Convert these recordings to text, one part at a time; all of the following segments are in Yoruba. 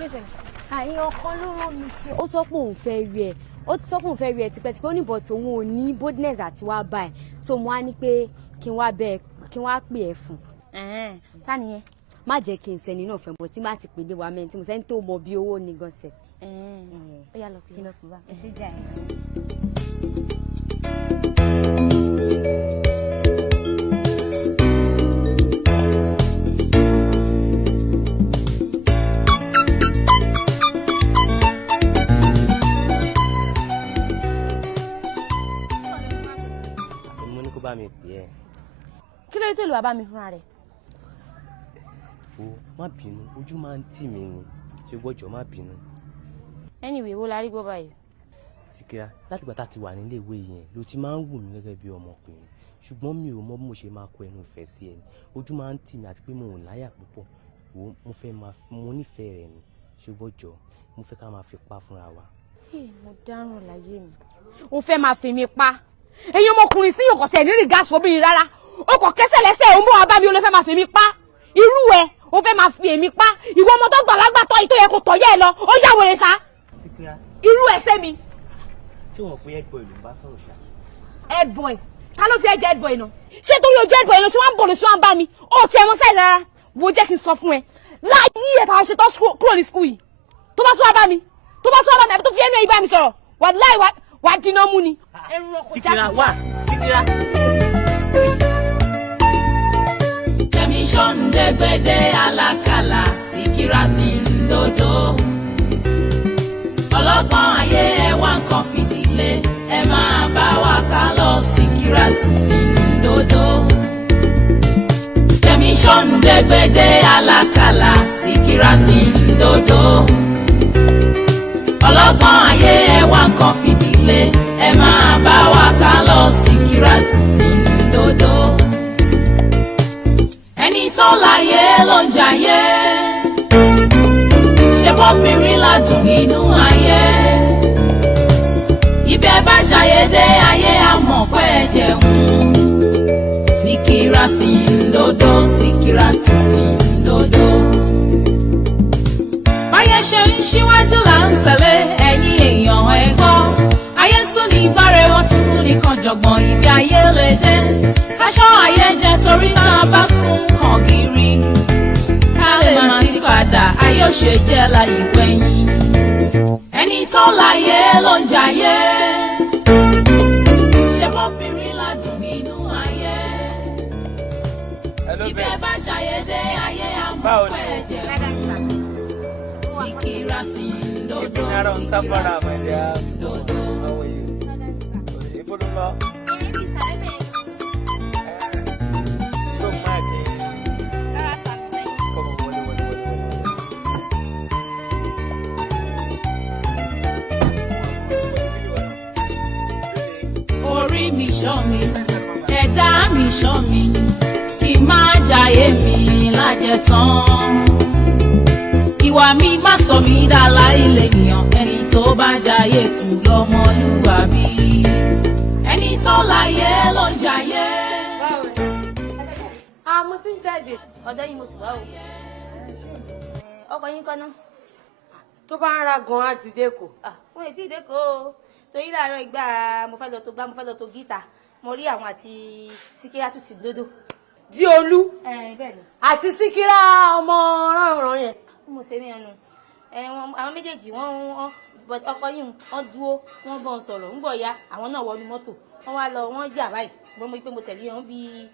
ló ṣẹlẹ̀? Àyàn kan ló rán mi sí. Ó sọ pé òun fẹ́ rí ẹ. Ó ti sọ pé òun fẹ́ rí ẹ tipẹ́tipẹ́. Ó ní but òun ò ní boldness àti wá bá ẹ. So mo á ní pé kí n wá pè ẹ fún. Ta nìyẹn? Má jẹ́ kí n sọ ẹni náà fẹ́ bọ̀ tí má ti pè lé wa mẹ́rin tí mo sẹ́ni tó mọ bí owó ní gan sẹ̀. Ó yá lọ pé. Kí ló pè wá? Ẹ ṣe jà ẹ. Bá mi pè ẹ́. Kí ló dé tó lù wá bá mi fúnra rẹ̀? O má bínú, ojú máa ń tì mí ni, ṣé gbọ́jọ́ má bínú. Anyway, wo la rí gbọ́ báyìí? Síkírá, láti ìgbà tá ti wà nílé ìwé yẹn ló ti máa ń wù mí gẹ́gẹ́ bí ọmọkùnrin, ṣùgbọ́n mi ò mọ bí mo ṣe máa kọ ẹnu ìfẹ́ sí ẹni. Ojú máa ń tì mí àti pé mo ò láyà púpọ̀. Wo mo nífẹ̀ẹ́ rẹ̀ ni, ṣé gbọ́jọ́ mo fẹ́ ká máa fi pa fúnra wa. Mo dáràn láyé mi. Ó fẹ́ máa fi mi pa. Ẹ̀yin ọmọkùnrin sí yòókọ̀ tẹ̀ ní rìgáàsì obìnrin rárá. Ó kọ̀ kẹ́sẹ̀ lẹ́sẹ̀ òun bọ̀ wá bá mi ó lè fẹ́ máa fi mi pa. Irú ẹ̀ ó fẹ́ máa fi èmi pa. Ìwọ ọmọ tó gbàlagbà tọ́ ìtó yẹ kó tọ̀ yẹ́ ẹ lọ. Ó yà wèrè ṣá. Irú ẹ̀ sẹ́mi. Ṣé wọn pé headboy ló ń bá sọ̀rọ̀ ṣá? Headboy? Ta ló fi ẹ jẹ́ headboy náà? Ṣé torí ojú headboy ló ṣe wá ń bọ̀ ló ṣe wá ń bá mi? Ó ti ẹ̀ mọ́ sáì rárá. Wo jẹ́ kí n sọ fún ẹ. Láyé ẹ̀ táwọn ṣe tọ́ kúrò ní skul yìí. Tó bá sọ wá bá mi àbí tó fi ẹnu ẹ̀ bá mi sọ̀rọ̀. Wàláhì wà dínà mú ni. Síkírá wà. Síkírá. Kẹ́mi ṣọ́ndẹ́gbẹ́dẹ́ alákàlà Síkírá sí ń dodo. Ọlọ́gbọ́n ayé ẹ wá nǹkan fìdílé ẹ máa bá wa ká lọ Síkírá tún sí ń dodo. Kẹ́mi ṣọ́ndẹ́gbẹ́dẹ́ alákàlà Síkírá sí ń dodo. Ọlọ́gbọ́n ayé ẹ wá nǹkan fìdílé ẹ máa bá wa ká lọ Síkírá tún sí ń dodo. Ẹni tó láyé ló ń jayé, ṣé bọ́bìnrin ládùn inú ayé. Ibẹ̀ bá jayé dé ayé àmọ̀ pé ẹ jẹun. Síkírá sí ń dodo, Síkírá tún sí ń dodo. Báyé ṣe ń ṣíwájú là ń tẹ̀lé ẹ̀yin èèyàn ẹ gbọ́. Ayé sún ní bárẹ̀ wọ́n tún sún ní kànjọ̀gbọ̀n ibi ayé lè dé. Káṣọ́ ayé jẹ torí tá a bá sún kàn gírí. Ká lè máa ti padà ayé ò ṣe jẹ́ láyé pẹ́yìn. Ẹni tó láyé ló ń jayé. Ṣé bọ́bìnrin ládùn nínú ayé. Ibẹ̀ bá jayé dé ayé àmọ́ pẹ́ jẹun. Síkírá sí ń dodo, Síkírá sí ń dodo. Orí mi ṣọ́ mi, ẹ̀dá mi ṣọ́ mi, kí máa jayé mi lájẹ tán. Ìwà mi má sọ mí dá láìlè ènìyàn, ẹni tó bá jayé kù lọ́mọlúwàbí. Ẹni tó láyé ló ń jayé. Mo ti ń jáde. Ọ̀dọ̀ yìí mo sì wá o. Ọkọ yín kọ́ náà. Tó bá ń ra gan-an á ti dẹ́kọ̀. Wọ́n ò tí ì dẹ́kọ̀ o. Torí láàárọ̀ ìgbà mo fẹ́ lọ tó gítà. Mo rí àwọn àti Síkírá tún sí dodo. Di Olú Bẹ́ẹ̀ ni. àti Síkírá ọmọ ránran yẹn. Mo ṣe ní ẹnu. Àwọn méjèèjì ọkọ yìí wọ́n dúró wọ́n bọ́ sọ̀rọ̀ ńgbọ̀ ya àwọn náà wọnú mọ́tò wọ́n wá lọ wọ́n jà báyìí ṣùgbọ́n mo rí pé mo tẹ̀lé wọn bíi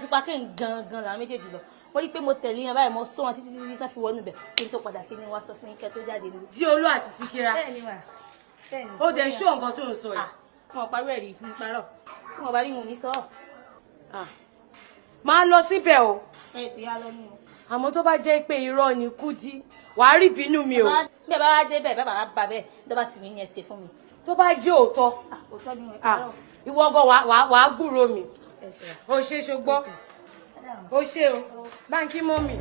supake gangan làwọn méjèèjì lọ mo rí pé mo tẹ̀lé wọn báyìí mo sọ wọn títí náà fi wọnú bẹ̀ kí n tó padà kí ni wá sọ fún yín kẹ́ tó jáde ní. Di Olú àti Síkírá. Bẹ́ẹ̀ni wà. Ó dẹ̀ ṣó nǹkan tó ń sọ yìí. Wọn parí ẹ̀rí fún parọ́ tí wọn bá rí wọn ní sọ. Máa lọ síbẹ̀ o. Ẹ ti yá lọ ní o. Àmọ́ tó bá jẹ́ pé irọ́ ni Kúdí wàá rí bínú mi o. Bẹ́ẹ̀ bá wá dé bẹ́ẹ̀ bá bá bá bẹ́ẹ̀ tó bá ti wí ní ẹ ṣe fún mi. Tó bá jẹ́ òótọ́ ìwọ gan wàá gbúrò mi. O ṣe ṣogbọ́ o ṣe o báńkì mọ́mì.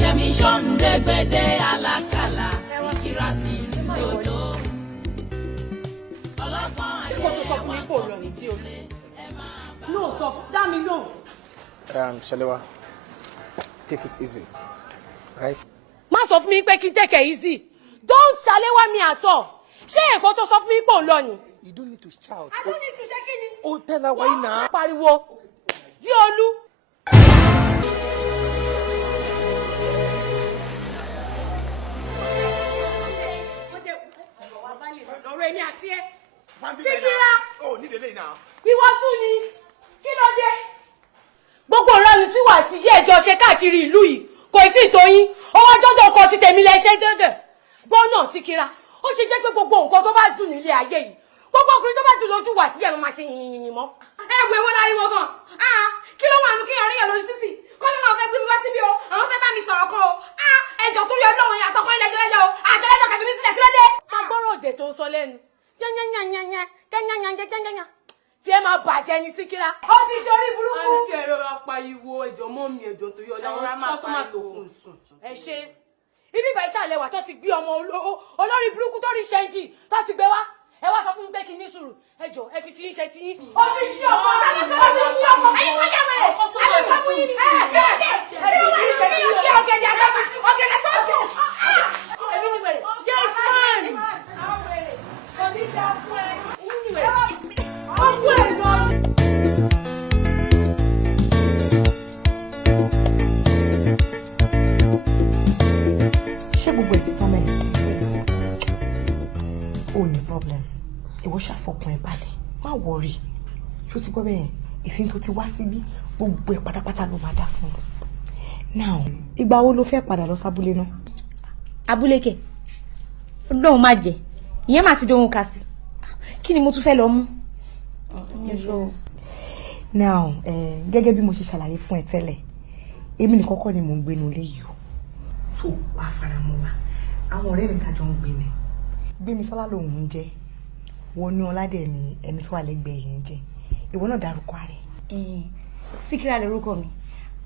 Kẹ́mi ṣọ́ndẹ́gbẹ́dẹ́ ṣé kò tó sọ fún mi kò lọ ní tí o no sọ fún dá mi lóhùn. Shalewa, take it easy, right? má sọ fún mi pé kí n take it easy don't ṣàléwá mi at all ṣé èkó tó sọ fún mi kò lọ ni. You don't need to shout. I don't need to ṣe kí ni. Oh, tell her why now. Pariwo. Jí Olú. Lọ́rọ̀ èmi àti ẹ. Síkírá. Oh, need a lay now. Ìwọ tún ni. Kí ló dé? Gbogbo ìrọ̀lù tí wà tí yé ẹjọ́ ṣe káàkiri ìlú yìí kò tí ì tó yín. Ọwọ́ jọ́jọ́ ọkọ̀ ti tèmi lẹ ṣe dédé. Gbọ́nà Síkírá. Ó ṣe jẹ́ pé gbogbo nǹkan tó bá dùn nílé ayé yìí. Gbogbo ọkùnrin tó bá dùn lójú wà tí ẹ̀ máa ṣe yìnyín mọ́. Ẹ wo èwo láriwo gan. Kí ló wà nù kí ẹ̀rín yẹn lójú títì? Kọ́ni náà fẹ́ gbé mi wá síbí o. Àwọn fẹ́ bá mi sọ̀rọ̀ kan o. Ẹjọ́ tó yọ lọ́wọ́ yẹn àtọkọ́ ilẹ̀ jẹ́lẹ́jọ́ o. Àjẹlẹ́jọ́ kẹfì mi sílẹ̀ kí ló dé? Má gbọ́rọ̀ òde tó ń sọ lẹ́nu. Yányányányányányányányányányá. Tí ẹ máa bàjẹ́ ní Síkírá. Ó ti ṣe orí burúkú. A ní sí ẹ̀rọ apariwo ẹjọ́ mọ́ mi ẹjọ́ tó yọ lọ́wọ́ kọ́sọ́mà tó kùn sùn. Ẹ ṣe. Ibi ìbà ìsàlẹ̀ wà tó ti gbé ọmọ olórí burúkú tó rí ṣẹ́ńjì tó ti gbé wá. Ẹ wá sọ fún mi pé kí n ní sùúrù. Ẹ jọ̀ọ́ ẹ fi ti yín ṣe ti yín. Ó ti ṣí ọmọ ọ̀tá ló ṣe ó ti ṣí ọmọ. Ẹyin kọ́jà wẹ̀rẹ̀. Ẹyin kọ́ mú yín ní sí. Ẹ fi ti yín ṣe ti yín. Ṣé ọ̀gẹ̀dẹ̀ àgbà ọ̀gẹ̀dẹ̀ tó jẹ? Ẹbí ni wẹ̀rẹ̀. Get man. Kò ní dá fún ẹ. Ẹbí ni wẹ̀rẹ̀. Ó kú ẹ̀ gan. Ṣé gbogbo ẹ̀ ti tán mẹ́rin? Ó ní problem. Ìwọ ṣàfọkàn ẹ̀ balẹ̀. Má wọrí. Ṣó ti gbọ́ bẹ́ẹ̀ ìsìn tó ti wá síbí gbogbo ẹ̀ pátápátá ló máa dá fún un. Now, ìgbà wo ló fẹ́ padà lọ sábúlé náà? Abúlé kẹ̀ lóun má jẹ ìyẹn má ti dohun kà sí kí ni mo tún fẹ́ lọ mú. Now, gẹ́gẹ́ bí mo ṣe ṣàlàyé fún ẹ tẹ́lẹ̀ èmi nìkan kọ́ ni mò ń gbénu ilé yìí o. So wàá fara mọ́ wa àwọn ọ̀rẹ́ mi tàjọ ń gbé ni Gbémisọ́lá lòun ń jẹ́ wọnú ọládẹ ni ẹni tó wà lẹ́gbẹ̀ẹ́ yẹn jẹ́ ìwọ náà dárúkọ rẹ̀. Síkírà lórúkọ mi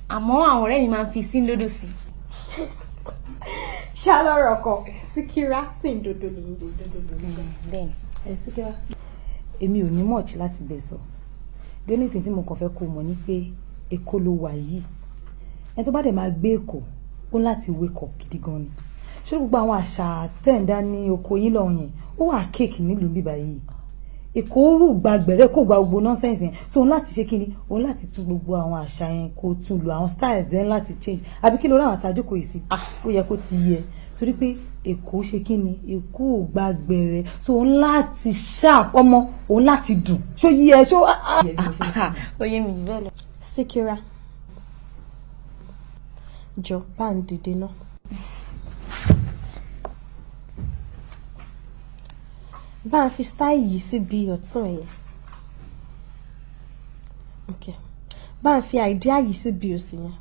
àmọ́ àwọn ọ̀rẹ́ mi máa ń fi sí lódò sí. Ṣálọ́rọ̀ kan Síkírà sì ń dodo ní bẹ́ẹ̀ni. Síkírà èmi ò ní much láti bẹ̀ sọ the only thing tí mo kàn fẹ́ kó mọ̀ ni pé Èkó ló wà yìí ẹni tó bá dẹ̀ máa gbé Èkó ó láti wake up gidi gan ni ṣé gbogbo àwọn àṣà tẹ̀ǹdá ní oko yín lọ́hùn yẹn ó wà kéèkì nílùú bíbá yìí Èkó rú gbàgbẹ̀rẹ̀ kó gba gbogbo nonsense yẹn so òun láti ṣe kí ni òun láti tún gbogbo àwọn àṣà yẹn kó tún lò àwọn styles yẹn láti change àbí kí ló ráwọn àtàjókòó yìí sí ó yẹ kó ti yẹ torí pé Èkó ṣe kí ni Èkó ò gbàgbẹ̀rẹ̀ so òun láti sharp ọmọ òun láti dùn ṣó yí ẹ ṣó. ó yé mi bẹ́ẹ̀ lọ. Síkírà jọ bá ń dìde náà. Bá a fi style yìí síbi ọ̀tún ẹ̀yẹ. Okay. Bá a fi idea yìí síbi òsì yẹn.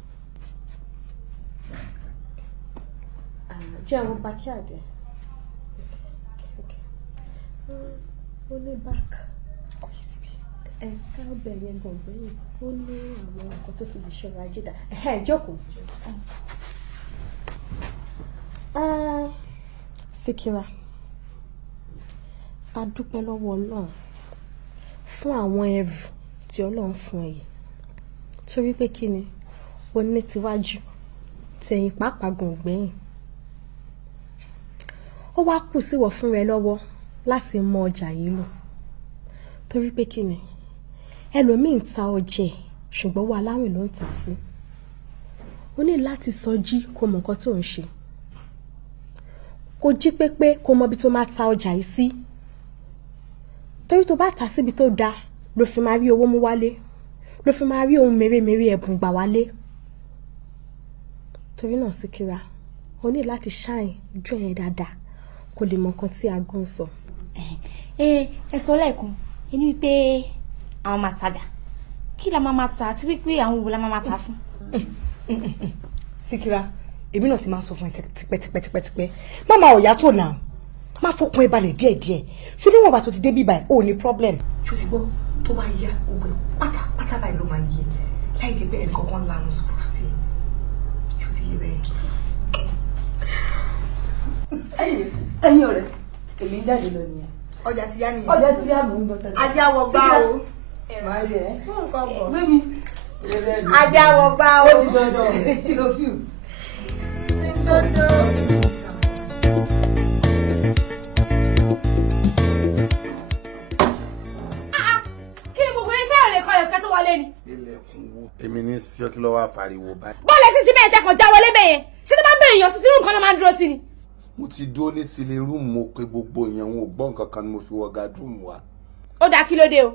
Jẹ́ àwọn backyard ẹ̀. Ó ní back. Ẹ̀ka ọbẹ̀ yẹn gbọ̀ngbẹ́ yìí. Ó ní àwọn nǹkan tó fi lè ṣọ́ra ajé dà. Jókòó. Síkírà. A dúpẹ́ lọ́wọ́ Ọlọ́run fún àwọn ẹrù tí Ọlọ́run fún ẹ yìí torí pé kí ni o ní tiwájú tẹ̀yìn pàápàá gbọ̀ngbẹ̀yìn ó wá kù síwọ̀ fún rẹ lọ́wọ́ láti mọ ọjà yìí lò torí pé kí ni ẹlòmíín ta ọjà ẹ̀ ṣùgbọ́n wà láwìn ló ń tà sí o ní láti sọjí kó mọ nǹkan tó ń ṣe kó jí pépé kó mọ ibi tó máa ta ọjà yìí sí. Torí tó bá tà síbi tó dáa ló fi máa rí owó mú wálé ló fi máa rí ohun mèremère ẹ̀bùn gbà wálé torí náà Síkírà o ní láti ṣáìn ojú ẹ̀ dáadáa kó lè mọ nǹkan tí aago ń sọ. ẹ sọ lẹ́ẹ̀kan ẹni wípé àwọn máa tajà kí la máa ta àti wípé àwọn òwò la máa ta fún. Síkírà èmi náà ti máa ń sọ fún ẹ tipẹ́tipẹ́ má máa ọ̀yá tó nà má fọkàn ẹ balẹ̀ díẹ̀díẹ̀ ṣó níwọ̀n bá tó ti dé bí báyìí ò ní problem. ṣó ti gbọ́ tó máa yá gbogbo ẹ̀ pátápátá báyìí ló máa yé láì jẹ́ pé ẹnìkan kan lanu sọ̀rọ̀ sí i ṣó ti yé bẹ́ẹ̀. ẹ̀yin ọ̀rẹ́ èmi ń jáde lọ nìyẹn ọjà ti yá nìyẹn. ọjà ti yá mò ń bọ̀ tẹ́lẹ̀. ajá wọ gbá o. máa yẹ ẹ́. nǹkan bọ̀. gbé mi. ajá wọ gbá o. ó di dandan kí ló fi. kí ni gbogbo iṣẹ́ ìrìn kan ẹ̀kẹ́ tó wọlé ni. èmi ní sí ọ kí ló wá fariwo báyìí. bọ́ọ̀lù ẹ̀sìn síbẹ̀ ẹ̀tẹ̀kàn já wọlé bẹ́yẹn ṣé tó bá bẹ̀rẹ̀ èèyàn sí tí irú nǹkan náà máa ń dúró sí ni. mo ti dúró ní sílé rúùmù mo pé gbogbo èèyàn wọn ò gbọ́ nǹkan kan ni mo fi wọ gàdúùmù wa. ó dáa kí ló dé o.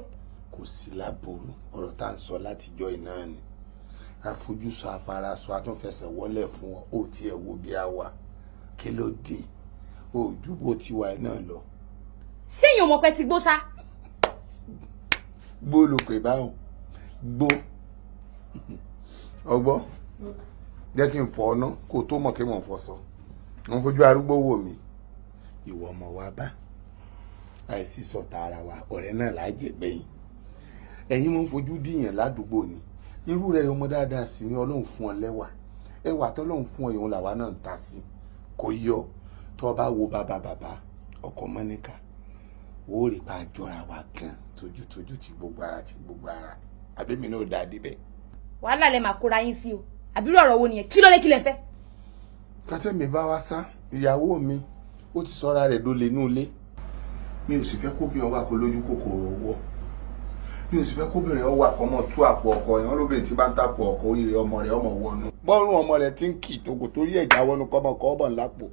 kò sí láboró ọ̀rọ̀ tá à ń sọ látijọ́ iná ni àfojúsọ afárasọ àtúnfẹsẹ̀ wọlé fún ọ ò tiẹ̀ wo bí a wà kí ló dé ojú bó ti wà náà lọ. ṣé èèyàn mọ̀ pé ti gbó sá. gbó ló pè báwọn gbó ọgbọ́ jẹ́ kí n fọ ọ ná kó o tó mọ̀ kí mò ń fọṣọ ń fojú arúgbó wò mí ìwọ ọmọ wa bá àìsí sọ̀tà ara wa ọ̀rẹ́ náà láàjẹ́ gbẹ̀yìn ẹ̀yin mọ̀ ń fojú dìyàn ládùúgbò ni irú rẹ̀ ọmọ dáadáa sí ni ọlọ́run fún ọ lẹ́wà ẹwà tọ́lọ́run fún ọ ìhun làwa náà ń ta sí kò yọ tó o bá wo bàbá ọkọ mọ́níkà ó rí pa àjọra wa gan tójútójú ti gbogbo ara àbẹ́mi náà dáa débẹ̀. wàhálà lẹ máa kóra yín sí o àbírú ọ̀rọ̀ wo nìyẹn kí ló lé kí lẹ fẹ́. kátẹ́mi bá wá sá ìyàwó mi ó ti sọ́ra rẹ̀ dólé inú ilé mi ò sì fẹ́ kóbìnrin ọwọ́ àkó lójú kòkòrò owó mi ò sì fẹ́ kóbìnrin ọwọ́ àkọ́mọ́ tú àpò ọkọ yẹn lóbìnrin tí bá ń tàpò ọkọ oríire ọmọ rẹ̀ ọmọ wọnú bọ́ọ̀rùn ọmọ rẹ̀ ti ń kì tókò torí ẹ̀já wọnú kọ́mọ kọ́ ọ̀bọ̀n lápò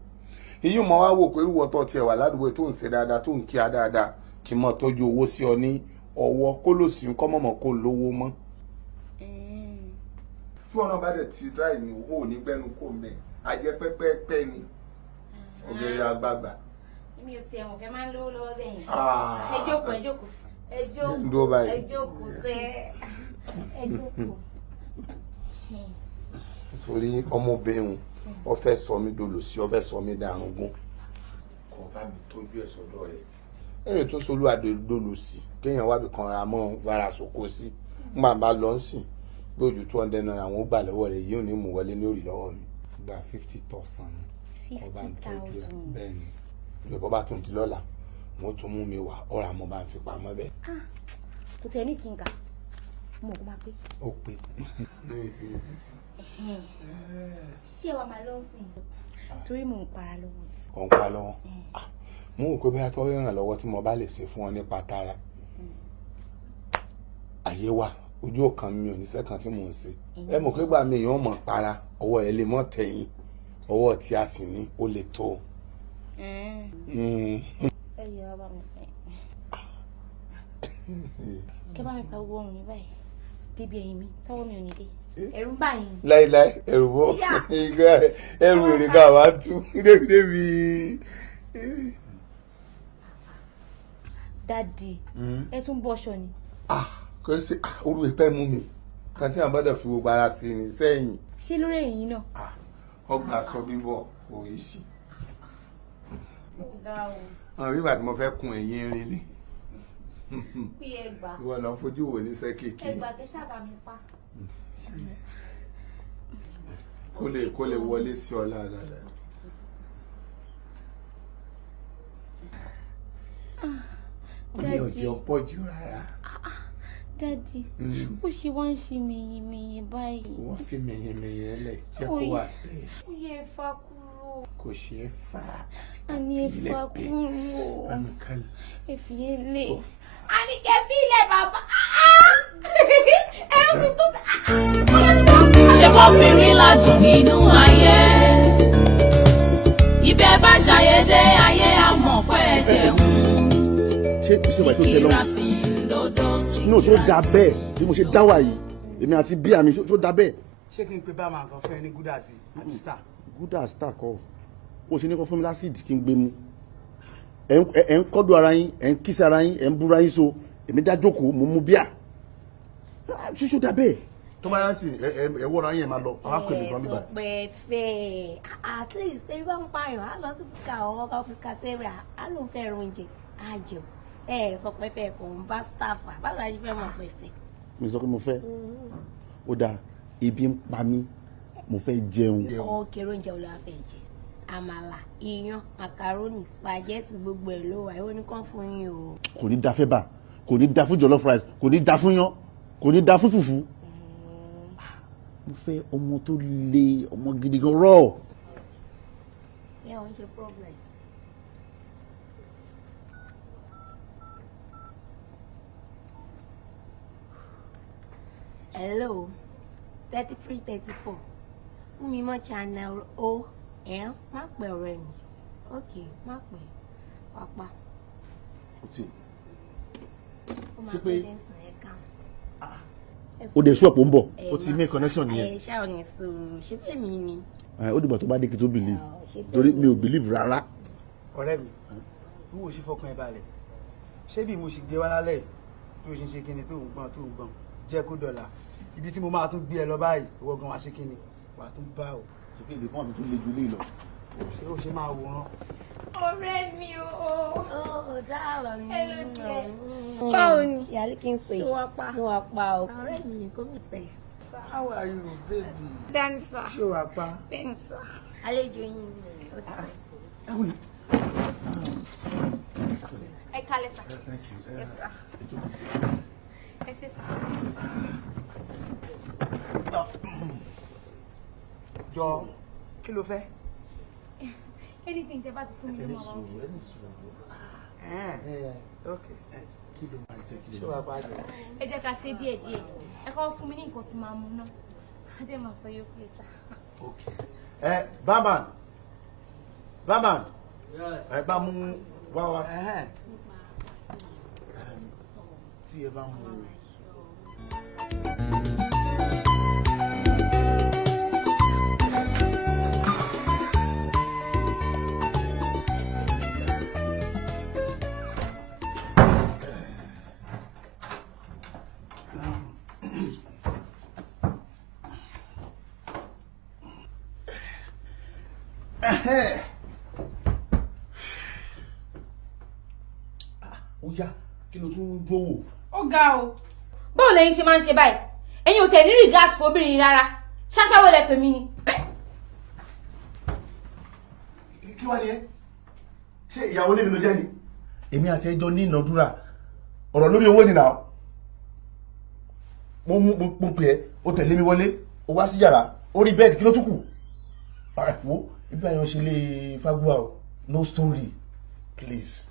èyí mọ̀ wá wò pé irú ọtọ́ tiẹ̀ wà ládùúgbò tó ń ṣe dáadáa tó ń kí a dáadáa kí n mọ̀ tọ́jú owó sí ọ ní ọwọ́ kó lò sí kọ́ mọ̀mọ́ kó lówó mọ́. tí wọn náà bá dẹ̀ ti dá ìní owó ní gbẹ́nu kó mẹ́ ajẹ́ pẹ́pẹ́pẹ́ ni obìnrin àgbààgbà. mi ò tiẹ̀ mọ̀ fẹ́ máa ń lówó lọ́wọ́ bẹ́yìn. Ah. ẹ jókòó ẹ jókòó ẹ Dúró jókòó báyìí. ẹ jókòó sẹ́ ẹ jókòó. torí ọmọbìnrin ó fẹ́ sọ mí dolòsí ó fẹ́ sọ mí darúgbó kò bá mi tọ́jú ẹ̀ sọ́dọ̀ rẹ̀ ẹ̀rìn tó solú àdolòsí kéèyàn wábì kan ra mọ́ wàrà sòkò sí nígbà bá lọ sí bí ojú 200 naira àwọn ó gbà lọ́wọ́ rẹ̀ yóò ní mú wọlé ní òrì lọ́wọ́ mi gba 50,000 ọba ń tọ́jú ẹ̀ bẹ́ẹ̀ ni ìjọba bá tún di lọ́la wọ́n tún mú mi wá ọ̀rọ̀ àmọ́ bá ń fi pamọ́ bẹ́ẹ̀. kò tẹ̀ ní kí n kà mo kò máa pé. ó pé. ṣé wàá máa lọ sí i torí mò ń para lọ́wọ́. ò ń pa lọ́wọ́ mo rò pé bí a tọ́ ìrànlọ́wọ́ tí mo bá lè ṣe fún ọ nípa tara àyè wà ojú ọ̀kan mi ò ní sẹ́kàn tí mò ń ṣe ẹ mọ̀ pé gbà mí èèyàn mọ̀ para ọwọ́ ẹ lè mọ̀ tẹ̀yìn ọwọ́ tí a sì ní ó lè tó. ẹ yọ ọ bá mi fẹ́ kẹ bá mi pa owó ọrùn mi báyìí débi ẹ̀yìn mi sáwọ́ mi ò ní dé ẹ̀rù ń bà yín. láíláí ẹ̀rù bọ́ ẹ̀rù èrè ká wá tú débi. dádì ẹ tún bọ́ṣọ ni. kò sí orú ìpẹ́ mú mi kan tí àwọn bọ́dọ̀ fi gbogbo ara sí ní sẹ́yìn. ṣé lórí ẹ̀yìn náà. ọgbà sọ bíbọ̀ kò í sí. àwọn bíbà tí mo fẹ́ kun ẹ̀yìn rin ni. bí ẹgbàá. ìwọ náà fojú wò ní sẹ́kìkì. ẹgbàá kẹ sábà mi pa. kó lè wọlé sí ọ dáadáa. omi ò jẹ́ ọ̀pọ̀ jù rárá. dádì ó ṣe wá ń ṣe mèyìnmèyìn báyìí. wọ́n fi mèyìnmèyìn ẹlẹ̀ jẹ́ kó wà bẹ́ẹ̀. ó yẹ fa kúrò. kò ṣeé fà á. a ní ẹ̀fà kúrò. Àmìkálẹ̀. ẹ̀fì ilé. a ní kẹ́bí ilẹ̀ bàbá. ẹ̀rù tó ta. ṣé bọ́bìnrin ládùn nínú ayé ibẹ̀ bá jayé dé ayé àmọ̀ pé ẹ jẹun ṣé ìṣèwà tó tẹ lọ́wọ́ náà ṣó da bẹ́ẹ̀ bí mo ṣe dá wà yìí èmi àti bí àmì ṣó da bẹ́ẹ̀. ṣé kí n pe bá máa kàn fún ẹ ní gúdà sí àbí star. gúdà star kọ́ ó ṣe ní kó fún mi lásìdì kí n gbé mu ẹ̀ ń kọ́dọ̀ ara yín ẹ̀ ń kíṣẹ́ ara yín ẹ̀ ń búra yín so èmi dá jókòó mo mú bíà ṣó da bẹ́ẹ̀ tó bá yá sí ẹ wọ́ra yín ẹ̀ máa lọ àwọn akọ̀lẹ̀ ìgbà mi bá. ọ̀pẹ̀ fẹ́ at least ebi bá ń pààyàn á lọ sí bùkà ọwọ́ ká fún kàtẹ́rà á lóun fẹ́ oúnjẹ á jẹun sọ pé fẹ́ kò ń bá staff báwo la ṣe fẹ́ mọ̀ pé fẹ́. mi sọ pé mo fẹ́ ó dáa ebi ń pa mí mo fẹ́ jẹun. ọ kẹrọ oúnjẹ wo la fẹ́ jẹ àmàlà iyán macaroni spaghetti gbogbo ẹ̀ ló wà ìwọ ní kàn fún yín o. kò ní da fẹ́bà kò ní da fún jollof rice kò ní da fún yán kò ní da fún fùfú. mo fẹ́ ọmọ tó le ọmọ gidi gan rọ̀. ẹ ò ń ṣe problem. hello 3334 fún mi mọ́ channel o ẹ̀ má pẹ́ ọ̀rẹ́ mi ok má pẹ́ pápá. ṣé pé o dé ṣọ́ọ̀pù ń bọ̀ o ti make connection nìyẹn. ẹ ṣáà ní sùúrù ṣé bẹ́ẹ̀ mi ni. ó dìgbà tó bá dé kí tó believe torí mi ò believe rárá. ọ̀rẹ́ mi bí wo ṣe fọkàn ẹ balẹ̀ ṣé bí mo sì gbé wá lálẹ́ tó ṣe ń ṣe kíni tó ń gbọ́n jẹ́ kó dọ̀là ibi tí mo máa tún gbé ẹ lọ báyìí ìwọ gan wá ṣe kíni wà á tún bá o. ṣe pé ìbí kan mi tún le ju lé lọ. ṣé ó ṣe máa wòran. ọ̀rẹ́ mi o. ó dáàlọ́ mi. ẹ ló jẹ. báwo ni. yàrá kí n sọ èyí. ṣé wàá pa o. ọ̀rẹ́ mi nìkan mi pẹ́. how are you baby. dancer. ṣé wàá pa. bẹ́ǹsà. àlejò yín ni ó ti pẹ́. ẹ kálẹ̀ sà. yes sà. ẹ ṣé sà. jọ kí ló fẹ́. anything tẹ bá ti fún mi ló máa wọ. ok kí ló máa jẹ kí ló máa bá jẹ. ẹ jẹ́ ká ṣe díẹ̀ díẹ̀ ẹ kọ́ fún mi ní nǹkan tí máa mú náà adé máa sọ yóò pè ta. ok barman ẹ bá mú wá tí ẹ bá mú. ó yá kí ló tún dúró wò. ó ga o báwo lẹ̀yin ṣe máa ń ṣe báyìí ẹ̀yin ò tẹ̀ ní rìgáàsì fóbìnrin rárá ṣáṣáwó lẹ pè mí ni. kí wàá ní ẹ ṣé ìyàwó lèmi ló jẹ́ ni. èmi àti ẹjọ́ ní ìnàdúrà ọ̀rọ̀ lórí owó nìyà mo pè ẹ́ o tẹ̀lé mi wọlé o wá sí yàrá ó rí bẹ́ẹ̀dì kí ló tún kù. wo ibi àyàn ṣe lè fagbua o no story please.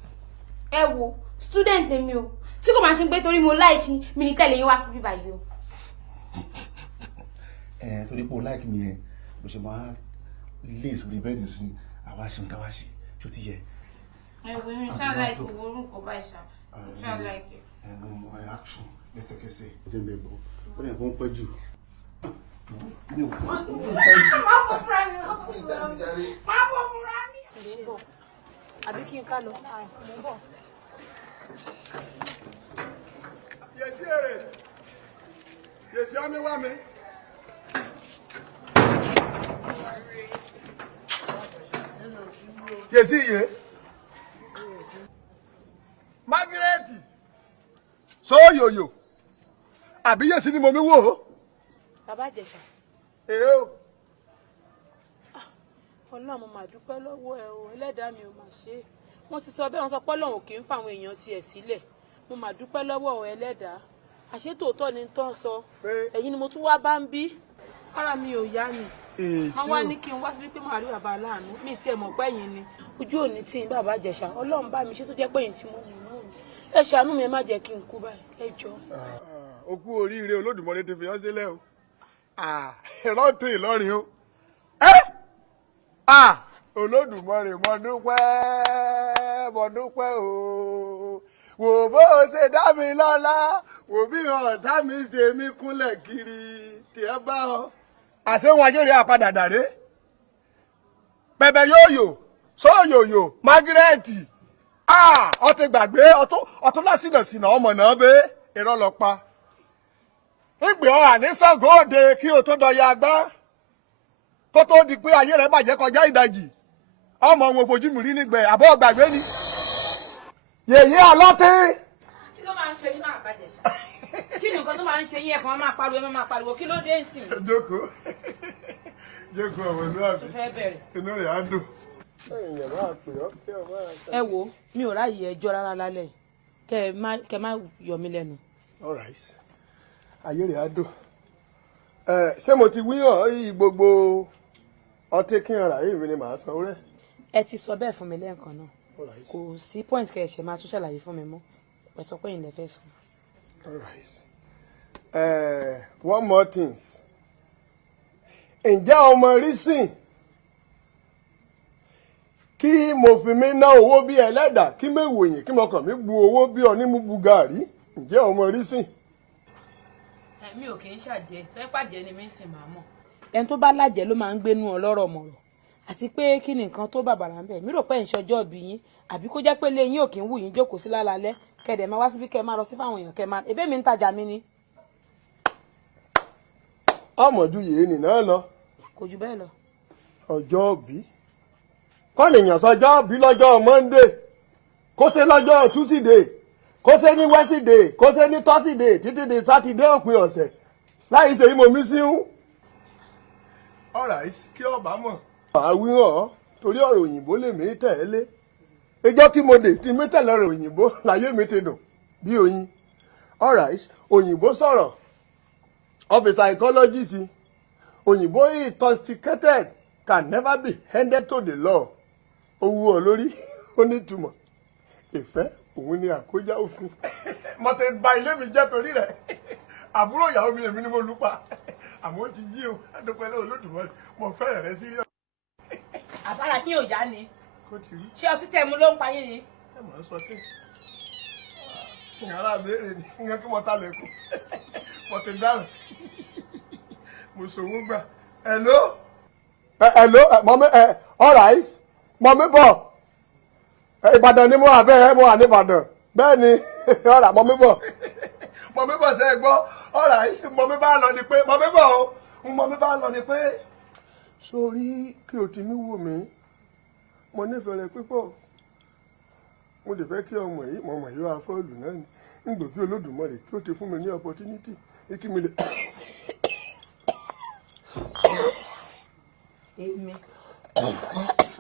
ẹ wo student lèmi o tí kò máa ṣe pé torí mo láìkí mi ní tẹ̀lé yín wá síbí báyìí o. torí pé o láìkí mi yẹn ló ṣe máa lé sórí bẹ́ẹ̀dì sí àwa ṣe ń táwa ṣe ṣó ti yẹ. ẹ wo mi ṣáà láìkí owó orúkọ báyìí ṣáà láìkí. mo mọ action lẹ́sẹ̀kẹsẹ̀ ó jẹ́ bẹ́ẹ̀ bọ́ ó lè kó ń pẹ́ jù. Má bọ̀ fúnra mi. àbí kí n ká lọ. yèsí èrè yèsí ọmọ wá mi. yèsí iye Mágírẹ́tì sóyòyò àbí yèsí ni mo mi wò ó. bàbá Ìjẹ̀ṣà. èé o. ọlọ́run mo máa dúpẹ́ lọ́wọ́ ẹ o ẹlẹ́dàá mi ò máa ṣe é wọ́n ti sọ bẹ́ẹ̀ wọ́n sọ pé ọlọ́run kì í fa àwọn èèyàn tiẹ̀ sílẹ̀ mo máa dúpẹ́ lọ́wọ́ ọ ẹlẹ́dàá àṣetòótọ́ ni tán sọ ẹ̀yin ni mo tún wá bá ń bí ara mi ò yá mi wọ́n wá ní kí n wá síbí pé màá rí bàbá aláàánú mi tiẹ̀ mọ̀ pé ẹ̀yin ni ojú òní tí ń bàbá Ìjẹ̀ṣà ọlọ́run bá mi ṣe tó jẹ́ pé ẹ̀yin tí mo mọ̀ náà ni ẹ ṣàánú mi ẹ má jẹ́ kí n kú báyìí ẹ jọ. o kú oríire Olódùmarè ti fi hàn sílẹ̀ o rántí Ìlọrin o Olódùmarè mo dúpẹ́ o wò bó o ṣe dá mi lọ́lá wò bí ọ̀tá mi ṣe mí kúnlẹ̀ kiri tiẹ̀ bá ọ. àṣehun ajẹ́rìí àpadàdàrẹ́ pẹ̀pẹ̀ yóòyò sóyòyò Mágírẹ́tì ọtí gbàgbé ọtún lásìnàsìnà ọmọ náà bẹ́ irọ́ lọ pa. ìgbé ọ àníṣàngó òde kí o tó dọ̀yà agbá kó tó di pé ayé rẹ̀ bàjẹ́ kọjá ìdajì ọmọ òun òfojú mi rí nígbẹ̀ àbọ̀ gbàgbé ni. yèyé ọlọ́tí. kí ló máa ń ṣe yín náà bàbá Ìjẹ̀ṣà kí ni nǹkan tó máa ń ṣe yín ẹ̀kan máa pariwo kí ló dé nsìn. jókòó ọmọ inú àbí tó fẹ́ bẹ̀rẹ̀. inú rẹ̀ á dùn ẹ wo mi ò ráàyè ẹjọ́ rárá lálẹ́ kẹ má yọ mí lẹ́nu. all right ayé rẹ̀ á dùn ṣé mo ti wíyàn yìí gbogbo ọtí kí n rà yìí mi ni màá sanwó rẹ̀. ẹ ti sọ bẹ́ẹ̀ fún mi lẹ́ẹ̀kan náà kò sí point kẹ́ ẹ ṣe máa tún ṣàlàyé fún mi mọ́ ẹ sọ pé ìlẹ̀ fẹ́ sọ. all right one more things ǹjẹ́ ọmọ rí sìn kí mo fi mí ná owó bí ẹlẹ́dà kí mẹ́wòyìn kí mo kàn mí bu owó bí ọ ní mú bu gàrí ǹjẹ́ ọmọ rí sìn. mi ò kì í ṣàjẹ́ tó ẹ pàjẹ́ ni mi ń sìn máa mọ̀. ẹni tó bá lájẹ́ ló máa ń gbénú ọlọ́rọ̀ mọ̀rọ̀ àti pé kí ni nǹkan tó bàbàrà ń bẹ̀ mí rò pé ìṣọjọ́ bí yín àbí kó jẹ́ pé lé yín ò kí ń wù yín jókòó sí lálálẹ́ kẹ̀dẹ̀ máa wá síbí kẹ́ máa lọ sí fáwọn èèyàn kẹ́ máa ebé mi ń tajà mi ni. ọmọdún yìí nìyẹn lọ. kò jù bẹ́ẹ̀ lọ. ọjọ́ bí kọ́nìyàn sọjọ́ bí lọ́jọ́ Monday kó ṣe lọ́jọ́ Tuesday kó ṣe ní Wednesday kó ṣe ní Thursday títí di Saturday òpin ọ̀sẹ̀ láì ṣe ìmọ̀ mi sí ń. alright kí ọba mọ̀. àwíhàn torí ọ̀rọ̀ òyìnbó lè mí tẹ̀lé ẹjọ́ kí mo dé tí mi tẹ̀lé ọ̀rọ̀ òyìnbó láyé mi ti dùn bí oyin. alright òyìnbó sọ̀rọ̀ of a psychologist òyìnbó intoxicated can never be handed to the law. owó olórí ó ní ìtumọ̀ ìfẹ́ òun ni àkójá òfin. mo ti ba ilé mi jẹ́ torí rẹ̀ àbúrò ìyàwó mi èmi ni mo lù pa àmọ́ ó ti yí o adúpẹ́ lọ́wọ́ Olódùmarè mo fẹ́rẹ̀ rẹ sírí. àbára kí yóò yá ni kó ti rí. ṣé ọtí tẹ mu ló ń pa yín ni. ẹ mọ̀ ọ́ sọ pé ìyàrá béèrè ni ìyẹn kí mo ta lẹ́kọ̀ọ́ mo ti dáhùn mo ṣòwò gbà. hello mọ̀mí all right mọ̀mí bọ̀ Ìbàdàn ni mo wà bẹ́ẹ̀ mo wà ní Ìbàdàn bẹ́ẹ̀ ni ọ̀rà mọ̀mí bọ̀ ṣe é gbọ́ ọ̀rà mọ̀mí bá lọ ni pé mọ̀mí bọ̀ o mọ̀mí bá lọ ni pé sórí kí o ti mí wò mí mo nífẹ̀ẹ́ rẹ púpọ̀ mo lè fẹ́ kí ọmọ yìí wá fọ́ọ̀lù náà ni nígbà bí Olódùmarè kí o ti fún mi ní opportunity kí mi lè. èmi.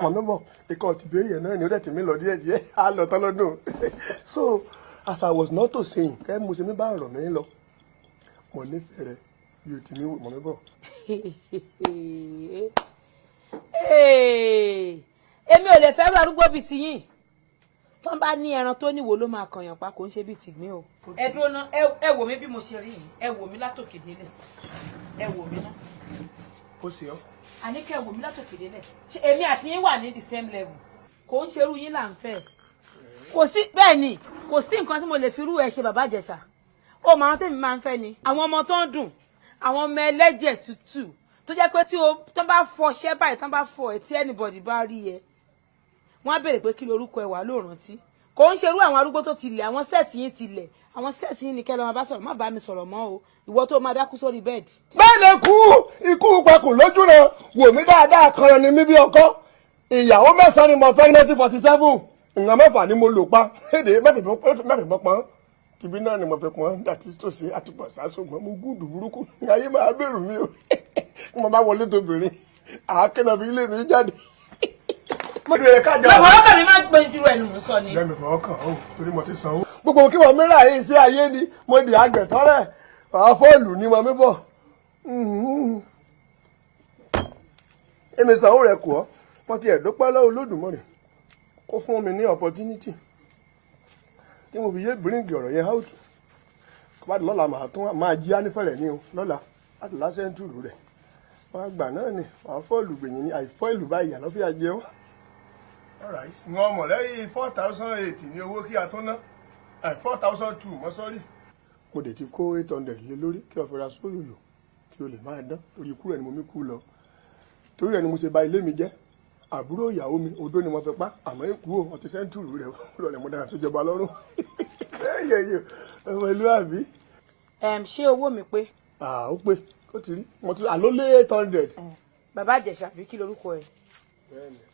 mọ̀mí bọ̀ ikọ̀ ti bí èèyàn náà ni ó dẹ̀ ti mí lọ díẹ̀ á lọ tán lọ́dún so as I was not to saying kẹ́ mo ṣe mi bá ọ̀rọ̀ mi lọ mo nífẹ̀ẹ́ rẹ bí o ti mí wò mọ̀mí bọ̀. èmi ò lè fẹ́ rú arúgbó bíi tiyín tó ń bá ní ẹran tó níwò ló máa kànyàn pa kò ń ṣe bíi tìgbín o. ẹ dúró ná ẹ wò mí bí mo ṣe rí yìí ẹ wò mí látòkè délẹ̀ ẹ wò mí ná. ó ṣe ọ́. àní kẹ́ ẹ wò mí látòkè délẹ̀ ṣé èmi àti yín wà ní the same level kò ń ṣerú yín là ń fẹ́ kò sí bẹ́ẹ̀ ni kò sí nǹkan tí mo lè fi rú ẹ ṣe bàbá Ìjẹ̀ṣà ó máa tẹ̀mí máa ń fẹ́ ni àwọn ọmọ tó ń dùn àwọn ọmọ ẹlẹ́jẹ̀ tútù tó jẹ́ pé tí tó bá fọ ṣẹ́ báyìí tó bá fọ ẹ̀ tí anybody bá rí ẹ wọ́n á béèrè pé kí lorúkọ ẹ wà ló rántí kò ń ṣerú àwọn arúgbó tó ti lẹ̀ àwọn sẹ́ẹ̀tì yín ti lẹ̀ àwọn sẹ́ẹ̀tì yín ni kẹ́ lọ́ọ́ máa bá sọ̀rọ̀ má bá mi sọ̀rọ̀ mọ́ o ìwọ tó máa dákú sórí bẹ́ẹ̀dì. bẹ́ẹ̀ lè kú ikú pakùn lójú rẹ wò mí dáadáa kan ni mí bí ọkọ ìyàwó mẹ́sàn-án ni mo fẹ́ 1947 ìgbà mẹ́fà ni mo lò pa èdè mẹ́fẹ̀ẹ́ pọ́n tìbí náà ni mo fẹ́ pọ́n dàtí tòsí àtúpọ̀ sásùgbọ́n mo gúdù burúkú ayé máa bẹ̀rù mi o mo bá wọlé tóbìnrin àákénà fi ilé mi jáde. mo dìrẹ̀ kájà. lọ́wọ́ ọkàn mi máa ń gbé ju ẹnu mú sọ ni. lẹ́nu ọkàn o torí mo ti sanwó. gbogbo kí wọ́n mìíràn yìí sí ayé ni mo di àgbẹ̀tọ́rẹ̀ àwọn fóònù ni mo mi bọ̀. èmi sanwó rẹ̀ kù ọ́ wọ́n ti ẹ̀dọ́pẹ́ lọ́wọ́ Olódùmarè kó fún mi ní opportunity tí mo fi yé bíríǹgì ọ̀rọ̀ yẹn out kó bá di lọ́la màá tún máa jí ánífẹ̀rẹ̀ ní o lọ́la láti lásẹ̀ ń tùrù rẹ̀ wọ́n á gbà náà ni wọ́n á fọ́ọ̀lù gbèyìn ní àìfọ́ọ̀lù báyìí àlọ́fíà jẹ́ ọ́. wọ́n mọ̀ lẹ́yìn 4,008 ní owó kí a tún ná 4,002 mọ́ sọ́rí. mo dẹ̀ ti kó 800 lé lórí kí ọ̀fẹ́ ra sóyòyò kí o lè máa dán torí ikú rẹ̀ ni mo mi kú lọ torí rẹ̀ ni mo ṣe bà ilé mi jẹ́ àbúrò ìyàwó mi odó ni mo fẹ́ pa àmọ́ ikú o ọtí sẹ́ńtúrù rẹ̀ lọ́lẹ̀ mo dára tó jọba lọ́rùn ọmọ ìlú àbí. ṣé owó mi pé. ó pé ó ti rí mo ti àló lé 800. bàbá Ìjẹ̀ṣà fi kí lorúkọ ẹ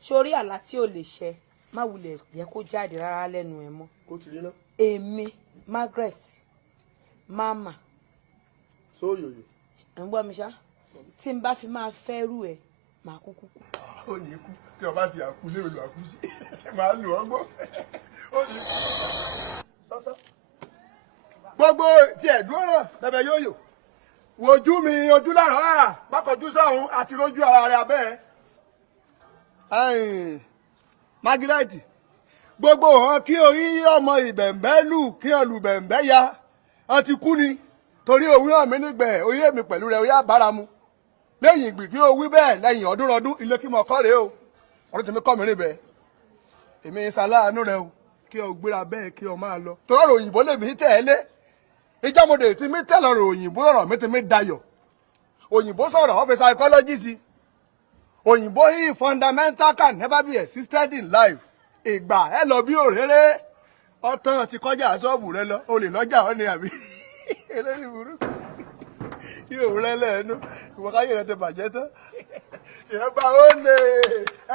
sórí àlá tí ò lè ṣẹ má wulẹ̀ jẹ́ kó jáde rárá lẹ́nu ẹ mọ́. ó ti rí náà. èmi Margaret mama. sóyòyò. ń gbọ́ mi ṣá tí n bá fi máa fẹ́ rú ẹ màá kúkú kú. Ó ní kú tí ọba ti àkú lé olú àkú sí màá lù ọ́ gbọ́. Ó ní kú. Sọ́tọ̀. Gbogbo tí ẹ̀dúró náà tẹ̀bẹ̀ yóò yò. Wojú mi ojú lára rà pákọ̀jú sọ̀hún àti rójú ara rẹ̀ abẹ́ ẹ̀. Mágírẹ́tì gbogbo hàn kí orí ọmọ ìbẹ̀m̀bẹ́ lù kí ọlù bẹ̀m̀bẹ́ ya ọ ti kú ni torí òwúrọ̀ mi nígbẹ̀ oyé èmi pẹ̀lú rẹ̀ oyé àbáramu lẹ́yìn ìgbì kí o wí bẹ́ẹ̀ lẹ́yìn ọdún ilé kí mo kọ́ rèé o ọdún tí mi kọ́ mi rìn bẹ́ẹ̀ èmi ṣaláàánú rẹ o kí o gbéra bẹ́ẹ̀ kí o máa lọ torí ọ̀rọ̀ òyìnbó lèmi tẹ̀lé ìjọmọdé tí mi tẹ̀lé ọ̀rọ̀ òyìnbó ọ̀rọ̀ mi ti mi dayọ̀ òyìnbó sọ̀rọ̀ ọ́fẹ́ psychology sí òyìnbó yìí fundamental can never be existed in life ìgbà ẹ lọ bí òréré ọtán ti kọjá ṣọ́ọ̀bù rẹ lọ olè lọ́jà ọ ni àbí eléyìí burúkú yóò rẹ lẹ́nu ìwọ̀káyé rẹ ti bàjẹ́ tán ìyẹn bá ó lè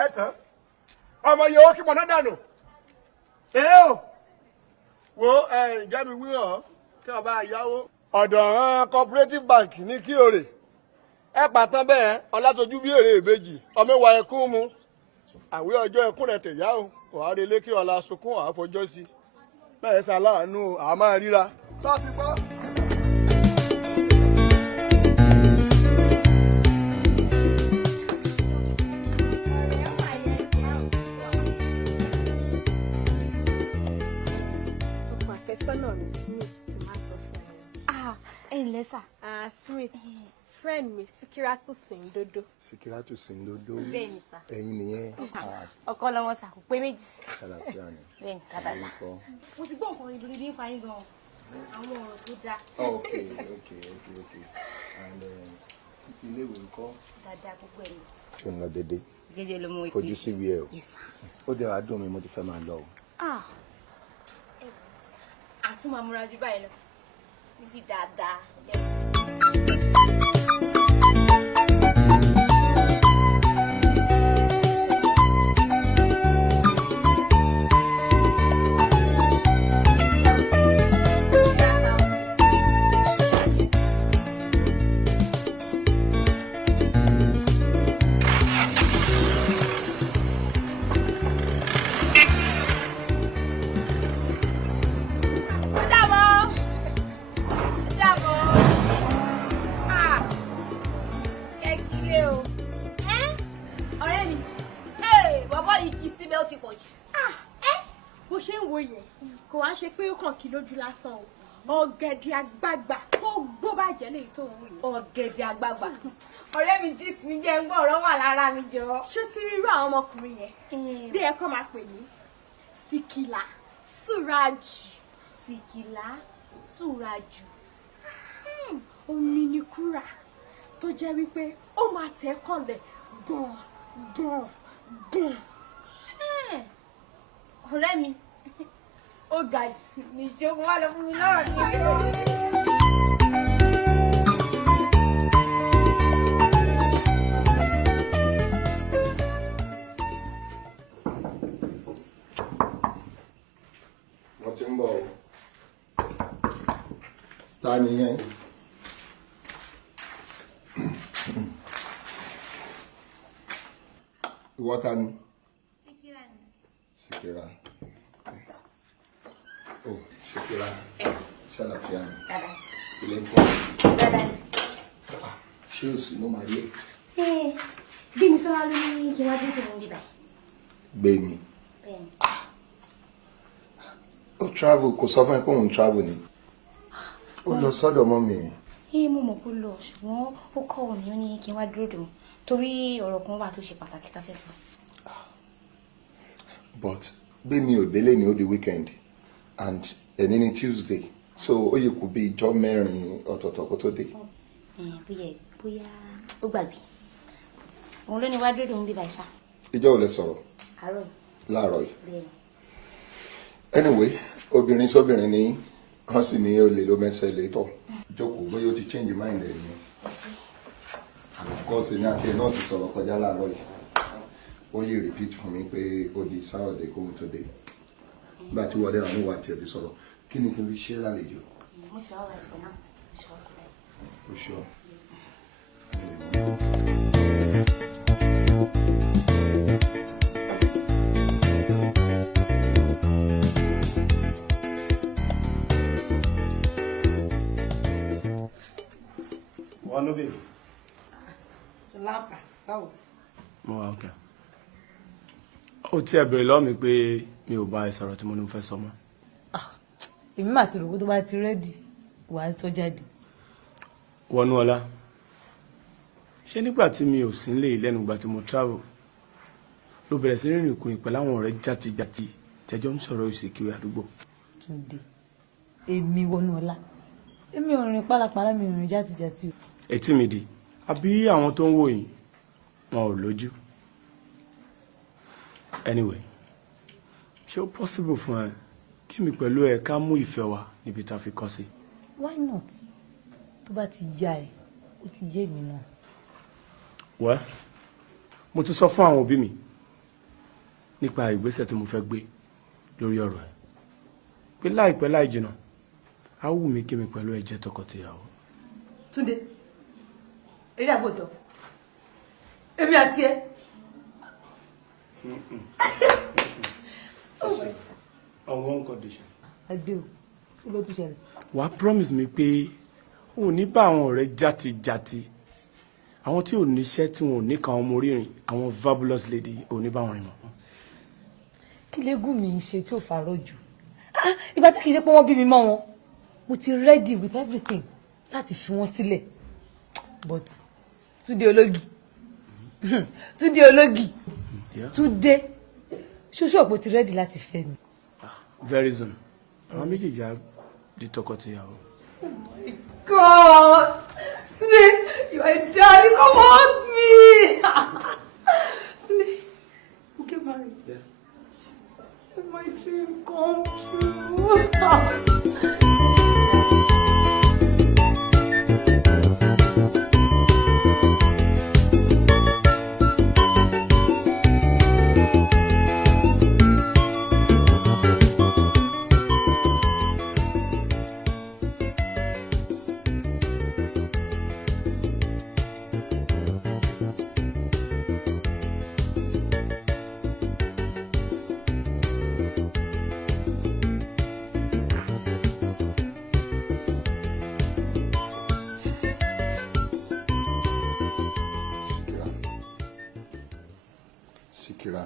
ẹ tán ọmọ yìí ó kí mọ náà dànù o wo ìjà mi wí hàn kí ọba àyáwó ọ̀dọ̀ cooperative bank ní kí o rè ẹ pàtàn bẹ́ẹ̀ ọlátọ́jú bí èrè ìbejì ọmọ ìwà ẹkún mu àwé ọjọ́ ẹkún rẹ̀ tẹ̀yà o ọ̀hárẹ̀ lékè ọ̀la sunkún àfọjọ́ sí bẹ́ẹ̀ ṣàláàánú àmọ́ ríra tó ti gbọ́. ọkọ àfẹ́sọ́nà mi Smith ti máa sọ fún ẹ. ẹ ǹlẹ́ sà. Smith friend mi Síkírátù Sìndodo. Síkírátù Sìndodo. Bẹ́ẹ̀ni sà. ẹ̀yin nìyẹn. ọkọ lọmọ sà kò pé méjì. ṣàlàfíà ni. Bẹ́ẹ̀ni sà dada. mo ti gbọ́ nǹkan ibi nípa yín gan-an àwọn ọ̀rọ̀ tó dáa. Okay. And ilé ìwé ńkọ́. dáadáa gbogbo ẹ̀ ni. ṣé o ń lọ dédé. jẹjẹ ló mú ìpè. fojú sí wíẹ̀ o. Yes sà. ó dẹ̀ wá dùn mí mo ti fẹ́ máa lọ o. àtúmọ̀ amúra jù báyìí lọ ní ti dáadáa. bó ṣe ń wo yẹn kò wá ṣe pé ó kàn kí lójú lásán o ọ̀gẹ̀dẹ̀ àgbagbà tó gbó bàjẹ́ lèyí tó ń wò yẹn. ọ̀gẹ̀dẹ̀ àgbagbà ọ̀rẹ́ mi gist mi jẹ́ ń gbọ́ ọ̀rọ̀ wà lára mi jọ. ṣé tí rírú àwọn ọmọkùnrin yẹn bí ẹ kọ́ máa pè ní Síkìlà Súrájù. Síkìlà Súrájù. omi ni kúrà tó jẹ́ wípé ó máa tẹ̀ kànlẹ̀ gbọ̀n. ọ̀rẹ́ mi ó ga jù ní ìṣòwò wà lọ fún mi lọ́rọ̀ ní ìlú. wọ́n ti ń bọ̀ o. ta ni yẹn. ìwọ ta ni. Síkírà. Oh, Síkírà. Ṣàlàfíà ni. Ilé ń kọ́. Ṣé o sì mú màá yé? Bí mi sọ́ra ló ní kí wọ́n dé tòun bíbá. Gbé mi. Ó travel kò sọ fún ẹ pé òun travel ni. Ó lọ sọ́dọ̀ mọ́ mi. Mo mọ̀ kó lọ ṣùgbọ́n ó kọ́ òní ó ní kí n wá dúró dùn torí ọ̀rọ̀ kan wà tó ṣe pàtàkì tá fẹ́ sọ. But bí mi ò délé ní ó di weekend and ẹni ní Tuesday so ó yẹ kó bí ijọ́ mẹ́rin ọ̀tọ̀ọ̀tọ̀ kó tó dé. bóyá ó gbàgbé òun ló ní wá dúró dùn bíbá ìṣá. Ìjọ́ ò lè sọ̀rọ̀. àárọ̀ yìí. Láàárọ̀ yìí. Anyway obìnrin sóbìnrin ni wọ́n sì ní olè ló mẹ́sẹ̀ lè tọ̀. Jókòó bóyá ó ti change mind ẹ̀ ni. And of course ní àti ẹ̀ náà ti sọ̀rọ̀ kọjá láàárọ̀ yìí. Ó yí repeat fún mi pé ó di Saturday kóhun tó dé. Nígbà tí wọ́n dé àwọn ìwà tiẹ̀ ti sọ̀rọ̀ kí ni kí n fi ṣe lálejò. mo ṣe ọ̀rọ̀ ẹ̀sìn náà mo ṣe ọ̀rọ̀ O sure. Ọ̀nà bèbè. Ṣọlápà, báwo? Mo wà okay. Ó ti ẹ̀ bèrè lọ́wọ́ mi pé mi ò bá ẹ sọ̀rọ̀ tí mo ní fẹ́ sọ mọ́. Èmi mà ti rò pé tó bá ti rẹ́dì wàá sọ jáde. Wọnúọlá, ṣé nígbà tí mi ò sí nílé lẹ́nu ìgbà tí mo travel ló bẹ̀rẹ̀ sí rìnrìn kùnrin pẹ̀lú àwọn ọ̀rẹ́ játijàti tẹjọ́ ń sọ̀rọ̀ ìsìnkiri àdúgbò? Túndé, èmi Wọnúọlá, èmi ò rìn pálapàla, mi ò rìn játijàti o. Etí mi di àbí àwọn tó ń wò yín wọn ò lójú. Anyway, ṣé ó possible fún ẹ kí mi pẹ̀lú ẹ ká mú ìfẹ́ wa níbi tá a fi kọ́ sí? Why not? Tó bá ti yá ẹ ó ti yé mi náà. Wẹ́ mo ti sọ fún àwọn òbí mi nípa ìgbésẹ̀ tí mo fẹ́ gbé lórí ọ̀rọ̀ ẹ̀ pé láìpẹ́ láì jìnnà á wù mí kí mi pẹ̀lú ẹ jẹ́ tọkọtìyàwó. Túndé, eré àbòtọ́ èmi àti ẹ. On one condition. Adé o, kí ló tún ṣẹlẹ̀? Wàá promise mi pé o ò ní bá àwọn ọ̀rẹ́ játijàti àwọn tí ò níṣẹ́ tí wọn ò ní kan ọmọ orí rìn àwọn fabulous lady ò ní bá wọn rìn mọ́. Kí légún mi ń ṣe tí ò farọ́ jù? Ìgbà tí kì í ṣe pé wọ́n bí mi mọ́ wọn, mo ti ready with everything láti fi wọ́n sílẹ̀. But Túndé ológi, Túndé ológi, Túndé ṣoṣo ọ̀pọ̀ ti ready láti fẹ́ mi. Very soon àwọn méjèèjì á di tọkọtìyàwó. God, Túndé, you are a darling, come hug me. Túndé, we get married. Yeah. Jesus, let my dream come true. Sikira.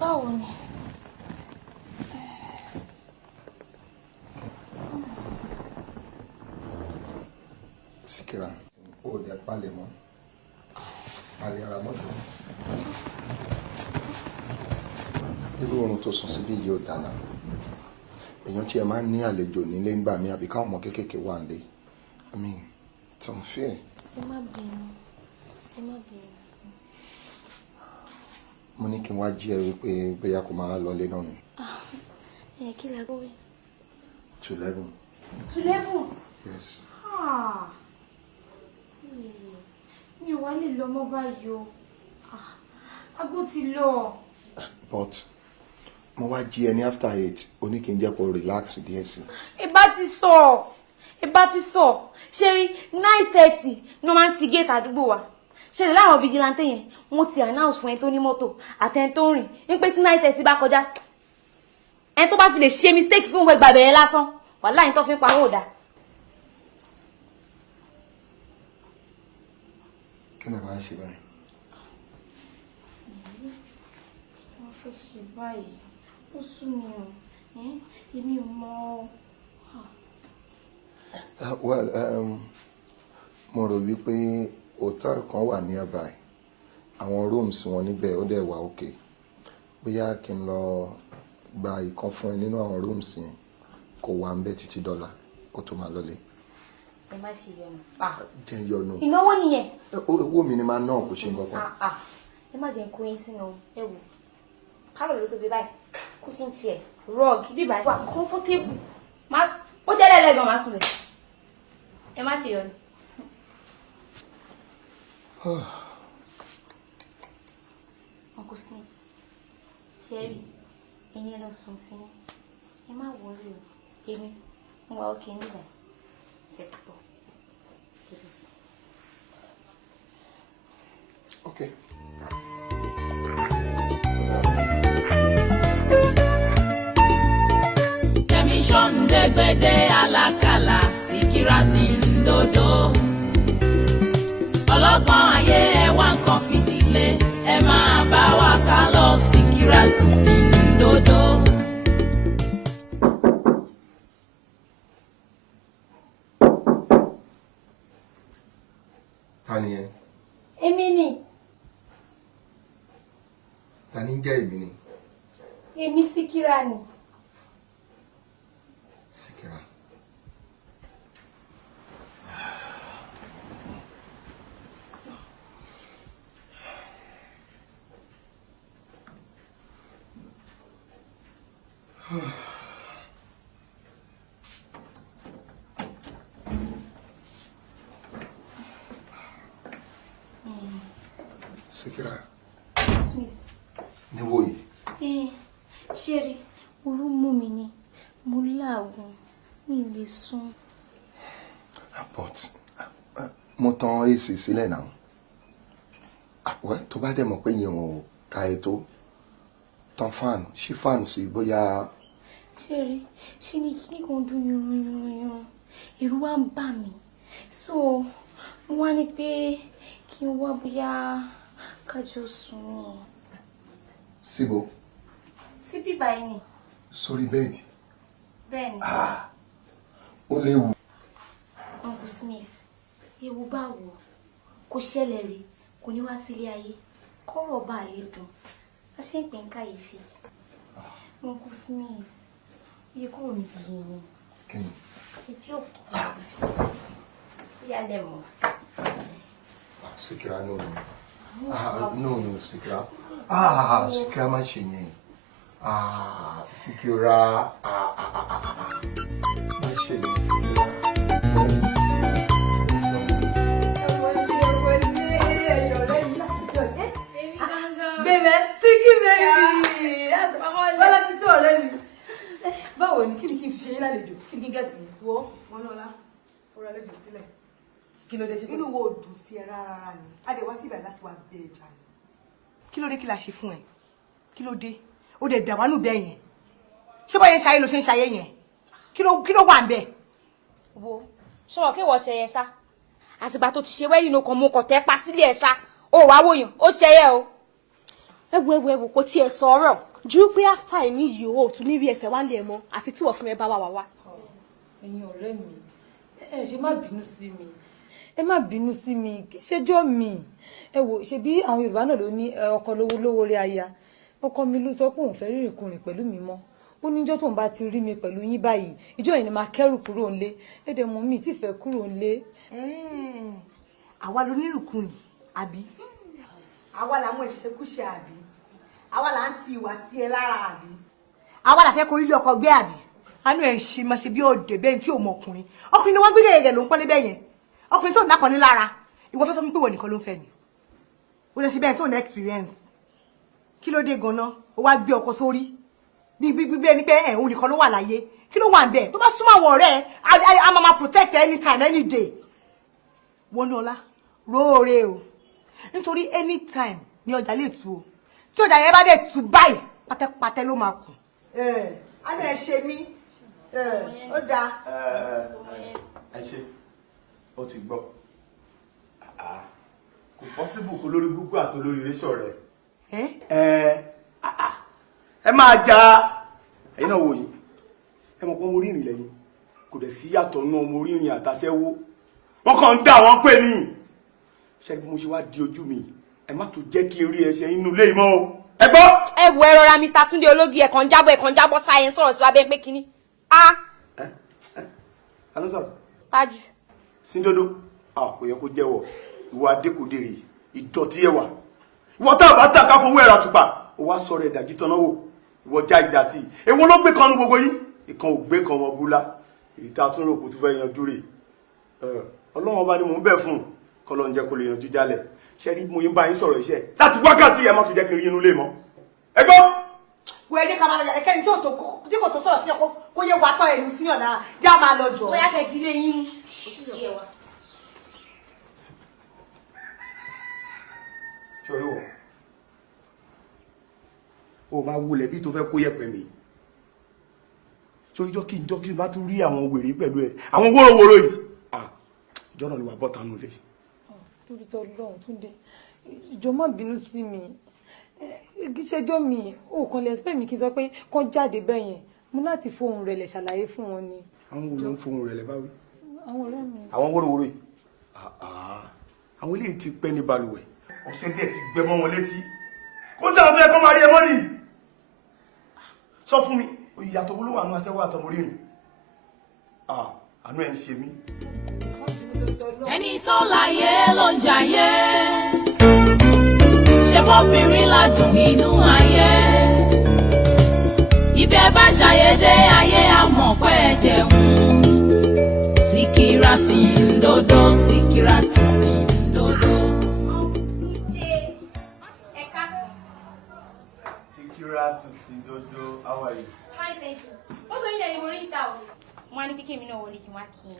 Báwo ni? Sikira, ó dẹ̀ palẹ̀ mọ́. Palẹ̀ ara mọ́tò. Irú oorun tó sùn síbí yìí ò dáná. Èèyàn tí ẹ máa ń ní àlejò nílé ń gbà mí àbí káwọn ọmọ kéékèèké wà nílé. I mean, it's unfair. Ẹ má bínú. Ẹ má bínú. Mo ní kí n wá jí ẹ wípé bóyá kò máa lọlé náà ni. Ẹ kí la gbórí? 211. 211? Yes. Mi ò wá lè lọ mọ́ báyìí o. Aago ti lọ. But mo wá jí ẹ ní after 8 ó ní kí n jẹ́ kó relax díẹ̀ sí. Ìbá ti sọ ṣe rí 9:30 ní wọ́n máa ń ti gate àdúgbò wa ṣe lè láwọn vigilante yẹn wọ́n ti announce fún ẹni tó ní mọ́tò àtẹni tó ń rìn ní pé tí 9:30 bá kọjá ẹni tó bá fi lè ṣe mistake fún òun ìgbàgbẹ́ yẹn lásán wàhálà yìí tó fi ń parọ́ òdà. Kí ni màá ṣe báyìí? Wọ́n fẹ́ ṣe báyìí ó sú mi o èmi ò mọ̀. Mo rò wípé hotel kan wà nearby àwọn rooms wọn níbẹ̀ ó dẹ̀ wà òkè bóyá kí n lọ gba ìkan fún ẹ nínú àwọn rooms yẹn kó wà ń bẹ títí dọ́là kó tó máa lọlé. Ẹ má ṣe yọnu. Jẹ́ yọnu. Ìnáwó nìyẹn. Owó mi ni máa ná kò ṣe nǹkan kan. Ẹ má jẹ́ kó yín sínú ẹ̀wù kárọ̀ ló tóbi báyìí kó sì ń tiẹ̀ rug bíbá wà comfortable ó jẹ́ lẹ́lẹ́gàn máa sùn bẹ̀. Ẹ má ṣe yọnu. Uncle Smith, Sherry, ẹ̀yin ẹ lọ sùn sí ẹ má wọrí o èmi ń wá òkè nígbà ṣe ti bọ̀. Okay. gbẹdẹgbẹdẹ alákàlà Síkírà sí ń dodo. Ọlọ́gbọ́n ayé ẹ wá nǹkan fìdílé ẹ máa bá wa ká lọ Síkírà tún sí ń dodo. Ta ni ẹ? Èmi ni. Ta ni ń jẹ́ èmi ni? Èmi Síkírà ni. Síkírà. Síkírà. Smith. Níbo yìí? Ṣẹ́rí, orú mú mi ni, mo láàgùn, mi lè sùn. But mo tan AC sílẹ̀ náà. Àpò tó bá dẹ̀ mọ̀ pé yẹn ò ka ètò tan fan ṣí fan sí bóyá. Ṣẹ́rí, ṣe ni kíní kan dún yanranyanran, ẹ̀rù wá ń bà mí. So, mo wá ní pé kí n wá bóyá kájọ sùn ni. Síbo? Síbí báyìí ni. Sórí bẹ́ẹ̀dì. Bẹ́ẹ̀ni. Ó léwu. Uncle Smith, ewu báwo? Kò ṣẹlẹ̀ rí, kò ní wá sílé ayé. Kọ́rọ̀ bá lè dùn. A ṣe ń pè ń káyìífì. Uncle Smith, iye kúrò ní ti yìnyín. Kí ni? Ìjókòó. Bóyá lẹ mọ̀. Síkírà no. No, Síkírà. Síkírà má ṣe yẹn. Síkírà. Má ṣe yẹn, Síkírà. Baby, Tiki baby. Bọ́lá ti tó ọ̀rẹ́ mi. Báwo ni kí ni kí n fi ṣe yín lálejò? Kí ni kí n gẹ̀tì yín? Wọ́, wọ́n lọ́la, fúnra lẹ́jọ́ sílẹ̀. Kí ló dé ṣe pé? Inú wo dùn sí ẹ rárá ni. A dẹ̀ wá sí ìbàdàn láti wá bẹ ẹja ni. Kí ló dé kí la ṣe fún ẹ? Kí ló dé? Ó dẹ̀ dà wá nù bẹ́ẹ̀ yẹn. Ṣé bọ́ yẹn ṣayé ló ṣe ń ṣayé yẹn? Kí ló wà ń bẹ̀? Wo ṣọwọ́ kí wọ́n ṣe yẹn ṣá àtìgbà tó ti ṣe wẹ́ẹ̀lì ló kàn mú kàn tẹ́ pa sílé ẹ̀ ṣá ó wàá wòyàn ó ṣe yẹ o. Ẹ̀wò kò tiẹ̀ sọ̀rọ̀ ju pé after ẹni yìí o tún ní rí ẹsẹ̀ wá ń lé ẹ mọ́ àfi tí wọ́n fún ẹ bá wà wá. Ẹ̀yin ọ̀rẹ́ mi, ẹ ṣe má bínú sí mi. Ẹ má bínú sí mi, kì í ṣẹjọ́ mi. Ẹ wò ṣe bí àwọn Yorùbá náà ló ní ọkọ lówó rí aya. Ọkọ mi ló sọ pé òun fẹ́ rírìn kùnrin pẹ̀lú mi mọ́. Ó níjọ́ tóun bá ti rí mi pẹ̀lú yín báyìí ìjọ́ yẹn ni máa kẹ́rù kúrò ńlé. Ẹ̀dẹ̀ mọ̀ mi tí fẹ́ kúrò ńlé. Àwa ló nírùkùnrin àbí? Àwa làwọn ìṣekúṣe àbí? Àwa là ń ti ìwà sí ẹ lára àbí? Àwa là fẹ́ kó orílẹ̀ ọkọ gbé àbí? Àánú ẹ̀ ṣe máa ṣe bí òde bẹ́ẹ̀ tí ò mọ ọkùnrin. Ọkùnrin ni wọ́n gbé gẹ̀gẹ̀ ló ń pọ́nlé bẹ́ẹ̀ yẹn. Ọkùnrin tó ń dákọ̀ ní lára. Ìwọ fẹ́ sọ fún pé wọ́n nìkan ló ń fẹ́ ni. Ó lè ṣe bẹ́ẹ̀ tó ní experience. Kí ló dé gan-an? Ó wá gbé ọkọ sórí. Bí ẹni pé òun nìkan ló wà láyé. Kí ló wà ń bẹ̀? Tó bá súnmọ́ àwọn ọ̀rẹ́ ẹ̀, a máa protect anytime, any day. Wọnúọlá, róore o. Nítorí anytime ni ọjà lè tú o. Tí ọjà yẹn bá dé tú báyìí, pátẹ́pátẹ́ ló máa kù. Á ní ẹ ṣe mí. Ó dáa. Ẹ ṣe, ó ti gbọ́. Kò pọ́síbù kó lórí gbogbo àti olórí iléeṣọ́ rẹ̀. Ẹ máa jà. Ẹ̀yin náà wò yìí. Ẹ mọ̀ pé mo rí ìrìn lẹ́yìn. Kò dẹ̀ sí yàtọ̀ náà mo rí ìrìn àtàṣẹ́wó. Wọ́n kàn ń dà wọ́n pè ní. Ṣé bí mo ṣe wá di ojú mi? Ẹ má tó jẹ́ kí n rí ẹsẹ̀ inú ilé mọ́ o. Ẹ gbọ́. Ẹ wo ẹ rọra Mr. Túndé ológi ẹ̀kan jábọ̀ sáyẹn sọ̀rọ̀ sí wa bẹ́ẹ̀ pé kínní. Àná sọ̀rọ̀. Tájù. Síndodo, kò yẹ kó jẹ́wọ́. Ìwọ adékòdèrè ìdọ̀tí ẹwà. Ìwọ tá a bá tà ká fowó ẹ̀rọ àtùpà. Ó wá sọ̀rọ̀ ẹ̀dàjì tán náà wò. Ìwọ já ìjà tí. Èwo ló gbé kanú gbogbo yín? Ìkan ò gbé kan wọn búlá. Èyí tá a tún rò kó tún fẹ́ yanjú rè. Ọlọ́run ọba ni mò ń bẹ̀ fún kọ́lọ́ ń jẹ́ kó lè yanjú jálẹ̀. Ṣé rí mo yín bá yín sọ̀rọ̀ iṣẹ́ láti wákàtí ẹ má tún jẹ́ kí n rí inú lé mọ́. Ẹ gbọ́. Wo ẹ jẹ́ ká máa lọ yàrá kẹ́ni tí kò tó sọ̀rọ̀ sí ọkọ kó yẹ wàá tọ́ ẹnu síyàn náà já máa lọ jọ. Bóyá kẹ́ ìdílé yín. Ṣọ̀rí wọ̀. O máa wulẹ̀ bí tó fẹ́ kó yẹ̀pẹ̀ mi. sórí jọ́ kí n jọ́ kí n bá tún rí àwọn wèrè pẹ̀lú ẹ̀ àwọn wórówóró yìí jọ́nà ni wà bọ́ tanú lé. torí tó lọ́hùn Túndé ìjọ má bínú sí mi ìṣẹ́jọ́ mi ò kàn lè expect mi kí n sọ pé kán jáde bẹ́ẹ̀ yẹn mo láti fohùn rẹ̀ lè ṣàlàyé fún wọn ni. àwọn wo ló ń fohùn rẹ̀ lẹ́ báwí. àwọn ọ̀rẹ́ mi. àwọn wórówóró yìí àwọn eléyìí ti pẹ́ ní balùwẹ̀ ọ̀sẹ̀ díẹ̀ ti gbẹ mọ́ wọn létí kó tí àwọn tó yẹ kó máa rí ẹ mọ́ nìyí sọ fún mi ìyàtọ̀ wo ló wà nù aṣẹ́wó àtọmọrí rìn àánú ẹ̀ ń ṣe mí. ẹni tó láyé ló ń jayé ṣe bóbìnrin ládùn inú ayé ibẹ̀ bá jayé dé ayé àmọ̀ pé ẹ jẹun Síkírà sí ń dodo Síkírà tún sí ń dodo. Síkírà tún sí ń dodo, how are you? Fine, thank you. Ó sọ ilẹ̀ ìwòrí ìta o. Wọ́n á ní kíkẹ́ mi náà wọlé kí wọ́n á kí n.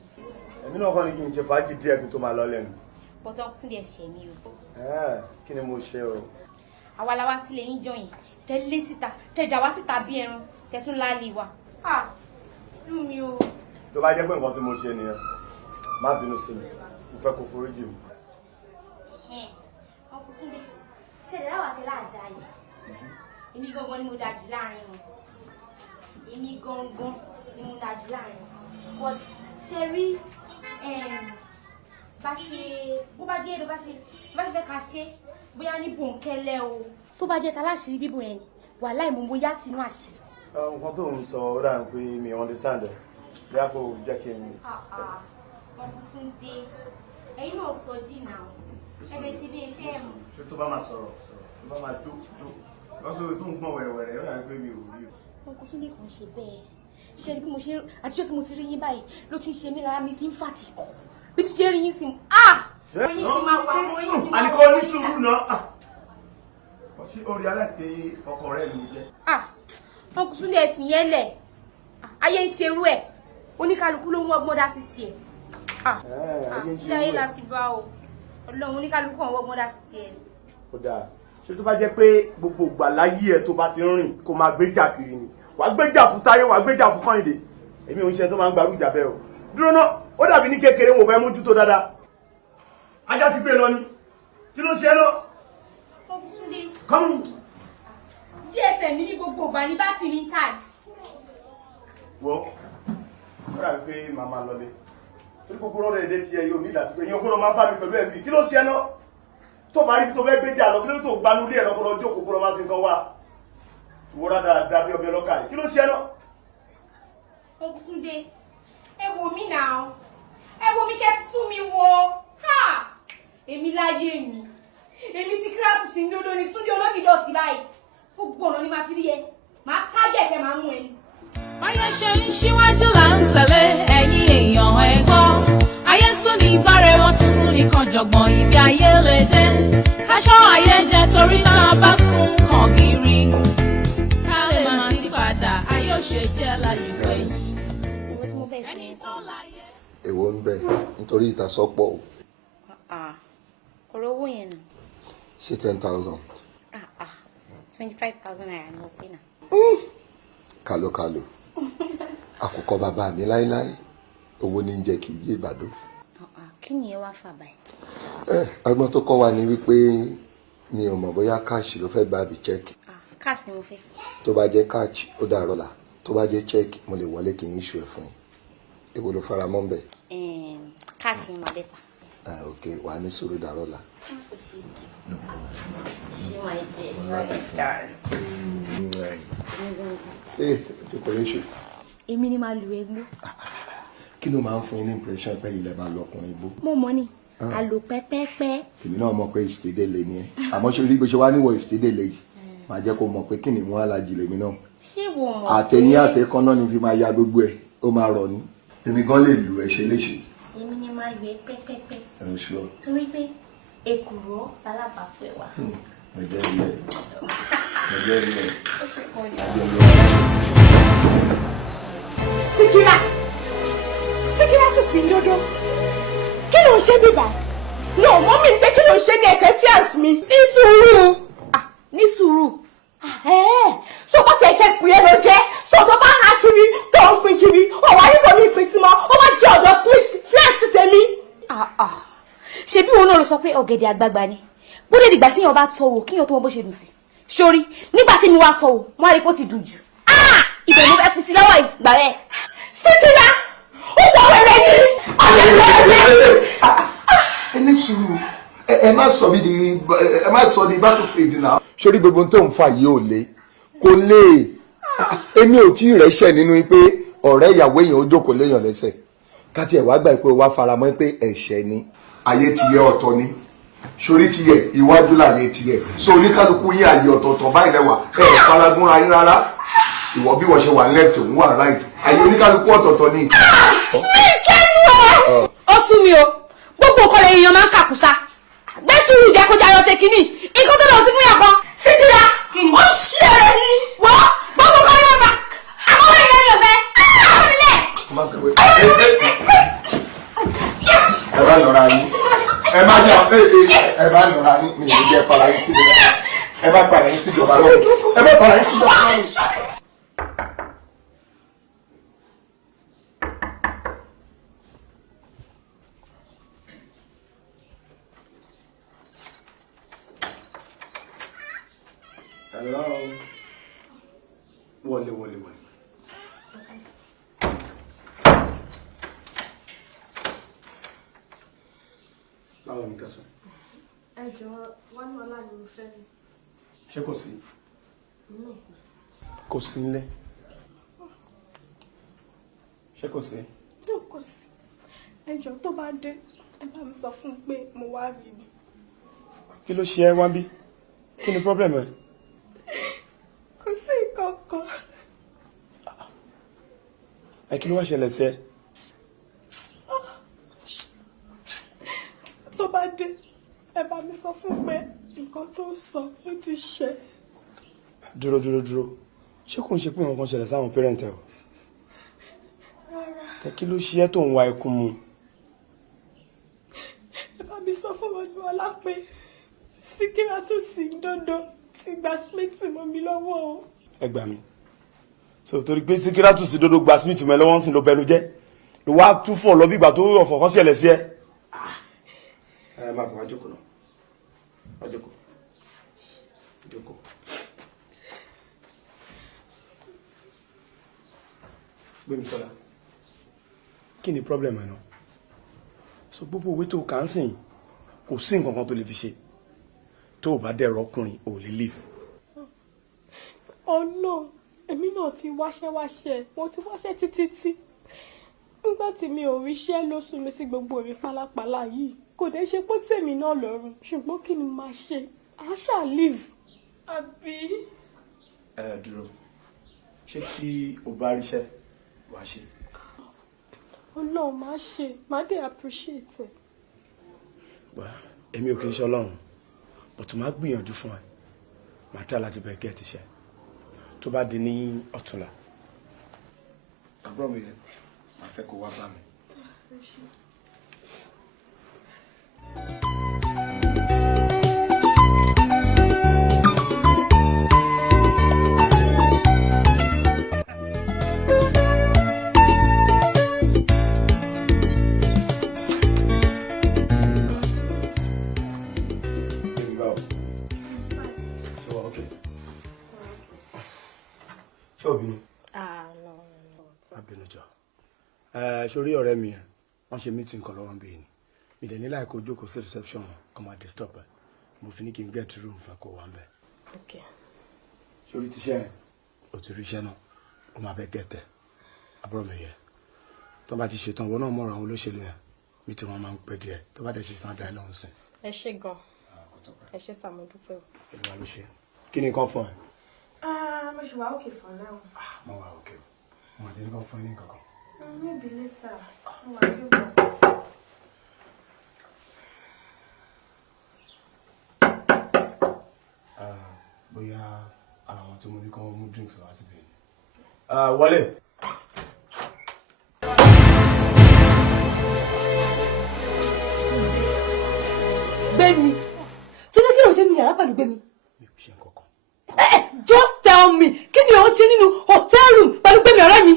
èmi náà kọ́ ni kí n ṣe fàájì díẹ̀ kí n tó máa lọ lẹ́nu. Bọ́sọ̀ Túndé ẹ̀ṣẹ̀ mi o. Kí ni mo ṣe o? Àwa la wá sílé yín jọyìn. Tẹ́lé síta, tẹ̀jà wá síta bí ẹran, tẹ̀sùn láàlì wa. Lú mi o. Tó bá jẹ́ pé nǹkan tí mo ṣe nìyẹn, má bínú sí mi. Mo fẹ́ kó foríjì mi. Ọkùnrin Túndé, ṣẹlẹ̀ láwà tẹ́lá àjà yìí. Èmi gangan ni mo dájú láàrin wọn. Èmi gangan ni mo dájú láàrin wọn. But ṣe rí bá ṣe bó bá jẹ́ bá ṣe fẹ́ ká ṣe bóyá ní bòńkẹ́lẹ́ o tó bá jẹ́ taláṣìírí bíbò yẹn wàhálà ìmọ̀ bóyá tinú àṣírí. Nǹkan tó ń sọ ó dà pé mi understand ẹ̀ bí a kò jẹ́ kí n. Ọkùnrin Túndé ẹ̀yin náà sọ jìnnà ẹ lè ṣe bí ẹgbẹ́ ẹ̀ mọ̀. Ṣé tó bá máa sọ̀rọ̀ tó bá máa jó lọ́sọ̀rọ̀ tó ń gbọ̀n wẹ̀rẹ̀wẹ̀rẹ̀ ó dà pé mi ò rí o. Ọkùnrin Túndé kò ń ṣe bẹ́ẹ̀ ṣe ni bí mo ṣe àtijọ́ tí mo ti rí yín báyìí ló ti ń ṣe mí lára mi ti ń fàtìkọ̀ bí ti ṣe rí yín sí mu oyin kì í máa wà oyin kì í máa wà. àníkọ́ ní sùúrù náà ọtí orí aláìpé ọkọ rẹ ló jẹ. Ọkùnrin Túndé ẹ̀fìn yẹn lẹ̀ ayé ń ṣerú ẹ̀ oníkálukú ló ń wọ́gbọ́n dá sí tiẹ̀ ṣé ayé láti bá o ọlọ́run oníkálukú kan wọ́gbọ́n dá sí tiẹ̀. ó dáa ṣé tó bá jẹ́ pé gbogbo ìgbà láyé ẹ̀ tó bá ti rìn kó máa gbéjà kiri ni wàá gbéjà fún Táyé wàá gbéjà fún Kọ́hìndé èmi ò ń ṣe tó máa ń gbarú ìjà bẹ́ẹ̀ o dúró náà ó dàbí ní kékeré wò fẹ́ mójútó dáadáa ajá ti gbé lọ ni kí ló ń ṣe é lọ. Ọkùnrin Túndé kọ́mù. GSM ní gbogbo ìgbà ní bátìrì in charge. wo ó dàbí pé màmá lọlé torí gbogbo rọ́ọ̀dọ̀ èdè tiẹ̀ yóò ní ìdásí pé ìyẹn gbọ́dọ̀ máa bá mi pẹ̀lú ẹ̀mí kí ló ṣe é náà tó bá rí tó fẹ́ gbéjà lọ kí ló tó gbanú ilé ẹ̀rọ kọ́lọ́ jókòó kọ́lọ́ máa fi nǹkan wá ìwọ́ra dáadáa bí ọbẹ̀ ọlọ́kà yìí kí ló ṣe é náà. Ọkùnrin Túndé ẹ wò mí náà ẹ wò mí kẹ́ tú mi wò èmi láyé mi èmi Síkírà tún sí dodo ní Túndé olókìdọ̀ sí báyìí gbogbo ọ̀nà ni máa fi rí ẹ máa tágẹ̀ kẹ́ máa mú ẹ. ayé ṣe ń ṣíwájú là ń tẹ̀lé ẹ̀yin èèyàn ẹ gbọ́ ayé sún ní bárẹ̀ wọ́n tún sún ní kànjọ̀gbọ̀n ibi ayé lè dé káṣọ́ ayé jẹ torí tá a bá sún kàn gírí ká lè máa ti padà ayé ò ṣe jẹ́ láyé yìí. èwo ń bẹ nítorí ìtasọ́pọ̀ o. ọ̀rọ̀ owó yẹn nà. ṣé 10,000. 25,000 naira ni mo pè náà. kálókáló àkùkọ bàbá mi láéláé owó ní jẹ́ kì í yé ìbàdó. kí ni ẹ wá fà báyìí. ọgbọ́n tó kọ́ wa ni wípé mi ò mọ̀ bóyá káàṣì ló fẹ́ gbà bí chẹ́ẹ̀kì. káàṣì ni mo fẹ́. tó bá jẹ́ káàṣì ó dàrọ́ la tó bá jẹ́ chẹ́ẹ̀kì mo lè wọlé kí n ṣù ẹ̀ fún yín èwo ló fara mọ́ ń bẹ̀. káàṣì ni màá bẹ́ta. ok wà á ní sùúrù dàrọ́ la. èmi ni màá lu egbò. kí ló máa ń fún yín ní impression pé ilẹ̀ máa lọ ọkùnrin igbó. mo mọ̀ ni àlò pẹ́pẹ́pẹ́. èmi náà mọ̀ pé ìsìtédè lè ní ẹ àmọ́ ṣe rí bó ṣe wá níwọ̀ ìsìtédè lè yìí máa jẹ́ kó mọ̀ pé kí ni wọ́n alájì lèmi náà. ṣé wo mọ̀ pé àtẹ̀yìn àtẹ̀kọ́nà ni fi máa ya gbogbo ẹ̀ ó máa rọ̀ ní. èmi gan lè lu ẹ ṣe léṣe. èmi ni màá lu ẹ pẹ́pẹ́pẹ́. ẹ ń ṣọ. torí pé èkùrọ́ lálábàápẹ́ wa. ẹ̀jẹ̀ rí ẹ̀ ẹ̀jẹ̀ rí ẹ̀. Síkírà Síkírà tún sí dodo kí ló ń ṣe bíbá no mọ́ mi pé kí ló ń ṣe ní ẹsẹ̀ fíàsì mi. ní sùúrù ní sùúrù so bá ti ẹ̀ṣẹ̀ pè é ló jẹ́ so tó bá há kiri tó ń pè sọ pé ọ̀gẹ̀dẹ̀ àgbagbà ni bó dé dìgbà tí èèyàn bá tọ́ wò kíyàn tó mọ bó ṣe dùn sí sórí nígbà tí mi wá tọ́ wò wọ́n á rí pé ó ti dùn jù ibẹ̀ ló fẹ́ kú sí lọ́wọ́ ìgbà rẹ̀. Síkírà ó gbọ́ wẹ̀rẹ̀ ni ọ̀sẹ̀ wẹ̀rẹ̀. ẹni sùúrù ẹ má sọ ní battlefield náà. sórí gbogbo tó ń fa yìí ò le kò lè èmi ò tí ì rẹ́ṣẹ̀ nínú pé ọ̀rẹ́ ìyàwó èèyàn ó jókòó léèyàn lẹ́sẹ̀ káti ẹ̀ wá gbà pé wá faramọ́ pé ẹ̀ṣẹ̀ ni ayé ti yẹ ọ̀tọ̀ ni sórí ti yẹ iwájú làyè ti yẹ so oníkálukú yín àyè ọ̀tọ̀ọ̀tọ̀ báyìí lẹ́wà ẹ̀ faragúnra yín rárá ìwọ bí wọ́n ṣe wà left òun wà right àyè oníkálukú ọ̀tọ̀ọ̀tọ̀ ni. ó sú mi o gbogbo nǹkan lẹ́yìn èèyàn máa ń kàkùsà gbé sùúrù jẹ́ kó jayọ ṣe kínní nǹkan tó lọ sí fún yàn kan Síkírà ó ṣe é ní wọ́n gbogbo nǹkan ní bàbá àkọ́kọ́ ìlẹ̀ mi ò fẹ́ ẹ bá lọ́ra yín ẹ má jà ẹ bá lọ́ra yín mi ò jẹ́ para yín síbi ẹ bá para yín síbi ọba lọ́wọ́ ẹ bá para yín síbi ọba lọ́wọ́. Hello. Wọlé. Báwo ni kẹsàn? Ẹ jọ̀ọ́ wọ́n ní ọlá ni mo fẹ́ rí. Ṣé kò sí? Kò sí nílé. Ṣé kò sí? Kò sí. Ẹ jọ̀ọ́ tó bá dé ẹ bá mi sọ fún un pé mo wá rí ni. Kí ló ṣe ẹ́ wá bí? Kí ni problem ẹ? Kò sí nǹkan kan. Ẹ kí ló wá ṣẹlẹ̀ sí ẹ? Tó bá dé ẹ bá mi sọ fún un pé nǹkan tó sọ ó ti ṣe. Dúró. Ṣé kò ń ṣe pé nǹkan ṣẹlẹ̀ sáwọn parent ẹ o? Ẹ kí ló ṣe ẹ́ tó ń wa ikú mu? Ẹ bá mi sọ fún Olúọlá pé Síkírà tó sì ń dọ́dọ̀ ti gba smith mọ́ mi lọ́wọ́ o. Ẹ gbà mí. So torí pé Síkírà tó sì dodo gba smith mọ́ ẹ lọ́wọ́ ń sìn ló bẹnu jẹ́ ló wá tún fọ̀ lọ bí ìgbà tó ọ̀fọ̀ kan ṣẹlẹ̀ sí ẹ. Ẹ má bọ̀ wá jókòó náà. Wá jókòó. Gbémi sọ́la. Kí ni problem ẹ̀ náà? So gbogbo òwe tó kà ń sìn kò sí nǹkan kan tó lè fi ṣe. Tó o bá dẹ̀rọ ọkùnrin ò lè leave. Ọ̀nà èmi náà ti wáṣẹ́ mo ti wáṣẹ́ títí nígbà tí mi ò ríṣẹ́ ló sún mi sí gbogbo orí pálapàla yìí kò dé ṣe pé tèmi náà lọ́rùn ṣùgbọ́n kí ni máa ṣe àṣà leave àbí. Ẹ dúró ṣé tí o bá ríṣẹ́ wàá ṣe. Ọlọ́run máa ṣe máa dé appreciate ẹ. Èmi ò kì í ṣe Ọlọ́run but máa gbìyànjú fún ẹ máa tẹ́ láti bẹ̀rẹ̀ gẹ́ẹ̀tì iṣẹ́ tó bá di ní ọ̀túnla àbúrò mi yẹn máa fẹ́ kó wá bá mi. Sórí ọ̀rẹ́ mi ẹ̀ wọ́n ṣe meeting kan lọ́wọ́ bíi ni mi dẹ̀ ní láì kó jókòó sí reception kọ́ máa disturb ẹ̀ mo fi ní kí n get room fún kó wà ń bẹ̀. Sórí tíṣẹ́ ẹ̀ o ti rí iṣẹ́ náà ó máa bẹ́ gẹ̀tẹ̀ àbúrò mi yẹ tó bá ti ṣetán wọn náà mọ̀ràn àwọn olóṣèlú yẹn mi tí wọ́n máa ń pẹ́ díẹ̀ tó bá dẹ̀ ṣetán dá ẹ lọ́hùn sí. Ẹ ṣé gan ẹ ṣé sàmódúpẹ́ o. Ìwà ló ṣe kí ni nǹkan fún ẹ. Mo ṣe wà òkè fún náà. Mo wà òkè o mo àti nǹkan fún ẹ ní nǹkan kan. Maybe later. Bóyá àwọn tí mo ní kọ́ mú drinks wá síbí ni. Wọlé. Gbémi tí ló kí ló ṣe ní yàrá pẹ̀lú Gbémi. Mi ò ṣe nǹkan kan. Just tell me kí ni o ṣe nínú hotel room pẹ̀lú Gbémi ọ̀rẹ́ mi.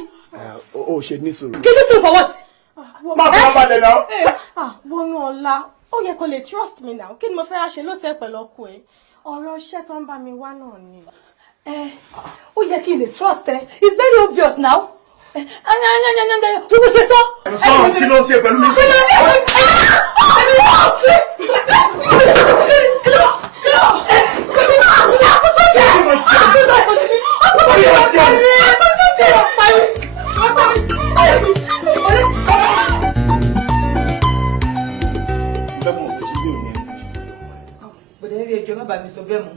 O ṣe ní sùúrù. Kí ni sùúrù for what? Má fi wọn balẹ̀ náà. Wọ́n ọ̀la ó yẹ kó lè trust me now. Kí ni mo fẹ́ ra ṣe lóòótọ́ pẹ̀lú ọkọ ẹ̀? Ọ̀rọ̀ iṣẹ́ tó ń bá mi wá náà ni. Ó yẹ kí n lè trust ẹ. It's very obvious now. Tí mo ṣe sọ. Sọ kí ló ń ṣe pẹ̀lú mi? Bọ̀dẹ̀ rí ẹjọ́ má bàa mi sọ bẹ́ẹ̀ mọ́.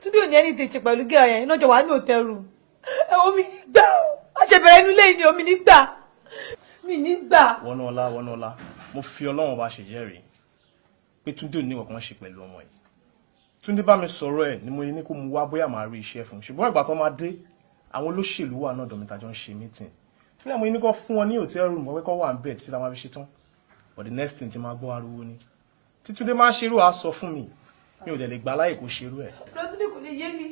Túndé ò ní ẹni tètè pẹ̀lú gẹ́ ọ̀yàn iná jọ wà ní òtẹ́rù. Ẹ̀wọ̀n mi nígbà ó. Àṣẹbẹ̀rẹ̀ inú lẹ́yìn ni omi nígbà. Mi nígbà. Wọnúọlá, mo fi Ọlọ́run bá ṣe jẹ́rìí pé Túndé ò ní kankan ṣe pẹ̀lú ọmọ yìí. Túndé bá mi sọ̀rọ̀ ẹ̀ ni mo ní kó mu wá bóyá màá rí iṣẹ́ fún un. Ṣùgbọ́n ìgbà tó máa dé, àwọn olóṣèlú wà náà dọ̀mí tàjọ ń ṣe meeting. Kílẹ̀ mo ní kó fún wọn ní hotel room wọ́pẹ́ kó wà ń bẹ̀ títí táwọn fi ṣe tán. But the next thing ti máa gbọ́ ariwo ni. Tí Túndé máa ń ṣerú àá sọ fún mi. Mi ò dẹ̀ lè gbà láyè kó ṣerú ẹ̀. Túndé kò lè yé mi.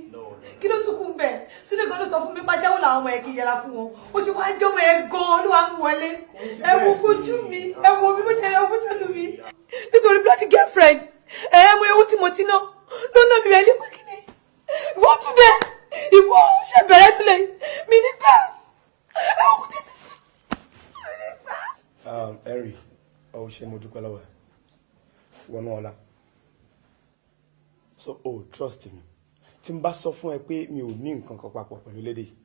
Kí ló tún kún bẹ́ẹ̀? Túndé kan ló sọ fún mi pàṣẹ wò làwọn ọmọ ẹ̀ kì í yẹra fún wọn. Ó ṣe wá jọmọ ẹ gan-an ló wá mú wọlé. Ẹ wo fojú mi, ẹ wo bí mo ṣe ẹ wo ṣe lù mí. Nítorí bloody girlfriend, mọ ewu tí mo ti ná. Lọ́nà mi rẹ̀ ní pé kí ni? Ìwọ Túndé, ìwọ ṣe bẹ̀rẹ̀ nílé mi nígbà. Ẹ wọ́n kò tètè sí nígbà. Henry, ó ṣe mo dúpẹ́ lọ́wọ́ ẹ̀. Wọnúọlá. So, trust me. Tí n bá sọ fún ẹ pé mi ò ní nǹkan kan papọ̀ pẹ̀lú lédè yìí.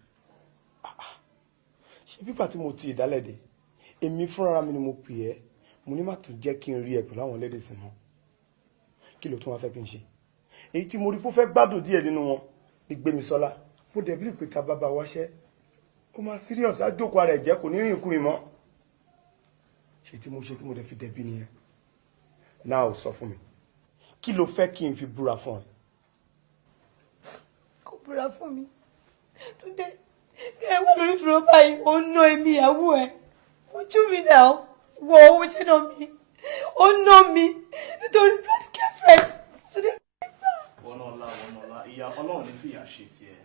Ṣé pípa tí mo ti ìdálẹ́dẹ̀, èmi fúnra mi ni mo pè ẹ́, mo ní má tún jẹ́ kí n rí ẹ pẹ̀lú àwọn lédè sí mọ́. Kí ló tún wá fẹ́ kí n ṣe? Èyí tí mo rí pé ó fẹ́ gbádùn díẹ̀ nínú wọn ní Gbémisọ́lá. Mo dẹ̀ bí pé ta bàbá wáṣẹ́, ó máa serious àjókòó ara ẹ̀ jẹ́ kò ní rìn kú ìmọ̀. Ṣé tí mo dẹ̀ fi dẹ̀bi nìyẹn? Now sọ fún mi, kí ló fẹ́ kí n fi búra fún ẹ? Búra fún mi. Túndé, ẹ wá lórí dúró báyìí, ó ná èmi ìyàwó ẹ. Ojú mi náà wọ owó ṣẹ́ náà mi. Ó ná mi nítorí blood girlfriend. Túndé. Wọnúọlá, ìyá Ọlọ́run ní fìyà ṣe tiẹ̀.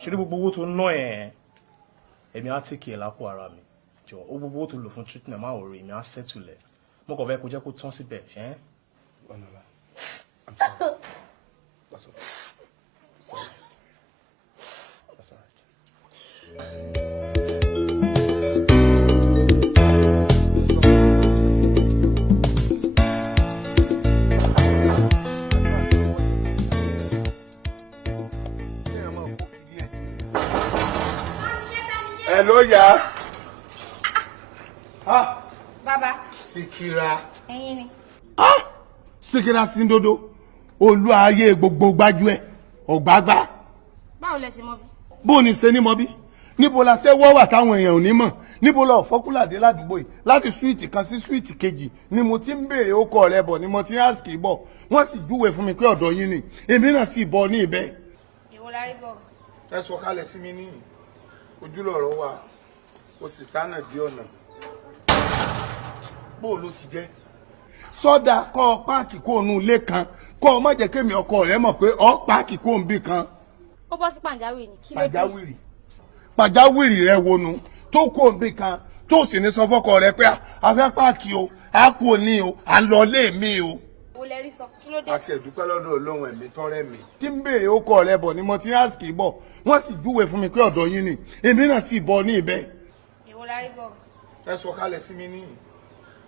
Ṣé ní gbogbo owó tó ná ẹ̀ èmi á tèkì ẹ̀ lápò ara mi. Jọ ó gbogbo owó tó lò fún treatment máa wò rí èmi á settle ẹ̀. Mo kàn fẹ́ kó jẹ́ kó tán síbẹ̀. Wọnúọlá, I'm sorry. That's okay. Sorry. That's all right. Hello, ya. Bàbá. Síkírà. Ẹ̀yin ni. Síkírà Síndodo. Olú ayé gbogbo gbájú ẹ̀. Ọ̀gbágbá. Báwo lẹ ṣe mọ̀ bí? Bó ni ṣe ní mọ̀ bí? Níbo la ṣe wọ́wà táwọn èèyàn ò ní mọ̀? Níbo la ọ̀fọ́kúlàdé ládùúgbò yìí? Láti súwìtì kan sí súwìtì kejì ni mo ti ń béèrè ókọ rẹ bọ̀ ni mo ti ń àṣìkì bọ̀. Wọ́n sì júwe fún mi pé ọ̀dọ̀ yín ni. Èmi náà sì bọ̀ ní ibẹ̀. Ìwọ la rí bọ̀. Ẹ sọ kalẹ̀ sí mi níyì. Ojúlọ̀rọ̀ wa. O sì tánà di ọ̀nà. Bó ló ti jẹ́? Sọ́dà kọ́ páàkì kó nu ilé kan. Kọ́ ọ má jẹ́ kémi ọkọ rẹ mọ̀ pé ọ́ páàkì kó ń bì kan. Ó bọ́ sí pàjáwìrì ni. Kí ló dé? Pàjáwìrì. Pàjáwìrì rẹ wo nu tó kó ń bì kan tó sì ní sọ fọ́kọ rẹ pé a fẹ́ páàkì o a kú òní o à ń lọ lé mi o. Wo lẹ rí sọ? Kí ló dé? Àti ẹ̀dúpẹ́ lọ́dọ̀ Ọlọ́run ẹ̀mí tọ́rẹ́ mi. Tí ń béèrè ókọ rẹ bọ̀ ni mo ti ń àṣìkì bọ̀. Wọ́n sì júwe fún mi pé ọ̀dọ̀ yín ni. Èmi náà sì bọ̀ ní ibẹ̀. Ìwọ la rí bọ̀. Ẹ sọ kalẹ̀ sí mi níyì.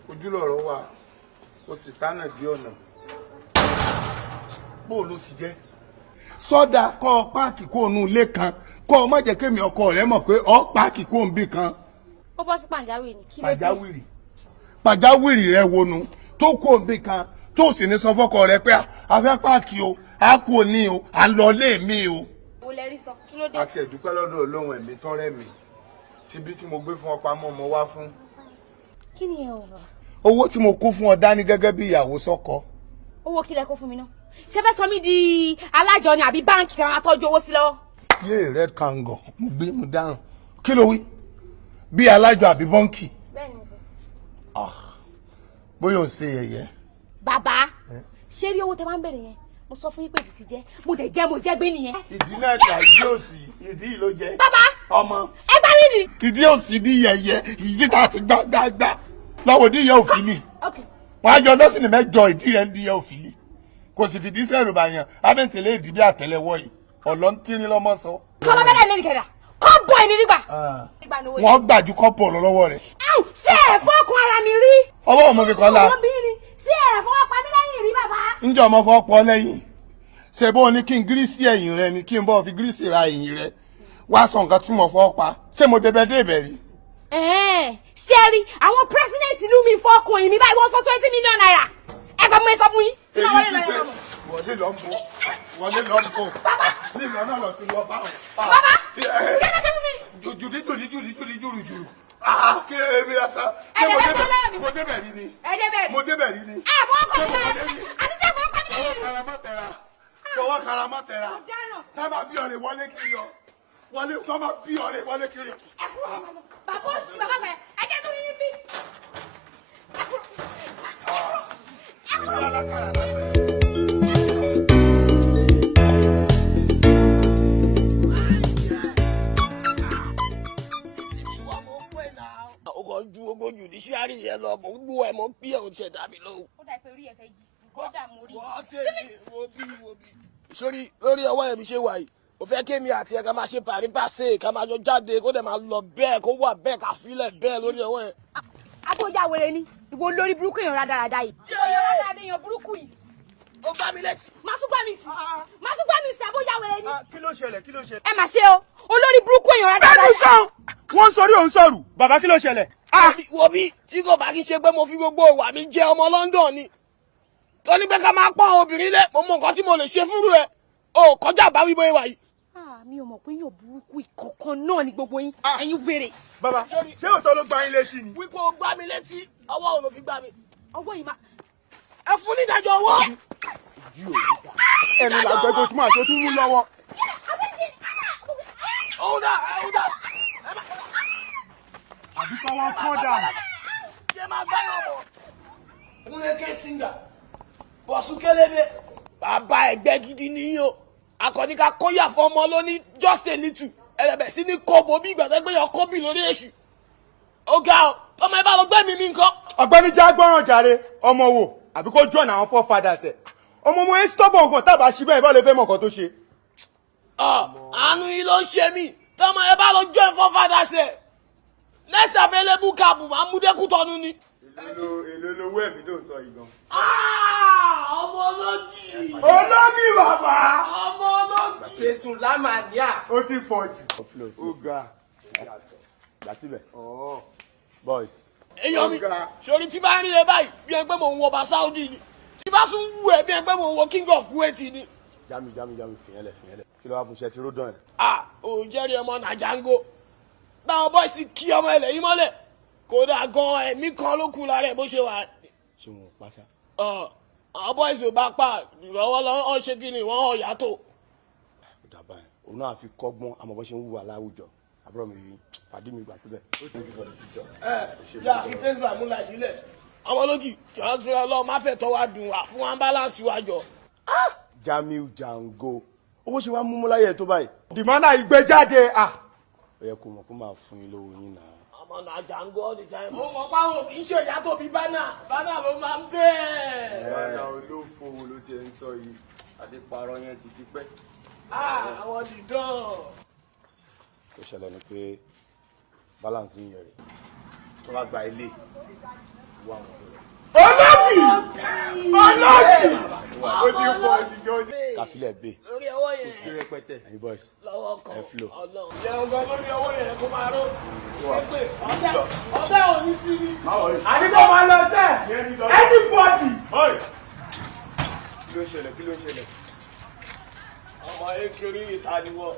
Ojúlọ̀rọ̀ wa. O sì tánà di ọ̀nà. Bó ló ti jẹ́? Sọ́dà kọ́ páàkì kó nu ilé kan. Kọ́ ọ má jẹ́ kémi ọkọ rẹ mọ̀ pé ọ́ páàkì kó ń bì kan. Ó bọ́ sí pàjáwìrì ni. Kí ló dé? Pàjáwìrì. Pàjáwìrì rẹ wo nu tó kó ń bì kan tó sì ní sọ fọ́kọ rẹ pé a fẹ́ páàkì o a kú òní o à ń lọ lé mi o. Wo lẹ rí sọ? Kí ló dé? Àti ẹ̀dúpẹ́ lọ́dọ̀ Ọlọ́run ẹ̀mí tọ́rẹ́ mi. Tibí tí mo gbé fún ọ pamọ́ mo wá fún. Kí ni ẹ ò bá? Owó tí mo kó fún ọ dání gẹ́gẹ́ bí ìyàwó sọ́kọ. Owó kí lẹ kó fún mi náà? Ṣé fẹ́ sọ mí di alájọ ni àbí báńkì kan máa tọ́jú owó sí lọ́wọ́? Yé red kango mo gbé mo dáràn. Kí ló wí? Bí alájọ àbí bọ́ǹkì? Bẹ́ẹ̀ni mo sọ. Bóyá ò ṣe yẹ̀yẹ́. Bàbá, ṣé rí owó tẹ máa ń bèrè yẹn? Mo sọ fún yín pé títí jẹ́, mo dẹ̀ jẹ́ mo jẹ́ gbé nìyẹn. Ìdí náà dà ìdí òsì, ìdí yìí ló jẹ́. Bàbá! Ọmọ. Ẹ bá mi nì. Ìdí òsì ní yẹ̀yẹ́, ìdí tá a ti gbá lọ́wọ́ ní ìyá òfin ni. Ok, wọ́n á yọ dọ́sìnì mẹ́jọ ìdí rẹ̀ ń di òfìlì kò sì fìdí sẹ́rù bàyàn abẹ́ntẹ̀lé ìdí bí àtẹ́lẹwọ́ yìí ọ̀lọ́ ń tírín lọ́mọ sọ. kọ́lọ́bẹ́lẹ̀ lè kẹ̀dà kọ́bọ̀ ẹni nígbà. wọ́n gbàjú kọ́pọ̀ lọ́wọ́ rẹ̀. ṣé ẹ fọ́kùn ara mi rí. ọwọ́ ọmọ mi kọ́ la. ṣé ẹ fọwọ́ pa mí lẹ́yìn rí bàbá. ǹjẹ́ ọmọ fọwọ́ pọ̀ lẹ́yìn ṣe bó ní kí n gírísì ẹ̀yìn rẹ ni kí n bọ́ fi gírísì ra ẹ̀yìn rẹ wá sọ nǹkan tí mo fọwọ́ pa ṣé mo débẹ̀ débẹ̀ rí. ṣé rí àwọn president ìlú mi fọkùn ẹ̀yìn mi báyìí wọ́n sọ 20 million naira ẹgbẹ́ mo sọ fún yín. wọlé lọ mú wọlé lọ mú nílò náà lọ sí lọ bá wọn. bàbá kí ló dé fún mi. jùdí jùrù. kí ló mi ra sa. mo débẹ̀ rí ni. mo débẹ̀ rí ni. ẹ fọwọ́ pa mi lẹ́yìn. àti sẹ́ fọwọ́ pa mi lẹ́yìn. fọwọ́ karamọ́ tẹ̀ra. tá bá bí ọ̀rẹ́ wọlé kiri ọ wọlé tó bá bí ọ̀rẹ́ wọlé kiri. bàbá òsì bàbá mẹ ẹ jẹ́ tó yín bí. ọkọ̀ ju gbogbo judiciary yẹn lọ mọ̀ gbogbo ẹ̀ mọ̀ bí ẹ̀ ò ṣẹ̀ dàbí lóhùn. ó dà pé orí ẹ fẹ́ yí kódà mo rí. wọ́n ṣe wo bí. sórí lórí ọwọ́ ẹ̀ mi ṣe wà yìí o fẹ́ kémi àti ẹ̀ ká máa ṣe parí pàṣẹ ká máa jọ jáde kó dẹ̀ máa lọ bẹ́ẹ̀ kó wà bẹ́ẹ̀ ká filẹ̀ bẹ́ẹ̀ lórí ọwọ́ ẹ̀. àtọ́jà wẹrẹ ni ìwọ lórí burúkú èèyàn rádaràda yìí. ìwọ èèyàn rádaràda èèyàn burúkú yìí. ó gbá mi létí. máa tún gbá mi sí àbójà wẹrẹ ni. kí ló ṣẹlẹ̀. ẹ mà ṣe o olórí burúkú èèyàn rádaràda. bẹ́ẹ̀ni sọ wọ́n sọrí òun sọ̀rù bàbá kí ló ṣẹlẹ̀. wo bí tí kò bá kí ṣe pé mo fi gbogbo ìwà mi jẹ ọmọ London ni tó ní pé ká máa pọ́n obìnrin lé mo mọ nǹkan tí mo lè ṣe fúnrú ẹ o kọjá bá wí bóyá wà yìí. mi ò mọ̀ pé yóò burúkú ìkọ̀kan náà ni gbogbo yín ẹ̀yin wèrè. bàbá ṣé òótọ́ ló gbá yín létí ni. wípé o gbá mi létí ọwọ́ ò ló fi gbá mi. ọwọ́ yìí máa. ẹ fún ní ìdájọ́ ọwọ́. ẹnu làgbẹ́ tó túmọ̀ àti ó tún mú lọ́wọ́. ọ̀húndà. àbí kọ́ wọ́n kọ́ dà. ṣé máa gbá yọ̀ mọ́. Kúnléké Singa Bọ̀sún Kélébé bàbá ẹgbẹ́ gidi nìyí o akọni ká kóyà fún ọmọ lóní just a little ẹlẹ́bẹ̀ sí ní kóbo bí ìgbà tó gbé yọ kóbì lórí èṣù ó ga ọ ọmọ ẹ bá lọ gbẹ́mí mi nǹkan. ọ̀gbẹ́ni já gbọ́ràn jàre ọmọ wo àbí kó join àwọn forefathers ẹ̀ ọmọ ọmọ yẹn stubborn nǹkan tábà ṣí bẹ́ẹ̀ bá lè fẹ́ mọ̀ nǹkan tó ṣe. àánú yìí ló ń ṣe mí tọmọ ẹ bá lọ join forefathers ẹ̀ next available cab máa mú dẹ́kun tọ́nu ni. èlò lówó ẹ̀mí tó ń sọ yìí gan. ọmọ olójì. olójì bàbá. ọmọ olójì. ṣètùn lámàníà. ó ti pọ̀ jù. ó ga. gbà síbẹ̀. boys. èèyàn mi sori tí bá ń rí ẹ báyìí bí ẹ pé mò ń wọ bá Saudi ni tí bá tún wù ẹ bí ẹ pé mò ń wọ King of Kuwait ni. jami fìyẹn lẹ kí ló wá fún iṣẹ́ tí ródàn ẹ̀. òun jẹ́rìí ọmọ nàjàngó báwọn bọ́ìsì kí ọmọ ilẹ̀ yìí mọ́lẹ̀ kódà gan ẹ̀mí kan ló kú lára ẹ̀ bó ṣe wà. ṣé wọn pa sá. àwọn bọ́ìsì ò bá pa ìrọ̀wọ́ lọ́wọ́ ṣe kí ni wọ́n hàn yàtọ̀. dàbà ẹ̀ òun náà fi kọ́gbọ́n àmọ́ bó ṣe ń wù aláwùjọ àbúrò mi yìí pàdé mi gbà síbẹ̀. yà fi facebook múlá sílẹ̀ ọmọ lókì jọ̀ọ́ tún ọlọ́run má fẹ́ tọ́ wa dùn wá fún ambulance wa jọ. Jamiu Jango owó ṣe wá mú mú láyé tó báyìí. dìmọ́nà ìgbéjáde. ó yẹ kó mọ̀ kó máa fún yín lówó yín náà. ọmọ náà Jango all the time. mo mọ̀ páwọn kì í ṣe ìyá tó bí bánà ló máa ń bẹ́ẹ̀. bánà olófo wo ló ti ń sọ yìí àti parọ́ yẹn ti fi pẹ́. àwọn dìdán. ó ṣẹlẹ̀ ni pé balance yín yẹn rè tó bá gba ilé wà wọ́n fún olóògì ó ti pọ̀ ìjọ ní. káfílẹ̀ gbé lórí ọwọ́ yẹn kò sí rẹpẹtẹ. ẹ̀yin boys lọ́wọ́ kan ẹ flo. jẹun gan lórí ọwọ́ yẹn kó máa ró ṣépè ọ̀tẹ̀ ò ní sí ní. àdìgbò máa lọ sẹ́ anybody. kí ló ṣẹlẹ̀. ọmọ ekiri ìta ni wọ́n.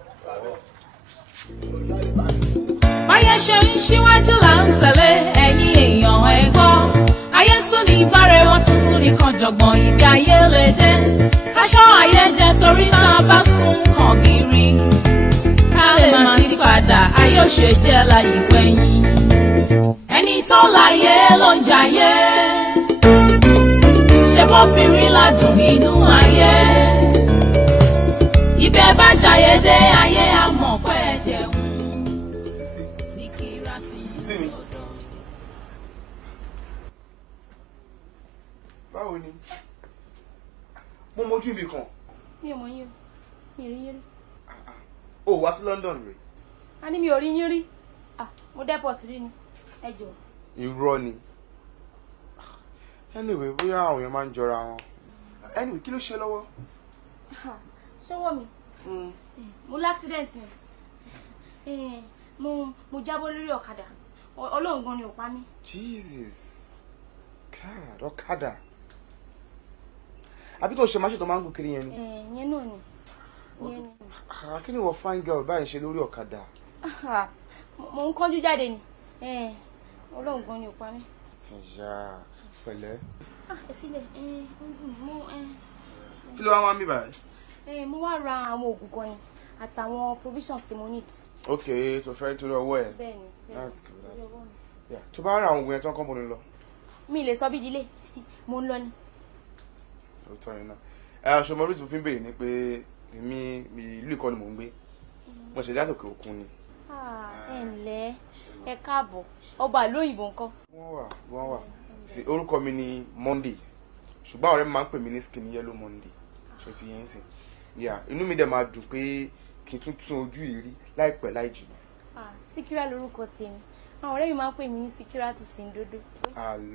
báyé ṣe ń ṣíwájú là ń tẹ̀lé ẹ̀yin èèyàn ẹ gbọ́ ayé tún ní bárẹ̀ wọ́n tún tún ní kan jọ̀gbọ̀n ibi ayé lè dé káṣọ́ ayé jẹ torí tá a bá sún kàn gírí ká lè máa ti padà ayé ò ṣe jẹ́ láyé wẹ̀yìn ẹni tó láyé ló ń jayé ṣé bóbìnrin ládùn nínú ayé ibẹ̀ bá jayé dé ayé àmọ̀ pé ẹ jẹun. o wá sí London rè. a ní mi ò rí yín rí mo deport rí ni ẹ jọ. irọ́ ni anyway bóyá àwọn èèyàn máa ń jọra wọn anyway kí ló ṣe lọ́wọ́. ṣọwọ́ mi mo l'accident ni mo jábọ́ lórí ọ̀kadà Ọlọ́run gan ni ò pa mí. Jesus God ọ̀kadà àbí tó ṣe máa ṣe tó máa ń gùn kiri yẹn ni. yẹn náà ni yẹn ni. kí ni wọ́n fine girl báyìí ṣe lórí ọ̀kadà. mo ń kánjú jáde ni Ọlọ́run gan ni ò pa mí. ẹ̀yà pẹ̀lẹ́. ẹ filẹ̀ kí ló wá wá mí báyìí. mo wá ra àwọn oògùn kan ni àtàwọn provisions tí mo need. ok tó fẹ́ torí ọwọ́ ẹ̀. bẹ́ẹ̀ni that's good that's good. yeah tó bá ra àwọn oògùn yẹn tán kọ́ mo ní lọ. mi lè sọ bí ìdílé mo ń lọ ni. òótọ́ yẹn náà ṣọmọ oríṣi mo fi ń béèrè ni pé èmi ìlú ìkọ́ ni mò ń gbé mo ṣe dáàtò òkè òkun ni. ẹ ǹlẹ́ ẹ káàbọ̀ ọba ìlú òyìnbó ńkọ́. wọ́n wà sí orúkọ mi ni Monday ṣùgbọ́n ọ̀rẹ́ mi máa ń pè mí ní skin yellow Monday ṣe ti yẹn sìn inú mi dẹ̀ máa dùn pé kí n tún ojú yìí rí láìpẹ́ láì jìnnà. Síkírà lórúkọ tèmi àwọn ọ̀rẹ́ mi máa ń pè mí ní Síkírà ti Sìndódó.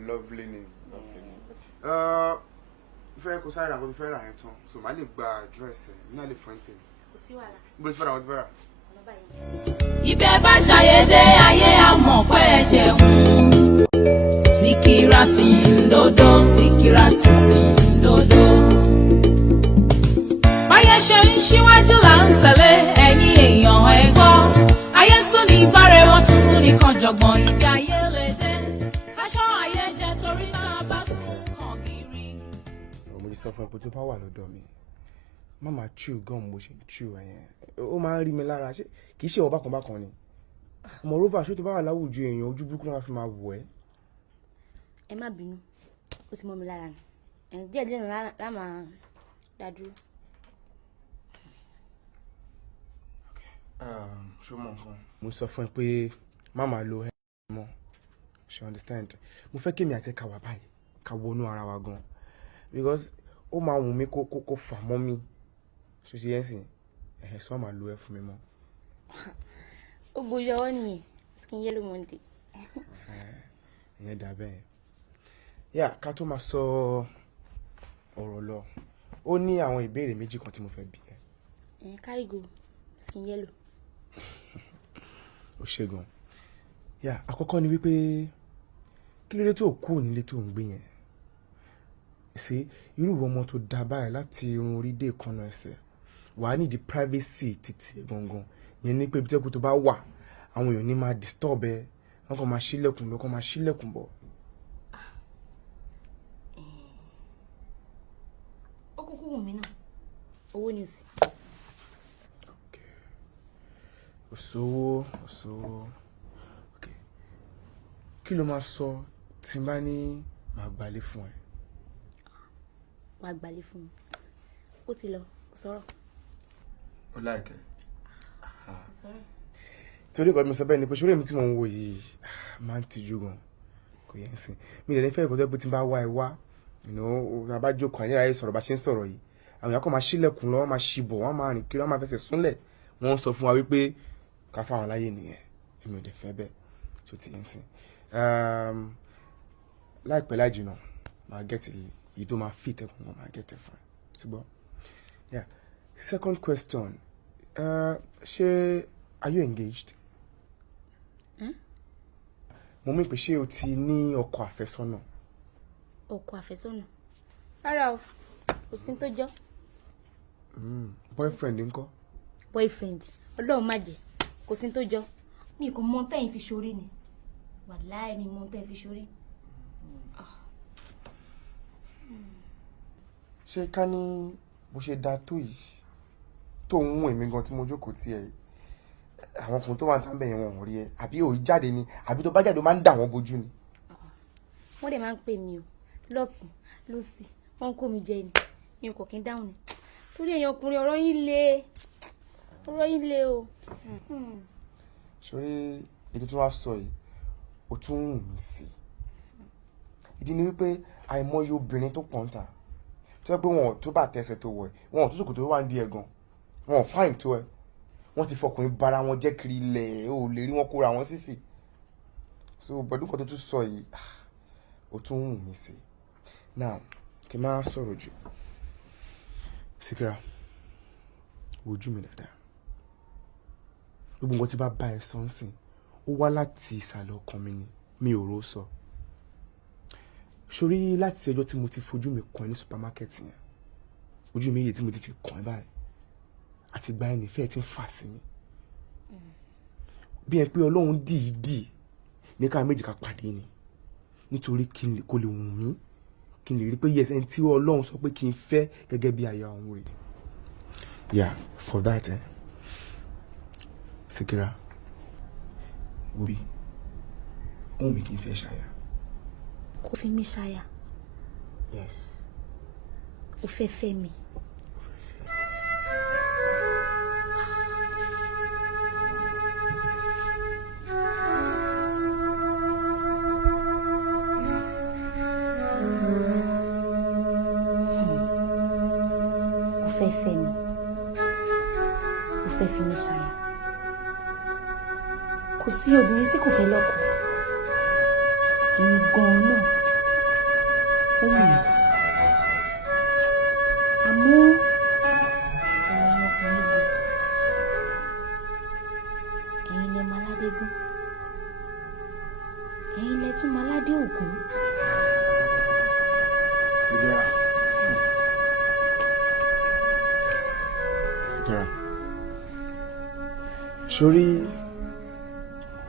Lovely name lovely name. Ìfẹ́ kò sáré àwọn ìfẹ́ rà yẹn tán so màá lè gba address ẹ̀ ní àlè fún ẹ̀ tèmi. kò sí wàhálà. níbo ló ti fẹ́ ra àwọn ìfẹ́ rà. ibẹ̀ bá jayé dé ayé àmọ̀ pé ẹ jẹun. Síkírà Sìndódó Síkírà ti Sìndódó. báyé ṣe ń ṣíwájú là ń tẹ̀lé ẹ̀yin èèyàn ẹ gbọ́. ayé tún ní bárẹ̀ wọ́n tún tún ní kan jọ̀gbọ̀n ibi ayé lè dé. káṣọ́ ayé jẹ torí tá a bá sún kàn gírí. mo ti sọ fún ẹ pé tó bá wà lọ́dọ̀ mi má máa chew gum bó ṣe chew ẹ̀yẹn ó máa ń rí mi lára kì í ṣe ọba kan bákan ni moreover ṣé tó bá wà láwùjọ èèyàn ojú burúkú náà fi máa wọ̀ ẹ́. ẹ má bínú ó ti mọ́ mi lára ni díẹ̀ díẹ̀ lá máa dá dúró. ṣé o mọ nǹkan. mo sọ fún ẹ pé má máa lo ẹ mọ́ ṣe understand mo fẹ́ kémi àti ká wà báyìí ká wọnú ara wa gan because ó máa wù mí kó fà mọ́ mi ṣe ṣe yẹn sìn sọ máa lo ẹ fún mi mọ́. ó gbójú ọwọ́ nìyẹn skin yellow Monday. ìyẹn dà bẹ́ẹ̀ yà ká tó máa sọ ọ̀rọ̀ lọ ó ní àwọn ìbéèrè méjì kan tí mo fẹ́ bi ẹ́. kárígò skin yellow. ó ṣe gan yà àkọ́kọ́ ni wípé kí ló dé tó kú nílé tó ń gbé yẹn ṣe irú ọmọ tó dá báyìí láti irun orí dé ìkànnà ẹsẹ̀ wàá nídìí privacy títí gangan yẹn ní pé ibi tẹ́kù tó bá wà àwọn èèyàn ní máa disturb ẹ wọn kàn máa ṣílẹ̀kùn lọ kàn máa ṣílẹ̀kùn bọ̀. ó kúkú wù mí náà owó ni sí. òṣòwò kí ló máa sọ tí n bá ní màá gbalé fún ẹ. wàá gbalé fún mi ó ti lọ sọ̀rọ̀. ó láìkẹ́ torí kan mi sọ bẹ́ẹ̀ ni pé ṣórí èmi tí mo ń wo yìí máa ń tijú gan kò yẹn sìn mi lè ní fẹ́ ìkọ́jọ́ pé tí n bá wá ẹ wá abájókòó àyíráyé sọ̀rọ̀ bá ṣe ń sọ̀rọ̀ yìí àwọn èèyàn kan máa ṣílẹ̀kùn lọ wọ́n máa ṣìbọ̀ wọ́n máa rìn kiri wọ́n máa fẹsẹ̀ súnlẹ̀ wọ́n sọ fún wa wípé ká fáwọn láyé nìyẹn èmi ò dẹ̀ fẹ́ bẹ́ẹ̀ tó ti ń sìn láìpẹ́ láì jìnnà máa gẹ̀tì yìí tó máa fit ẹ̀kún wọn máa gẹ̀tì fún ẹ ti gbọ́. Yeah. Second question ṣé are you engaged? mo mí pé ṣé o ti ní ọkọ àfẹ́sọ́nà. ọkọ àfẹ́sọ́nà rárá o kò sí tó jọ. boyfriend ńkọ́. boyfriend Ọlọ́run má jẹ́ kò sí tó jọ mi kò mọ tẹ́yìn fi ṣorí ni wàláì mi mọ tẹ́yìn fi ṣorí. ṣé ká ní bó ṣe dáa tó yìí tó ń wọ̀n èmi gan tí mo jókòó tí ẹ àwọn ọkùnrin tó wà ní tábẹ̀ yẹn wọn ò rí ẹ àbí òun jáde ni àbí tó bá jáde ó máa ń dà wọ́n bójú ni. wọ́n dẹ̀ máa ń pè mí o lọ́tún lọ́sì wọ́n ń kó mi jẹ ni mi ò kò kí ń dáhùn ni torí èèyàn ọkùnrin ọ̀rọ̀ yín le o. sórí ètò tí wọ́n á sọ yìí ó tún wù mí sí ìdí ni wípé àìmọye obìnrin tó pọ̀ ń ta tó yẹ pé wọn ò tó bá tẹsẹ̀ tó wọ̀ ẹ́ wọn ò tó sòkòtò tó wà ń di ẹ̀ gan wọn ò fáìn tó ẹ wọ́n ti fọkùnrin bara wọn jẹ́ kiri ilẹ̀ ò lè rí wọn kóra wọn sísì so pẹ̀lú nǹkan tó tún sọ yìí ó tún wù mí sí now kí n máa sọ̀rọ̀ jù Síkírà wojú mi dáadáa gbogbo nǹkan tí bá bá ẹ sọ ń sìn ó wá láti ìsàlẹ̀ ọkàn mi ni mi ò rò sọ sórí láti ọjọ́ tí mo ti fojú mi kàn ní supermarket yẹn ojú mi yìí tí mo ti fi kàn ẹ́ báyìí àti gba ẹni fẹ́ẹ́ tí ń fà sí mi bí ẹ pé Ọlọ́run dìídì ní ká méjì ká pàdé ni nítorí kó lè wù mí kí n lè rí pé yes ẹni tí Ọlọ́run sọ pé kí n fẹ́ gẹ́gẹ́ bí aya òun rẹ̀. Yeah, for that Síkírà wobi òun mi kì í fẹ́ ṣaya. Kò fi mí ṣaya. Yes. Ó fẹ́ fẹ́ mi. Fẹ́ mi ó fẹ́ fi mí ṣaya kò sí obìnrin tí kò fẹ́ lọ́kọ èmi gan-an náà ó wù mí àmọ́ ọ̀rọ̀ ẹ̀yin ọkùnrin lè ẹ̀yin lẹ máa ládé gún ẹ̀yin lẹ tún máa ládé ògún. Síkírà. Sórí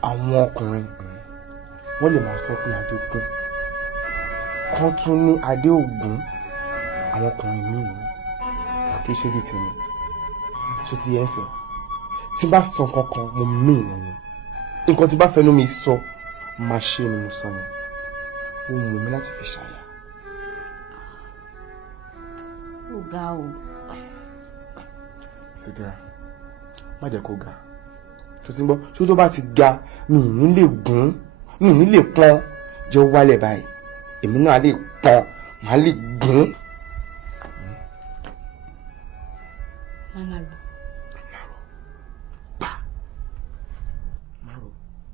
àwọn ọkùnrin wọ́n lè máa sọ pé Adégún kan tún ní Adéògún àwọn ọkùnrin míì ní kì í ṣe bíi tèmi ṣó ti yẹn sẹ tí bá sọ kankan mo mí ìnìyàn nǹkan tí bá fẹnu mi sọ máa ṣe ni mo sọ yẹn ó mú mi láti fi ṣàyà. Ó ga o. Síkírà má jẹ́ kó ga tó ti ń gbọ́ ṣó tó bá ti ga mi ì ní lè gún mi ì ní lè pọ́n jẹ́ wálẹ̀ báyìí èmi náà lè pọ́n màá lè gún. Mama ro. Márò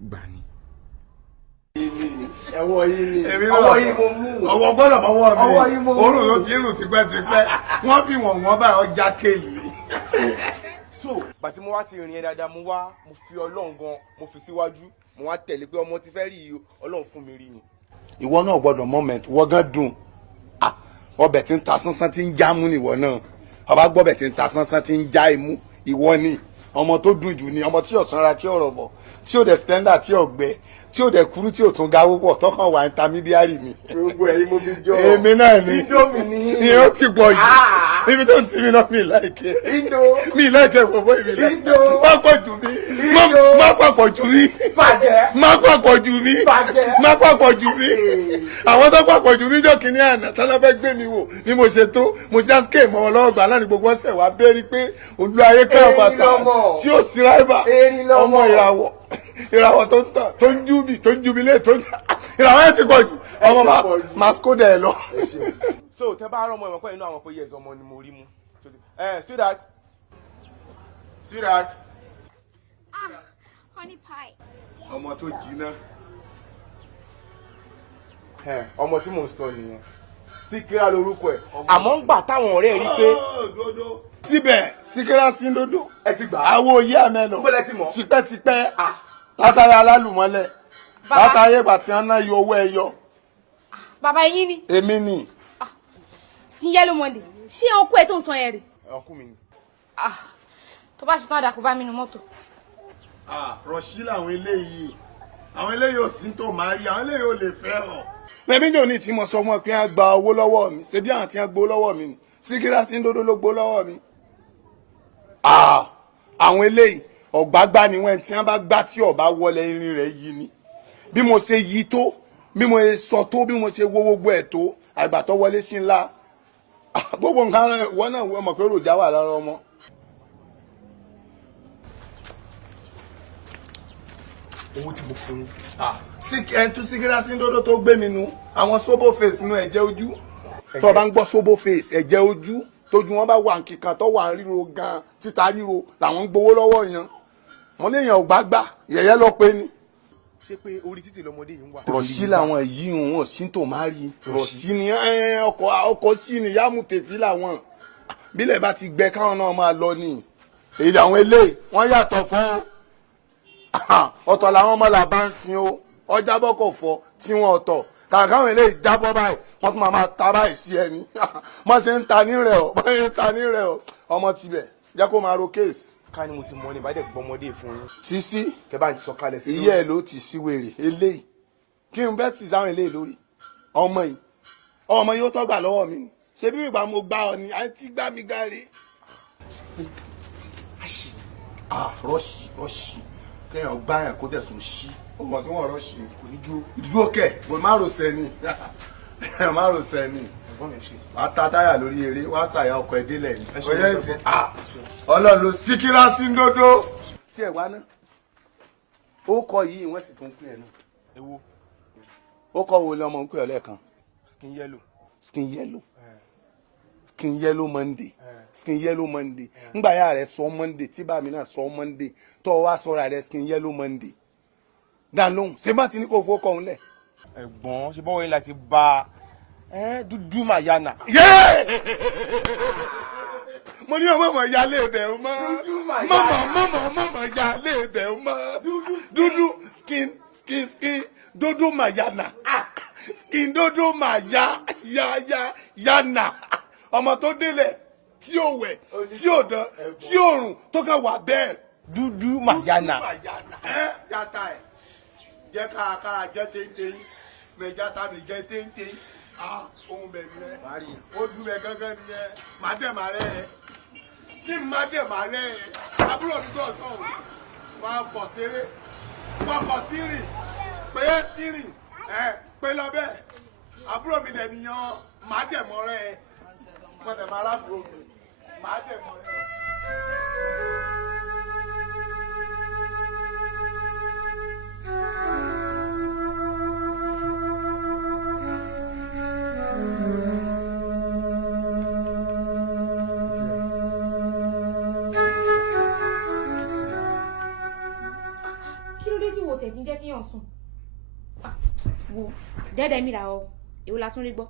gbà ní. Ẹ̀wọ̀ yìí ni ọwọ́ yìí mo mú ọwọ́ gbọ́dọ̀ mọ́wọ́ mi òórùn ló ti ń rùn tipẹ́tipẹ́ wọ́n fi wọ̀n báyìí ọjà kéèlì. So bàtí mo wá ti rìn ẹ dáadáa mo fi Ọlọ́run gan mo fi síwájú mo wá tẹ̀lé pé ọmọ ti fẹ́ rí i Ọlọ́run fún mi rí ni. Ìwọ náà gbọ́dọ̀ moment wọ́n gan dùn ọbẹ̀ tí ń ta sánsán tí ń já mú nìwọ náà ọba gbọ́bẹ̀ tí ń ta sánsán tí ń já imú ìwọ ni ọmọ tó dùn jù ni ọmọ tí ò sanra tí ò rọ̀bọ̀ tí ò dẹ̀ standard tí ò gbẹ tí ò dẹ̀ kúrú tí ò tún ga púpọ̀ tọkàn wà intermediary mi. gbogbo ẹ̀yin mo fi jọ èmi náà ni Indomie ni ni ó ti pọ̀ jù níbi tó ń tì mí náà mi láìkẹ́ mi láìkẹ́ fọwọ́ èmi láìkẹ́ má pọ̀ jù mí má pàpọ̀ jù mí má pàpọ̀ jù mí má pàpọ̀ jù mí àwọn tó pàpọ̀ jù mí jọ kìíní àná tọ́lá fẹ́ gbé mi wò ni mo ṣe tó mo já ské mọ́ wọn lọ́wọ́ gbà láti gbogbo ọ̀sẹ̀ wá bẹ́ẹ̀rí pé olú ayé káwọn bàtà tí ó sí ráìbà ọmọ ìràwọ̀ tó ń tàn tó ń jubilé tó ń ìràwọ̀ yẹn ti pọ̀ jù ọmọ mascode ẹ̀ lọ. So tẹ bá rọmọ ìmọ̀ pẹ́ inú àwọn pé yẹ ọmọ ni mo rí mú. Sweetheart. Honey pie. Ọmọ tó jiná. Ọmọ tí mò ń sọ nìyẹn Síkírà lórúkọ ẹ̀ àmọ́ ń gbà táwọn ọ̀rẹ́ rí pé síbẹ̀ Síkírà sí dodo ẹ ti gbà àwo oyé àmẹ́nu tipẹ́tipẹ́ látàrí alálùmọ́lẹ̀ látàrí ìgbà tí wọ́n ná yọ owó ẹyọ. Bàbá yín ni. Èmi ni. Skin Yellow Monday ṣé ọkọ ẹ tó ń sọ yẹn rè. ọkọ mi ni. Tó bá ṣe tán àdàkọ bá mi nu mọ́tò. Rọ̀ṣí làwọn eléyìí ò sí tó máa rí àwọn eléyìí ò lè fẹ́ ọ. Bẹ́ẹ̀ni jò ní tí mo sọ wọn pé wọ́n gba owó lọ́wọ́ mi ṣe bí àwọn tí wọ́n gbó lọ́wọ́ mi ni Síkírà sí dodo ló gbó lọ́wọ́ mi. Àwọn eléyìí ọ̀gbágbá ni wọ́n tí wọ́n bá gbá tí ọ̀bá wọlé irin rẹ̀ yí ni bí mo ṣe yí tó bí mo ṣe sọ tó bí mo ṣe wo gbogbo ẹ̀ tó àgbà tó wọlé sí ńlá gbogbo nǹkan wọn náà wọ́n mọ̀ pé ròjà wà lára ọmọ. Owó tí mo fún un ẹni tó Síkírà sí dodo tó gbé mi nu àwọn sóbò face nu ẹ̀jẹ̀ ojú tó o bá ń gbọ́ sóbò face ẹ̀jẹ̀ ojú tójú wọn bá wà kíkan tó wà ríro gan títa ríro làwọn ń gbowó lọ́wọ́ yan wọn léèyàn ò gbàgbà yẹ̀yẹ́ lọ pé ni. ṣé pé orí títì lọmọdé yìí ń wà. rọ̀ṣí làwọn yìí wọn sí tó má rí rọ̀ṣí ni ọkọ̀ sí ni yàmù tèfí làwọn bílẹ̀ bá ti gbẹ káwọn náà máa lọ ni èyí làwọn eléyìí wọ́n yàtọ̀ fún ọ̀tọ̀ làwọn ọmọ làbá ń sin o ọjà bọ́kọ̀ fọ tí wọ́n ọ̀tọ̀ kàkà káwọn eléyìí jábọ́ báyìí wọ́n tún máa ta báyìí sí ẹni má ṣe ń ta ní rẹ̀ ọ́ má ṣe ń ta ní rẹ̀ ọ́ ọmọ tibẹ̀ jẹ́ kó máa ro kéèsì. ká ní mo ti mọ ní ìbádẹ́ gbọmọdé fún yín. tí sí kẹ bá ń sọ kalẹ̀ sí. iye ẹ̀ ló ti sí wèrè eléyìí kí n bẹ́ẹ̀ tì sáwọn eléyìí lórí ọmọ yìí ó tọ́gbà lọ́wọ́ mi ni ṣé bí ìgbà mo gbá ọ ni àǹtí gbá mi gáre. rọ́ọ̀ṣì kéèyàn gbá yẹn kó tẹ̀sùn ṣí ọmọ tí wọ́n rọ́ọ̀ṣì kò ní dúró kẹ̀ mo má rò sẹ́ni má rò sẹ́ni wàá ta táyà lórí eré wàá ṣàyà ọkọ̀ ẹ̀ délẹ̀ ni ọyẹ́ ti ọlọ́run ló síkírá sí dódó tí ẹ̀ wá ná ó kọ yìí wọ́n sì tún pè ẹ̀ náà ewo ó kọ wo ni ọmọ ń pè ọ́ lẹ́ẹ̀kan skin yellow monday skin yellow monday ngbà yà rẹ sọ monday tí bàmí náà sọ monday tó o wá sọra rẹ skin yellow monday dan lóhùn ṣé má ti ní kó fowó kọ̀ọ̀hún lẹ̀. ẹ̀gbọ́n ṣe bọ́wọ́ yín láti bá dúdú mayana. mo ní ọmọ ọmọ ya léèdè o mọ mọmọ ya léèdè o mọ dúdú skin dúdú mayana skin dúdú yana ọmọ tó délẹ̀ tí ò wẹ̀ tí ò dán tí ò rùn tó kàn wà bẹ́ẹ̀. dúdú mayana. yàtà ẹ jẹ kárakára jẹ téńté mẹjata mi jẹ téńté ohun bẹ nìyẹn ó dùn bẹ gángan nìyẹn màdèmàrẹ ẹ sí màdèmàrẹ ẹ àbúrò mi tó sọ wà kọ séré wà kọ sírì pé sírì pé lọ bẹ́ẹ̀ àbúrò mi dẹ̀ nìyẹn màdèmọrẹ ẹ màdèmàrẹ àbúrò mi màdèmọrẹ ẹ. tẹ̀ kí n jẹ́ kíyàn sùn. Wo dẹ́dẹ̀ mi rà ọ èwo la tún rí gbọ́.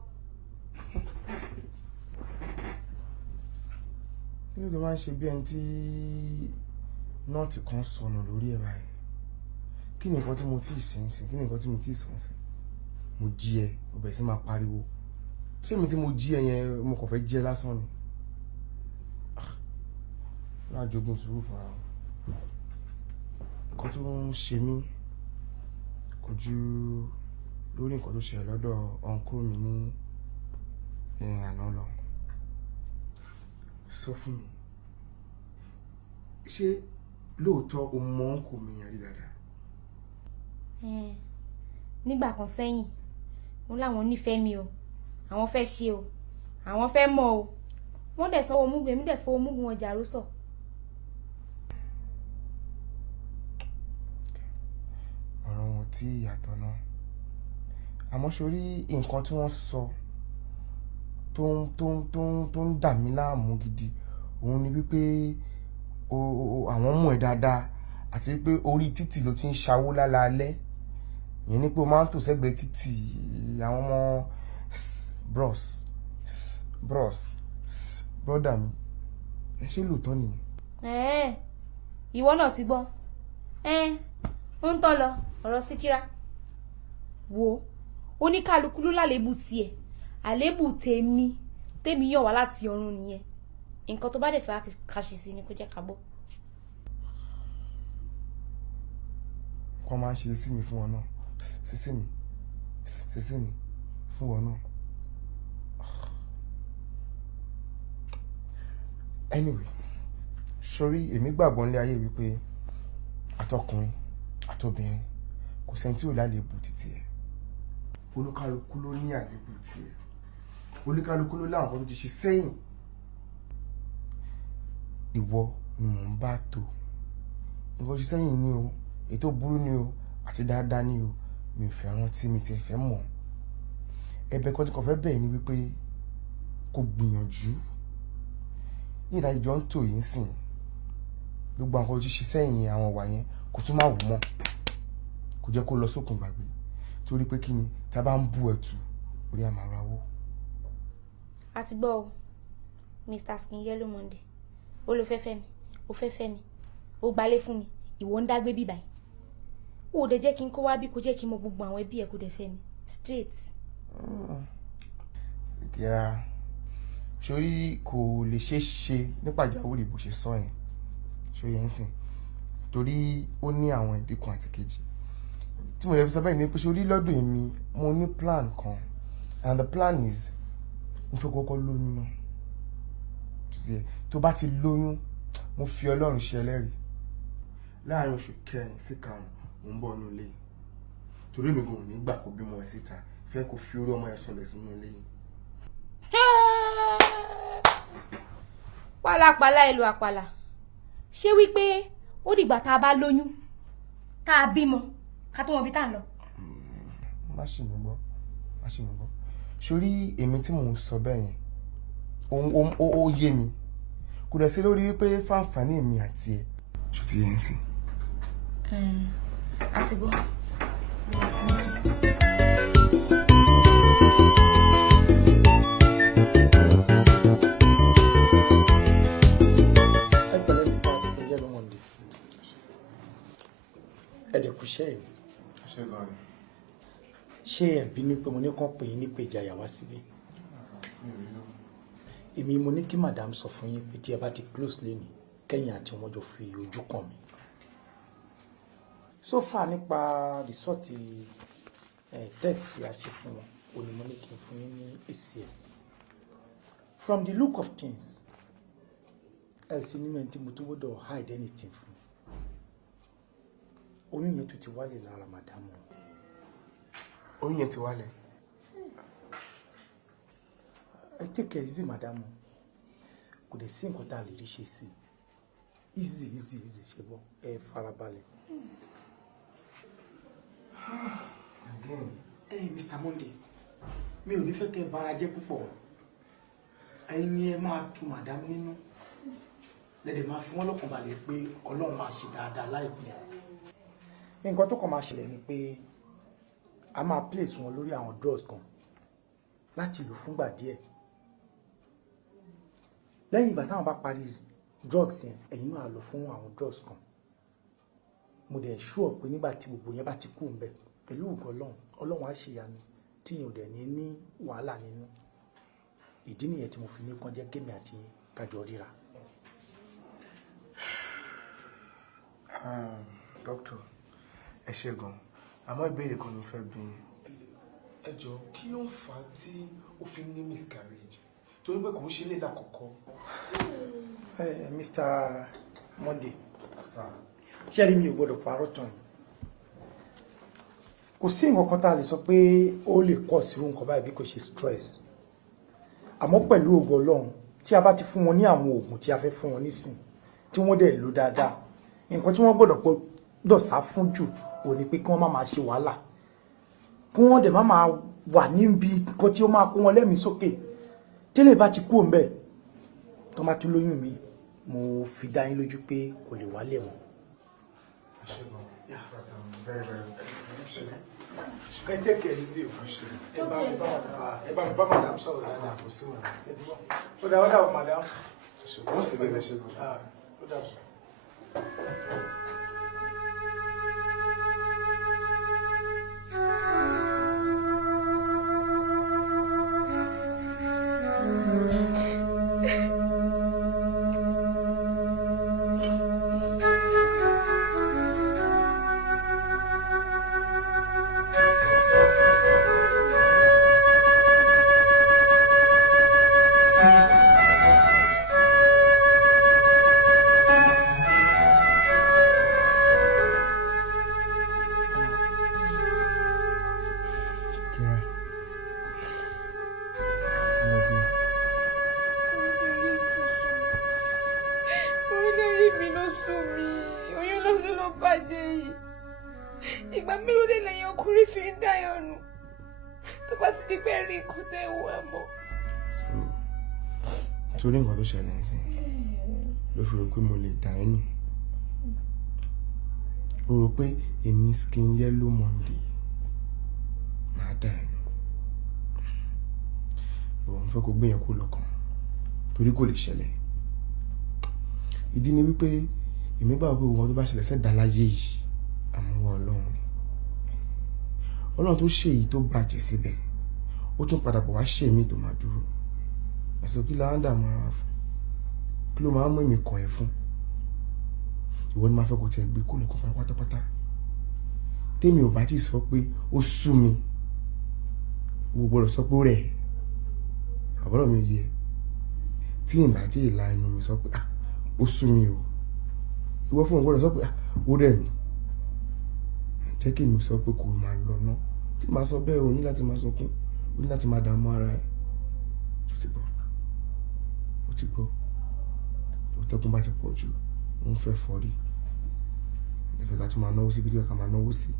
kí ló tó máa ń ṣe bí ẹni tí nọ́ọ̀tì kan sọnù lórí ẹ̀ báyìí kí ni nǹkan tí mo tí ì sìn sí kí ni nǹkan tí mo tí ì sìn sí mo jí ẹ mo bẹ̀rẹ̀ sí máa pariwo ṣé mi tí mo jí ẹ yẹn mo kàn fẹ́ jí ẹ lásán ni láàjogún sùúrù fúnra wọn nǹkan tó ń ṣe mí kò ju lórí nǹkan tó ṣẹlẹ̀ lọ́dọ̀ ọ̀nkúrò mi ní àná lọ. Sọ fún mi ṣé lóòótọ́ o mọ ọ̀nkú mi yẹn rí dáadáa. Nígbà kan sẹ́yìn wọn láwọn nífẹ̀ẹ́ mi o àwọn fẹ́ ṣe o àwọn fẹ́ mọ̀ o wọ́n dẹ̀ sanwó múgun èmi dẹ̀ fowó múgun wọn jàrú sọ. ọ̀rọ̀ wọn tí ìyàtọ̀ náà àmọ́ sórí nǹkan tí wọ́n sọ tó ń dà mí láàmú gidi òun ni wípé àwọn mú ẹ dáadáa àti wípé orí títì ló ti ń ṣawó lálaalẹ́ ìyẹn ni pé o máa ń tò sẹ́gbẹ̀ẹ́ títì àwọn ọmọ brọ́dà mi ẹ ṣé lóòótọ́ nìyẹn. Ìwọ náà ti gbọ́ ń tọ́ lọ ọ̀rọ̀ síkírá wo oníkálukú ló lálébù tiẹ̀ àlébù tèmi yọ̀ wá láti ọ̀run nìyẹn nǹkan tó bá dẹ̀ fẹ́ kàṣì sí ni kó jẹ́ ká gbọ́. wọ́n máa ń ṣe sí mi fún wọn náà sísí mi fún wọn náà. Anyway sórí èmi gbàgbọ́ nílé ayé wípé àtọkùnrin àtobìnrin kò sẹ́ni tí ò lálébù títí ẹ̀ olúkálukú ló ní àlébù tiẹ̀ olúkálukú ló láwọn kan tó ti ṣe sẹ́yìn ìwọ ni mò ń bá tò nǹkan ṣe sẹ́yìn ni o èyí tó burú ni o àti dáadáa ni o mi ò fẹ́ rántí mi ti fẹ́ mọ̀ ẹ̀bẹ̀ kan tí kò fẹ́ bẹ́ẹ̀ ni wípé kò gbìyànjú ní ìdájọ́ ìjọ ń tò yín sìn gbogbo àwọn ojúṣe sẹ́yìn àwọn wà yẹn kò tún máa wù mọ́ kò jẹ́ kó lọ sókun gbàgbé torí pé kí ni tá a bá ń bú ẹ̀tù orí àmàrà wò. àti gbọ́ o Mr. Skin Yellow Monday ó ló fẹ́ fẹ́ mi ó fẹ́ fẹ́ mi ó gbalé fún mi ìwọ ń dágbé bíbá yìí ó dẹ̀ jẹ́ kí n kó wá bí kò jẹ́ kí n mọ gbogbo àwọn ẹbí ẹ̀ kó dẹ̀ fẹ́ mi straight. Síkírà sórí kò lè ṣeé ṣe ní pàjáwìrì bó ṣe sọ yẹn ṣóyẹ ń sìn torí ó ní àwọn ìdínkù àti kejì tí mo lè fi sọ bẹ́ẹ̀ ni pé sórí lọ́dún èmi mo ní plan kan and the plan is mo fẹ́ kọ́kọ́ lóyún náà tó bá ti lóyún mo fi Ọlọ́run ṣe ẹlẹ́rìí láàrin oṣù kẹrin sí karùn-ún mo ń bọ̀ nínú ilé torí mi kò ní gbà kó bímọ ẹ̀ síta fẹ́ kó fi orí ọmọ ẹ̀ sọlẹ̀ sínú ilé yìí. pálapàla ìlú àpàlà ṣé wípé ó dìgbà tá a bá lóyún tá a bímọ ká tó mọ bí tá a lọ. má ṣì mí gbọ́ sórí èmi tí mò ń sọ bẹ́ẹ̀ yẹn ó yé mi kò dẹ̀ sí lórí wípé fáǹfààní èmi àti ẹ̀ ṣó ti yẹn sí. àti gbọ́. ẹ̀dẹ̀kùṣẹ́ yìí ṣé ẹ̀bí ní pé mo ní kàn pè yín ní pé ìjayà wá síbí èmi mo ní kí madam sọ fún yín pé tí ẹ bá ti close lẹ́nu kẹ́yìn àti wọn jọ fi ojú kàn mí so far nípa rìsọ́ọ̀tì test tí a ṣe fún wọn ò ní mo ní kí n fún yín ní èsì ẹ̀ from the look of things ẹ sì nínú ẹni tí mo tún gbọ́dọ̀ hide anything fún oyún yẹn tún ti wálẹ̀ lára màdámù. oyún yẹn ti wálẹ̀. ẹ take it easy màdámù kò dẹ̀ sí nǹkan tá a lè rí ṣe sí easy ṣe bọ́ ẹ farabalẹ̀. Mr. Monday mi ò ní fẹ́ kẹ́ ẹ bára jẹ́ púpọ̀ ẹ̀yin ni ẹ máa tu màdámù nínú lẹ́dẹ̀ máa fi wọ́n lọ́kàn balẹ̀ pé Ọlọ́run máa ṣe dáadáa láìpẹ́ nǹkan tó kàn máa ṣẹlẹ̀ ni pé a máa place wọn lórí àwọn drugs kan láti lò fúngbà díẹ̀ lẹ́yìn ìgbà táwọn bá parí drugs yẹn ẹ̀yin náà lò fún àwọn drugs kan mo dẹ̀ sure pé nígbà tí gbogbo yẹn bá ti kú ńbẹ̀ pẹ̀lú ògo Ọlọ́run á ṣe ìyanu tí yẹn ò dẹ̀ ní wàhálà nínú ìdí nìyẹn tí mo fi ní kàn jẹ́ kémi àti kájọ ríra. Doctor ẹ ṣé gan àmọ́ ìbéèrè kan ló fẹ́ bí ẹ jọ kí ló ń fà á tí ó fi ní miscarriage torí pé kò ń ṣe lè lákọ̀ọ́kọ́. Mr. Monday ṣé rí mi ò gbọ́dọ̀ parọ́ tán kò sí nǹkan kan tá a lè sọ pé ó lè kọ́ sí nǹkan báyìí bí kò ṣe stress àmọ́ pẹ̀lú ògo Ọlọ́run tí a bá ti fún wọn ní àwọn oògùn tí a fẹ́ fún wọn nísìn tí wọ́n dẹ̀ lò dáadáa nǹkan tí wọ́n gbọ́dọ̀ sá fún jù ò ní pé kí wọ́n má máa ṣe wàhálà kí wọ́n dẹ̀ má máa wà níbi nǹkan tí ó máa kó wọn lẹ́mìí sókè tẹ́lẹ̀ bá ti kú òǹbẹ̀ tó máa tún lóyún mi mo fi dá yín lójú pé kò lè wálé wọn. ẹ jẹ́ kẹ́ ẹ sí o ẹ bá mi bá madam sọ̀rọ̀ dáadáa kò sí wọn ó dà ó madam. wọ́n sì bẹ̀rẹ̀ ṣe lọ. ó dà ó. torí nǹkan tó ṣẹlẹ̀ sí ló fi rò pé mo lè dá ẹnu o rò pé èmi skin yellow Monday máa dá ẹnu òun fẹ́ kó gbé yẹn kó lọ́kàn torí kò lè ṣẹlẹ̀ ìdí ni wípé èmi gbà pé òun tó bá ṣẹlẹ̀ sẹ́dá láyé yìí àmúwọ́ Ọlọ́run ni Ọlọ́run tó ṣe èyí tó bàjẹ́ síbẹ̀ ó tún padà bọ̀ wá ṣe mí tó máa dúró ẹ̀sùn kí la ń dààmú ara fún kí ló máa ń mú èmi kọ̀ ẹ́ fún ìwọ ni máa fẹ́ kó tiẹ̀ gbé kó lọ́kàn pátápátá tèmi ò bá tí sọ pé ó sú mi wo gbọ́dọ̀ sọ pé ó rẹ̀ àbúrò mi yẹ tí ìgbà tí ìlà inú mi sọ pé ó sú mi o ìwọ fún ọgbọ́dọ̀ sọ pé ó rẹ̀ mí jẹ́ kí èmi sọ pé kò máa lọ ná tí máa sọ bẹ́ẹ̀ o ní láti máa sunkún o ní láti máa dààmú ara ẹ̀ ó ti gbọ́ òtẹ́kùn bá ti pọ̀ jù ó ń fẹ́ fọ́rí ẹ̀fẹ̀ ká tún máa náwó sí bí ká máa náwó sí.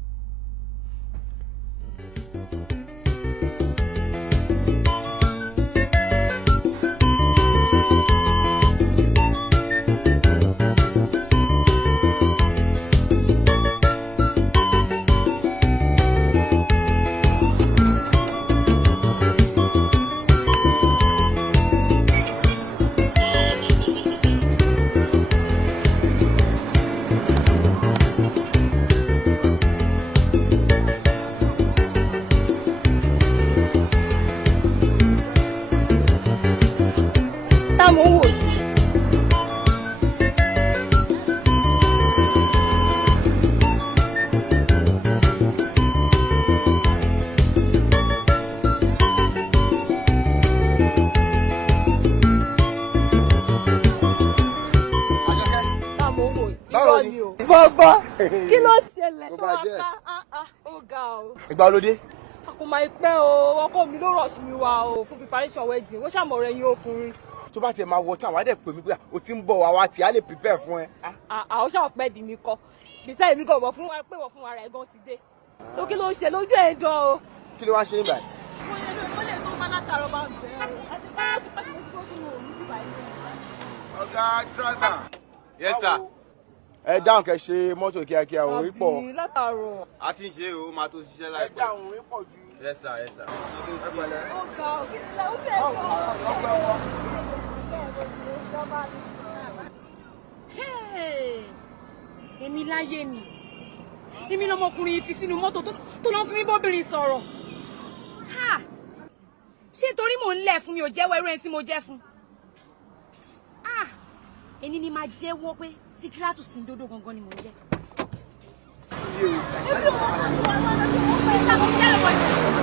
Bọ́bọ́, kí ló ṣẹlẹ̀ tó wá ká? Ó ga o. Ìgbà olóde. Àkùnmá ìpẹ́ o, ọkọ mi ló rush mi wá o fún preparation wedding. Ó ṣàmọ̀ rẹ̀ yín ọkùnrin. Tó bá tiẹ̀ máa wọ táwọn àdẹ̀ pè mí pé o ti ń bọ̀ wá wá tí a lè prepare fún ẹ. Àwọn ṣàpẹ́ di mi kọ. Bísẹ́ èmi gan wọ̀ fún wa pé wọ̀ fún ara ẹ̀ gan ti dé. Tó kí ló ń ṣe lójú ẹ̀ gan o. Kí ló wá ṣe nígbà yìí? Mo lè tó máa látàrọ bá ń bẹ̀rẹ̀. Àti pé ó ti pẹ́ tí mo ti kó sínú òun nígbà yìí. Ọ̀gá driver. Yes sir. Ẹ dáhùn kẹ́ ṣe mọ́tò kíákíá òun rí pọ̀. Àbí látàrọ. A ti ń ṣe o, máa tó ṣiṣẹ́ láìpẹ́. Ẹ dáhùn òun rí pọ̀ ju. Yes sir, yes sir. Ẹ pẹ̀lẹ́. Ó ga o, kí ló ń bẹ̀ ọ́? Èmi láyé mi èmi lọmọkùnrin yìí fi sínú mọ́tò tó lọ fi mí bóbìnrin sọ̀rọ̀ ṣé torí mò ń lẹ̀ fún mi ò jẹ́wọ́ irú ẹni tí mo jẹ́ fún ẹni ni máa jẹ́wọ́ pé Síkírátù Sìndódò gangan ni mò ń jẹ́.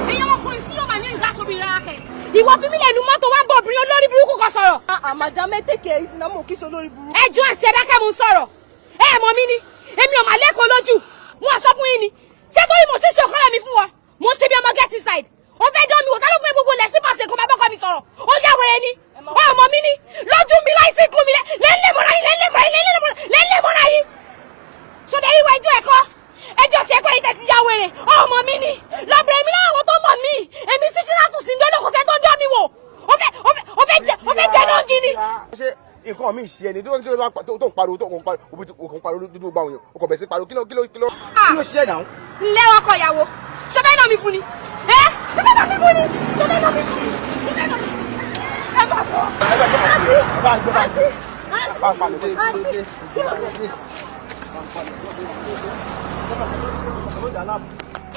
èèyàn ọkùnrin sí yóò máa ní nǹkan aṣọ bíi rárá kẹ ìwọ fi mí lẹ́nu mọ́tò wá ń bọ̀ obìnrin olórí burúkú kan sọ̀rọ̀. àmàjà mẹ́tẹ̀kẹ̀ ìsìnà mọ̀ kí solórí burúkú. ẹjọ́ àti ẹ̀dákẹ́ mu ń sọ̀rọ̀ ẹ mọ̀ mí ni èmi ò máa lẹ́kọ̀ọ́ lójú wọn sọ fún yín ni ṣé torí mo ti ṣe ọ̀kọ́lẹ̀ mi fún wa mo ṣe bí ọmọ get inside ó fẹ́ dán mi wò tálọ́ fún mi gbogbo lẹ̀ sí pàṣẹ kó máa bọ́kọ mi sọ̀rọ̀ ó yá wẹ̀rẹ̀ ni ọmọ mi ni lójú mi láì sí ikú mi lẹ́ńlẹ̀ mọ́ra yín ṣọdẹ ìwà ẹjọ́ ẹ̀kọ́ ẹjọ́ tí ẹ̀kọ́ yìí tẹ̀ ti ya wẹ̀rẹ̀ ọmọ mi ni lọ́bẹ̀rẹ̀ mi láwọn tó mọ̀ mí èmi Síkírátù Sìndódò kò sẹ́ tó ń dán mi wò ó fẹ́ jẹ́ náà gidi. Nǹkan mi ṣe ẹni tó ń pariwo tó ń pariwo lójú gbogbo àwọn èèyàn o kò bẹ̀ sí pariwo kí ló ṣiṣẹ́ náà. ǹlẹ́ ọkọ ìyàwó ṣé bẹ́ẹ̀ náà mi fún ni ṣé bẹ́ẹ̀ náà mi fún ni ṣé bẹ́ẹ̀ náà mi fún ni ṣé bẹ́ẹ̀ náà mi fún ni. ẹ bá bọ̀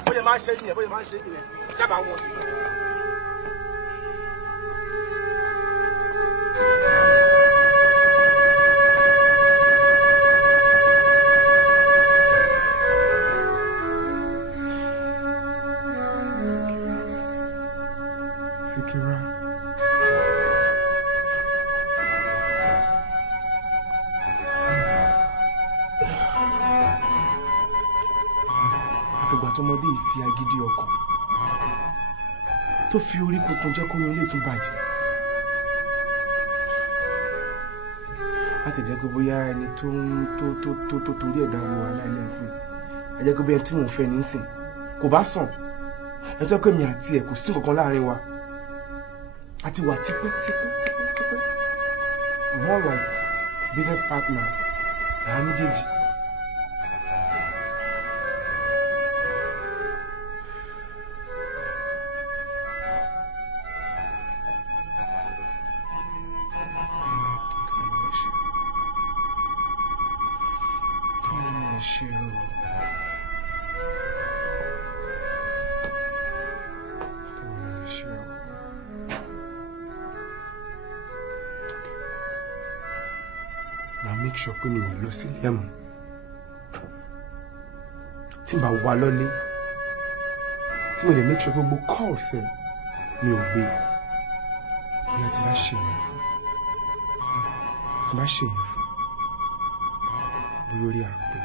bóyá máa ń ṣe nìyẹn sábà wọn. Síkírá. Àfìgbà tọmọdé yìí fi agídí ọkàn tó fi orí kunkun jẹ́ kó yan ilé tún bàjẹ́. Láti jẹ́ pé bóyá ẹni tó torí ẹ̀dá wo aláìlẹ́sìn ẹ jẹ́ pé bóyá tí mò ń fẹ́ ní sìn kò bá sàn ẹ jẹ́ pé mi àti ẹ̀ kò sí nǹkan láàrin wa àti wà tipẹ́. more like business partners. Àwọn méjèèjì. Make sure pé mi ò lọ sílé mọ́. Tí n bá wà lọ́lé, tí mo lè make sure pé gbogbo calls ẹ̀ mi ò gbé. Bóyá tí bá ṣe yẹn fún. Tí bá ṣe yẹn fún. Bóyá orí àpò.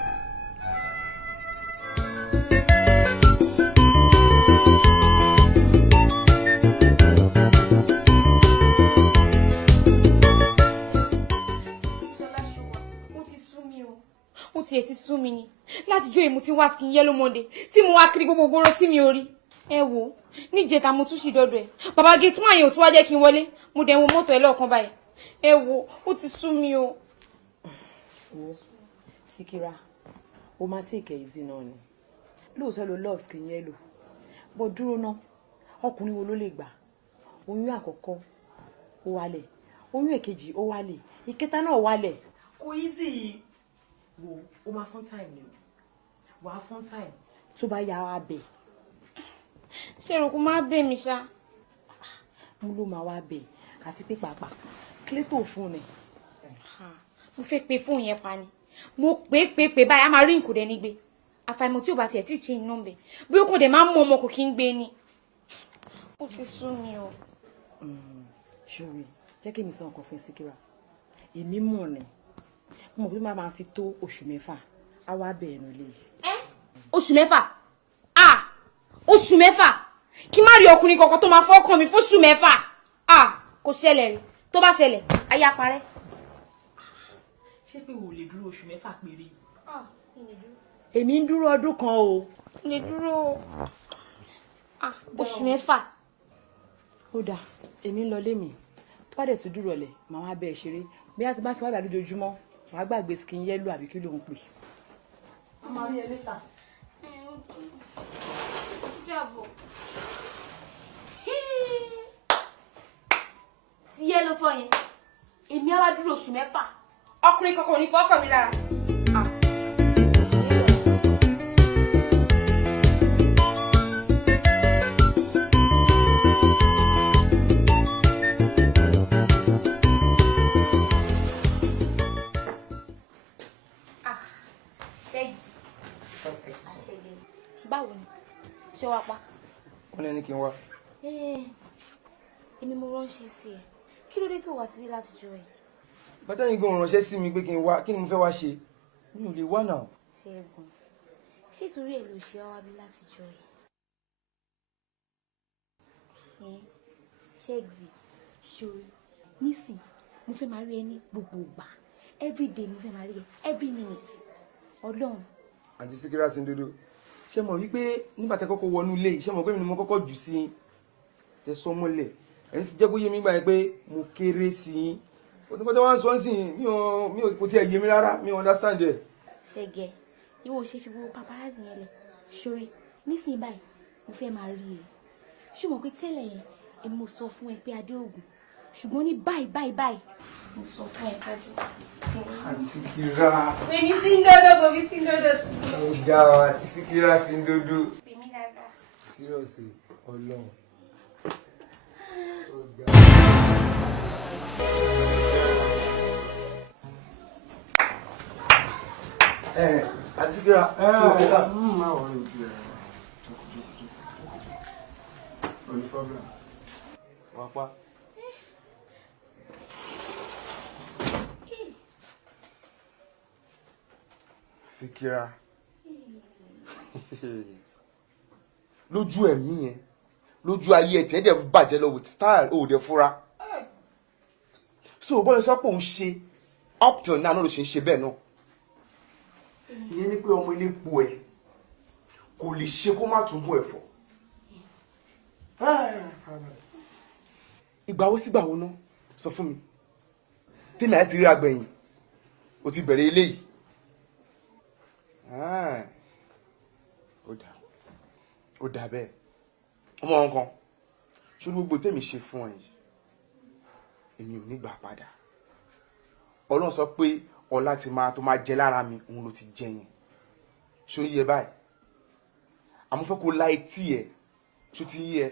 Tiẹ̀ ti sú mi ni láti jó èmu tí wá skin yellow monday tí mo wá kiri gbogbo gbòòrò tí mi ò rí ẹ wò níjẹta mo tún sì dọdọ ẹ bàbá gate man yẹn ò tún wá jẹ́ kí n wọlé mo dẹ̀ wo mọ́tò ẹ lọ́ọ̀kan báyìí ẹ wò ó ti sú mi o. Síkírà o máa take it easy náà ni lóòótọ́ lo love skin yellow bó dúró náà ọkùnrin wo ló lè gbà oyún àkọ́kọ́ ó wálẹ̀ oyún èkejì ó wálẹ̀ ìkẹta náà wálẹ̀ kò easy wo o máa fún time ni wàá fún time tó bá yà wá bẹ̀. ṣé èrò kò máa bẹ̀ mí ṣá. mo ló máa wá bẹ̀ àti pé pàápàá kílé tó fún rẹ̀. mo fẹ́ pe fóònù yẹn pa ni mo pè báyìí a máa rí nǹkó dẹ nígbé àfàìmọ̀ tí ò bá tiẹ̀ tí ì change number bí ó kò dẹ̀ máa ń mú ọmọ kò kí ń gbé ni ó ti sú mi o. ṣòrí jẹ́ kí mi sọ nǹkan fún Síkírà èmi mọ̀ ni mo bí máa fi tó oṣù mẹ́fà á wá bẹ̀rẹ̀ nílé. oṣù mẹ́fà oṣù mẹ́fà kí má rí ọkùnrin kankan tó máa fọ́kàn mi fóṣù mẹ́fà kò ṣẹlẹ̀ rí tó bá ṣẹlẹ̀ ayé aparẹ́. ṣé pé o lè dúró oṣù mẹ́fà péré. èmi ń dúró ọdún kan o. lè dúró oṣù mẹ́fà. ó dáa èmi ń lọ lé mi tó bá dẹ̀ tún dúró ọ̀lẹ̀ màá wá bẹ́ẹ̀ ṣeré bí a ti bá fi wá bàbá lójoojúmọ́ wàá gbàgbé skin yellow àbí kí ló ń pè. ọmọ rí ẹ létà. tí yẹ ló sọ yẹn èmi á wá dúró oṣù mẹ́fà ọkùnrin kankan ò ní fọ́kàn mi lára. báwo ni ṣé wàá pa. wọ́n ní kí n wá. èmi mo ránṣẹ́ sí ẹ kí ló dé tó wá síbí láti jọ ẹ. bàtà yìí gan ránṣẹ́ sí mi pé kí n wá kí ni mo fẹ́ wá ṣe mi ò lè wá náà. Ṣẹ́gun ṣé torí ẹ ló ṣe wá bí láti jọ ẹ. ṣẹ́gì ṣòro nísìn mo fẹ́ máa rí ẹ ní gbogbo ìgbà everyday mo fẹ́ máa rí ẹ every minute ọlọ́run. àǹtí Síkírà Sìndòdò ṣé mọ̀ wípé nígbà tẹ́ kọ́kọ́ wọnú ilé ṣé mọ̀ pé mi ni mo kọ́kọ́ jù sí tẹ́ sọ mọ́lẹ̀ ẹ̀yin jẹ́ kó yé mi gbà yẹn pé mo kéré sí i òtún wọ́n sọ sí mi ò kò tiẹ̀ yé mi rárá mi ò understand ẹ̀. ṣẹ́gẹ̀ ìwọ ò ṣe fi gbogbo paparazzi yẹn lẹ̀ ṣorí nísìnyí báyìí mo fẹ́ máa rí ẹ ṣùgbọ́n pé tẹ́lẹ̀ yẹn èmi mo sọ fún ẹ pé Adéògùn ṣùgbọ́n ní báyìí mo sọ fún ẹ kájú. àǹtí Síkírà. Èmi Sìndòdò kò fi Sìndòdò sí. ó ga ọ àǹtí Síkírà Sìndòdò. Èmi dáadáa. Seriously Ọlọ́run. àǹtí Síkírà ṣé o kọ́ka. má wọrí o ti rẹ̀ no problem. wàá pa. Síkírà lójú ẹ̀mí yẹn lójú ayé ẹ̀ tí ẹ̀ dẹ̀ ń bàjẹ́ lọ with style ó dẹ̀ fura so bọ́lá sọ pé òun ṣe up till now náà ló ṣe ń ṣe bẹ́ẹ̀ náà ìyẹn ni pé ọmọ ilé po ẹ̀ kò lè ṣe kó má tún gún ẹ̀fọ́ ìgbà wo sígbà wo náà sọ fún mi tèmi àti rí agbẹ̀yìn o ti bẹ̀rẹ̀ eléyìí ó dà bẹ́ẹ̀ ọmọ nǹkan ṣé gbogbo tèmi ṣe fún ẹ yìí èmi ò ní gbà padà Ọlọ́run sọ pé ọlá ti máa tó máa jẹ lára mi òun ló ti jẹ yẹn ṣó yẹ báyìí àmọ́ fẹ́ kó la etí ẹ ṣó ti yẹ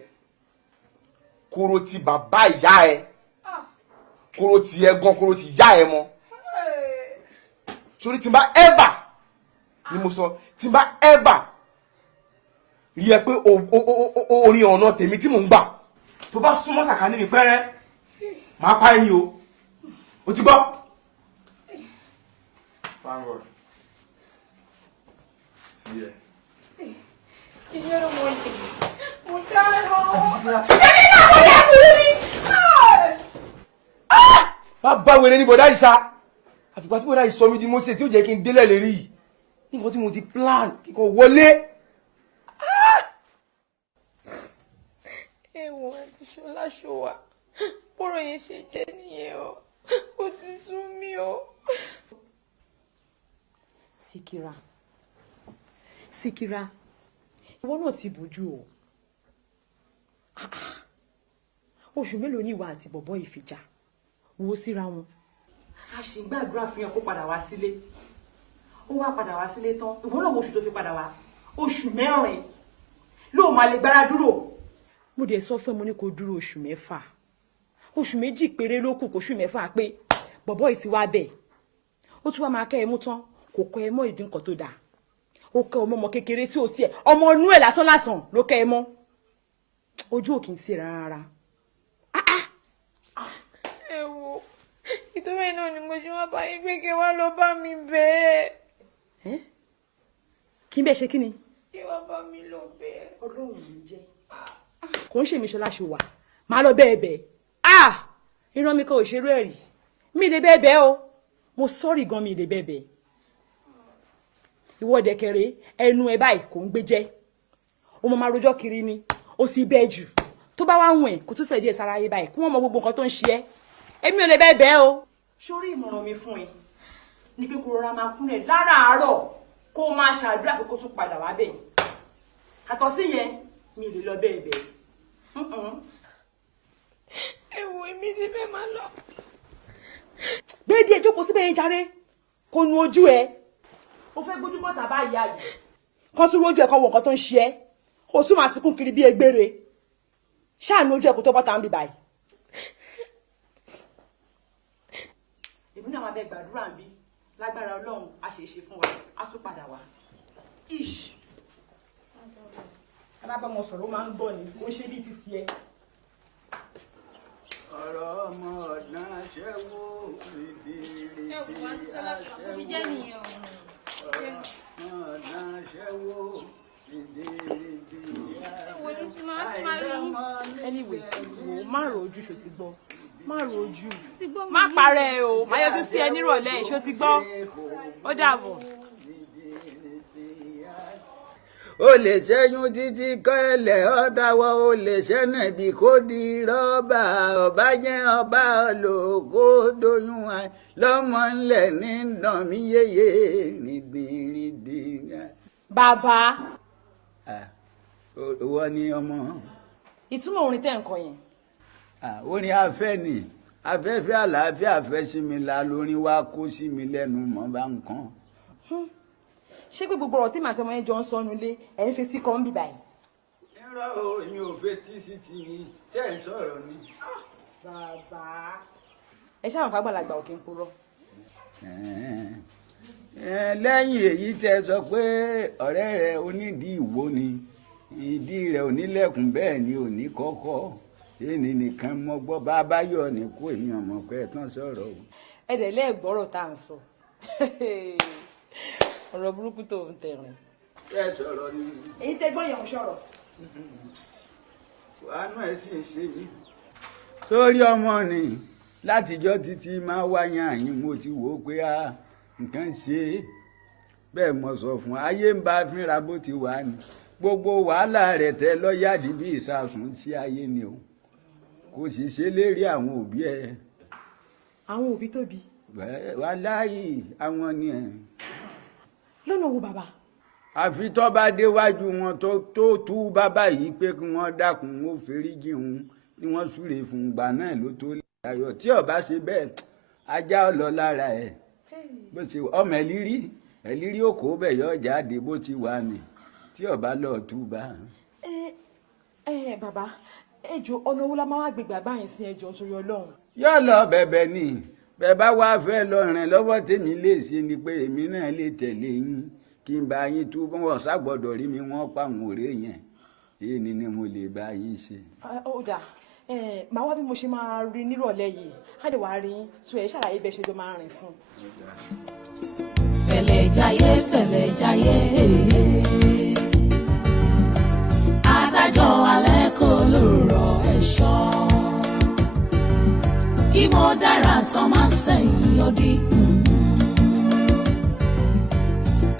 kóró ti bàbá ìyá ẹ kóró ti ẹ gan kóró ti yá ẹ mọ́ sórí tí n bá ever ni mo sọ tí n bá ever rí ẹ pé orin ọ̀nà tèmi tí mò ń gbà tó bá súnmọ́ sàkání mi pẹ́rẹ́ máa pa ẹni o ti gbọ́. Fangor. Sí, Es que yo era muy caro. Bàbá wèrè ní bọ̀dá ìṣá àfìgbà tí bọ̀dá ìsọ mi di Mósè tí ó jẹ́ kí n délẹ̀ lérí yìí nǹkan tí mo ti plan kíkan wọlé. Ẹ̀wọ̀n àti Ṣọlá ṣọwà bọ́rọ̀ yẹn ṣe jẹ́ nìyẹn o ó ti sún mi o. Síkírà ìwọ náà ti bójú o oṣù mélòó ni ìwà àti bọ̀bọ́ ìfìjà wo síra wọn. a ṣì ń gbàdúrà fún yẹn kó padà wá sílé ó wá padà wá sílé tán ìwọ náà wo oṣù tó fi padà wá oṣù 4 ló máa lè gbára dúró. mo dẹ̀ sọ fún ẹ mo ní kó dúró oṣù 6 oṣù 2 péré ló kù kóṣù 6 pé bọ̀bọ́ yìí ti wá bẹ̀ ó tún wá máa kẹ́ ẹ mú tán kò kọ́ ẹ mọ́ ìdí nǹkan tó dáa ó kẹ́ ọmọ kékeré tí ó tiẹ̀ ọmọ inú ẹ̀ lásán ló kẹ́ ẹ mọ́ ojú òkè ń sí rárá. Ẹ wo ìtọ́wé náà ni mo ṣe wá bá yín pé kí wá lọ bá mi bẹ́ẹ̀. kí n bẹ́ẹ̀ ṣe kí ni. kí wá bá mi lọ bẹ́ẹ̀. Ọlọ́run mi jẹ́ kò ń ṣe mi Ṣọlá ṣe wà máa lọ bẹ́ẹ̀ bẹ́ẹ̀ ìran mi kan ò ṣerú ẹ̀ rí mi lè bẹ́ẹ̀ bẹ́ẹ̀ o mo sọ́ọ̀rì gan mi lè bẹ́ẹ̀ bẹ́ẹ̀ ìwọ dẹ̀kẹ̀rẹ̀ ẹnu ẹ báyìí kò ń gbé jẹ́ o mọ máa rojọ́ kiri ni o sì bẹ́ẹ̀ jù tó bá wá ń wẹ̀ kò tún fẹ́ díẹ̀ sára ayé báyìí kí wọ́n mọ gbogbo nǹkan tó ń ṣe ẹ́ èmi ò lè bẹ́ẹ̀ bẹ́ẹ̀ o. sórí ìmọ̀ràn mi fún ẹ ni pé kó rọra máa kúnlẹ̀ láràárọ̀ kó máa ṣàdúrà pé kó tún padà wá bẹ́ẹ̀ àtọ̀ sí yẹn mi lè lọ bẹ́ẹ̀ bẹ́ẹ̀. Ẹ wo èmi ti fẹ́ máa lọ. bẹ́ẹ̀ díẹ̀ jókòó síbẹ̀ yẹn jàre kó nu ojú ẹ o fẹ́ gbójú bọ́ta báyìí àjò kan tún rójú ẹ̀ kan wọ nǹkan tó ń ṣe ẹ́ o tún máa sínkún kiri bí egbére ṣáàánú ojú ẹ̀ kó tó bọ́ta ń bì báyìí. èmi náà máa bẹ gbàdúrà ń bí lágbára Ọlọ́run a ṣe é ṣe fún wa a tún padà wá. ish alábàámọ̀ sọ̀rọ̀ ó máa ń gbọ́ ni kò ń ṣe bí ti tiẹ̀. ọ̀rọ̀ ọmọ ọ̀dán aṣẹ́wó rèdèrèdè aṣẹ́wó ọ̀dán aṣẹ́wó rèdèrèdè anyway wo má ro ojú ṣó ti gbọ́ má ro ojú má parẹ́ o má yọjú sí ẹ nírọ̀lẹ́ ṣó ti gbọ́ ó dàbọ̀. o lè ṣẹ́yún títí kọ́ ẹlẹ̀ ọ̀dàwọ̀ o lè ṣẹ́nà bí kò di rọ́bà ọba jẹ́ ọba olóko doyún wa lọ́mọ ńlẹ̀ ní dànmí yéye rìndìnrìndìn. bàbá. wọ́n ní ọmọ. ìtumọ̀ orin tẹ́ ń kọ yẹn. orin afẹ́ ni afẹ́fẹ́ àlàáfíà fẹ́ sí mi la lórin wa kó sí mi lẹ́nu mọ́ bá ń kàn. ṣé pé gbogbo ọ̀rọ̀ tí màá tọmọ yẹn jọ ń sọnù lé ẹ̀yin fetí kan ń bì báyìí. irọ́ o èmi ò fetí sí ti tẹ́ ẹ̀ ń sọ̀rọ̀ ni. bàbá ẹ ṣáà wọn fàgbàlagbà òkè ń purọ́. lẹ́yìn èyí tẹ́ sọ pé ọ̀rẹ́ rẹ onídìí ìwó ni ìdí rẹ̀ onílẹ̀kùn bẹ́ẹ̀ ni òní kọ́kọ́ èyí nìkan mọ́ gbọ́ bá a bá yọ̀ ní kó èèyàn mọ̀ pé ẹ̀ tán sọ̀rọ̀ o. ẹ dẹ̀ lẹ́ẹ̀gbọ́rọ̀ tá à ń sọ ọ̀rọ̀ burúkú tó ń tẹ̀rìn. ẹ sọ̀rọ̀ ni. èyí tẹ́ gbọ́ yẹn ń sọ̀rọ̀. àánú ẹ̀ sì ń ṣe mí. sórí ọmọ ni látijọ́ títí máa wáyà yín mo ti wò ó pé nǹkan ṣe é bẹ́ẹ̀ mo sọ fún ayé ń bá fínra bó ti wà ní gbogbo wàhálà rẹ̀ tẹ́ lọ́yàdí bí ìsàsùn sí ayé ni o kò sì ṣe lérí àwọn òbí ẹ̀. àwọn òbí tóbi. wàláhì àwọn ni ẹ̀. lọ́nà wo bàbá. àfi tó bá déwájú wọn tó tú bàbá yìí pé kí wọ́n dákun ó foríjì òun ni wọ́n súre fún ìgbà náà ló tó lè ayọ̀ tí ó bá ṣe bẹ́ẹ̀ ajá ọlọ lára ẹ̀ bó ṣe ọmọ ẹ̀lírí òkò bẹ̀ yọ jáde bó ti wà ní tí ó bá lọ tú bá. bàbá ẹjọ ọ̀nà wo la máa wá gbégbá báyìí sí ẹjọ nítorí Ọlọ́run. yóò lọ bẹ̀bẹ̀ ni bẹ́ẹ̀ bá wá fẹ́ lọ rìn lọ́wọ́ tèmi lè ṣe ni pé èmi náà lè tẹ̀lé yín kí n bá yín tú wọn ṣàgbọ́dọ̀ rí mi wọ́n pa àwọn ọ̀rẹ́ yẹn èyí ni mo lè bá yín ṣe. ó dà màá wá bí mo ṣe máa rí nírọ̀lẹ́ yìí á dẹ̀ wá rí yín tó ẹ̀ ṣàlàyé bẹ́ẹ̀ ṣe jọ máa rìn fún. fẹ̀lẹ̀ jayé adájọ́ alẹ́ kò lórọ̀ ẹ̀ṣọ́ kí mo dára tán máa sẹ́yìn odi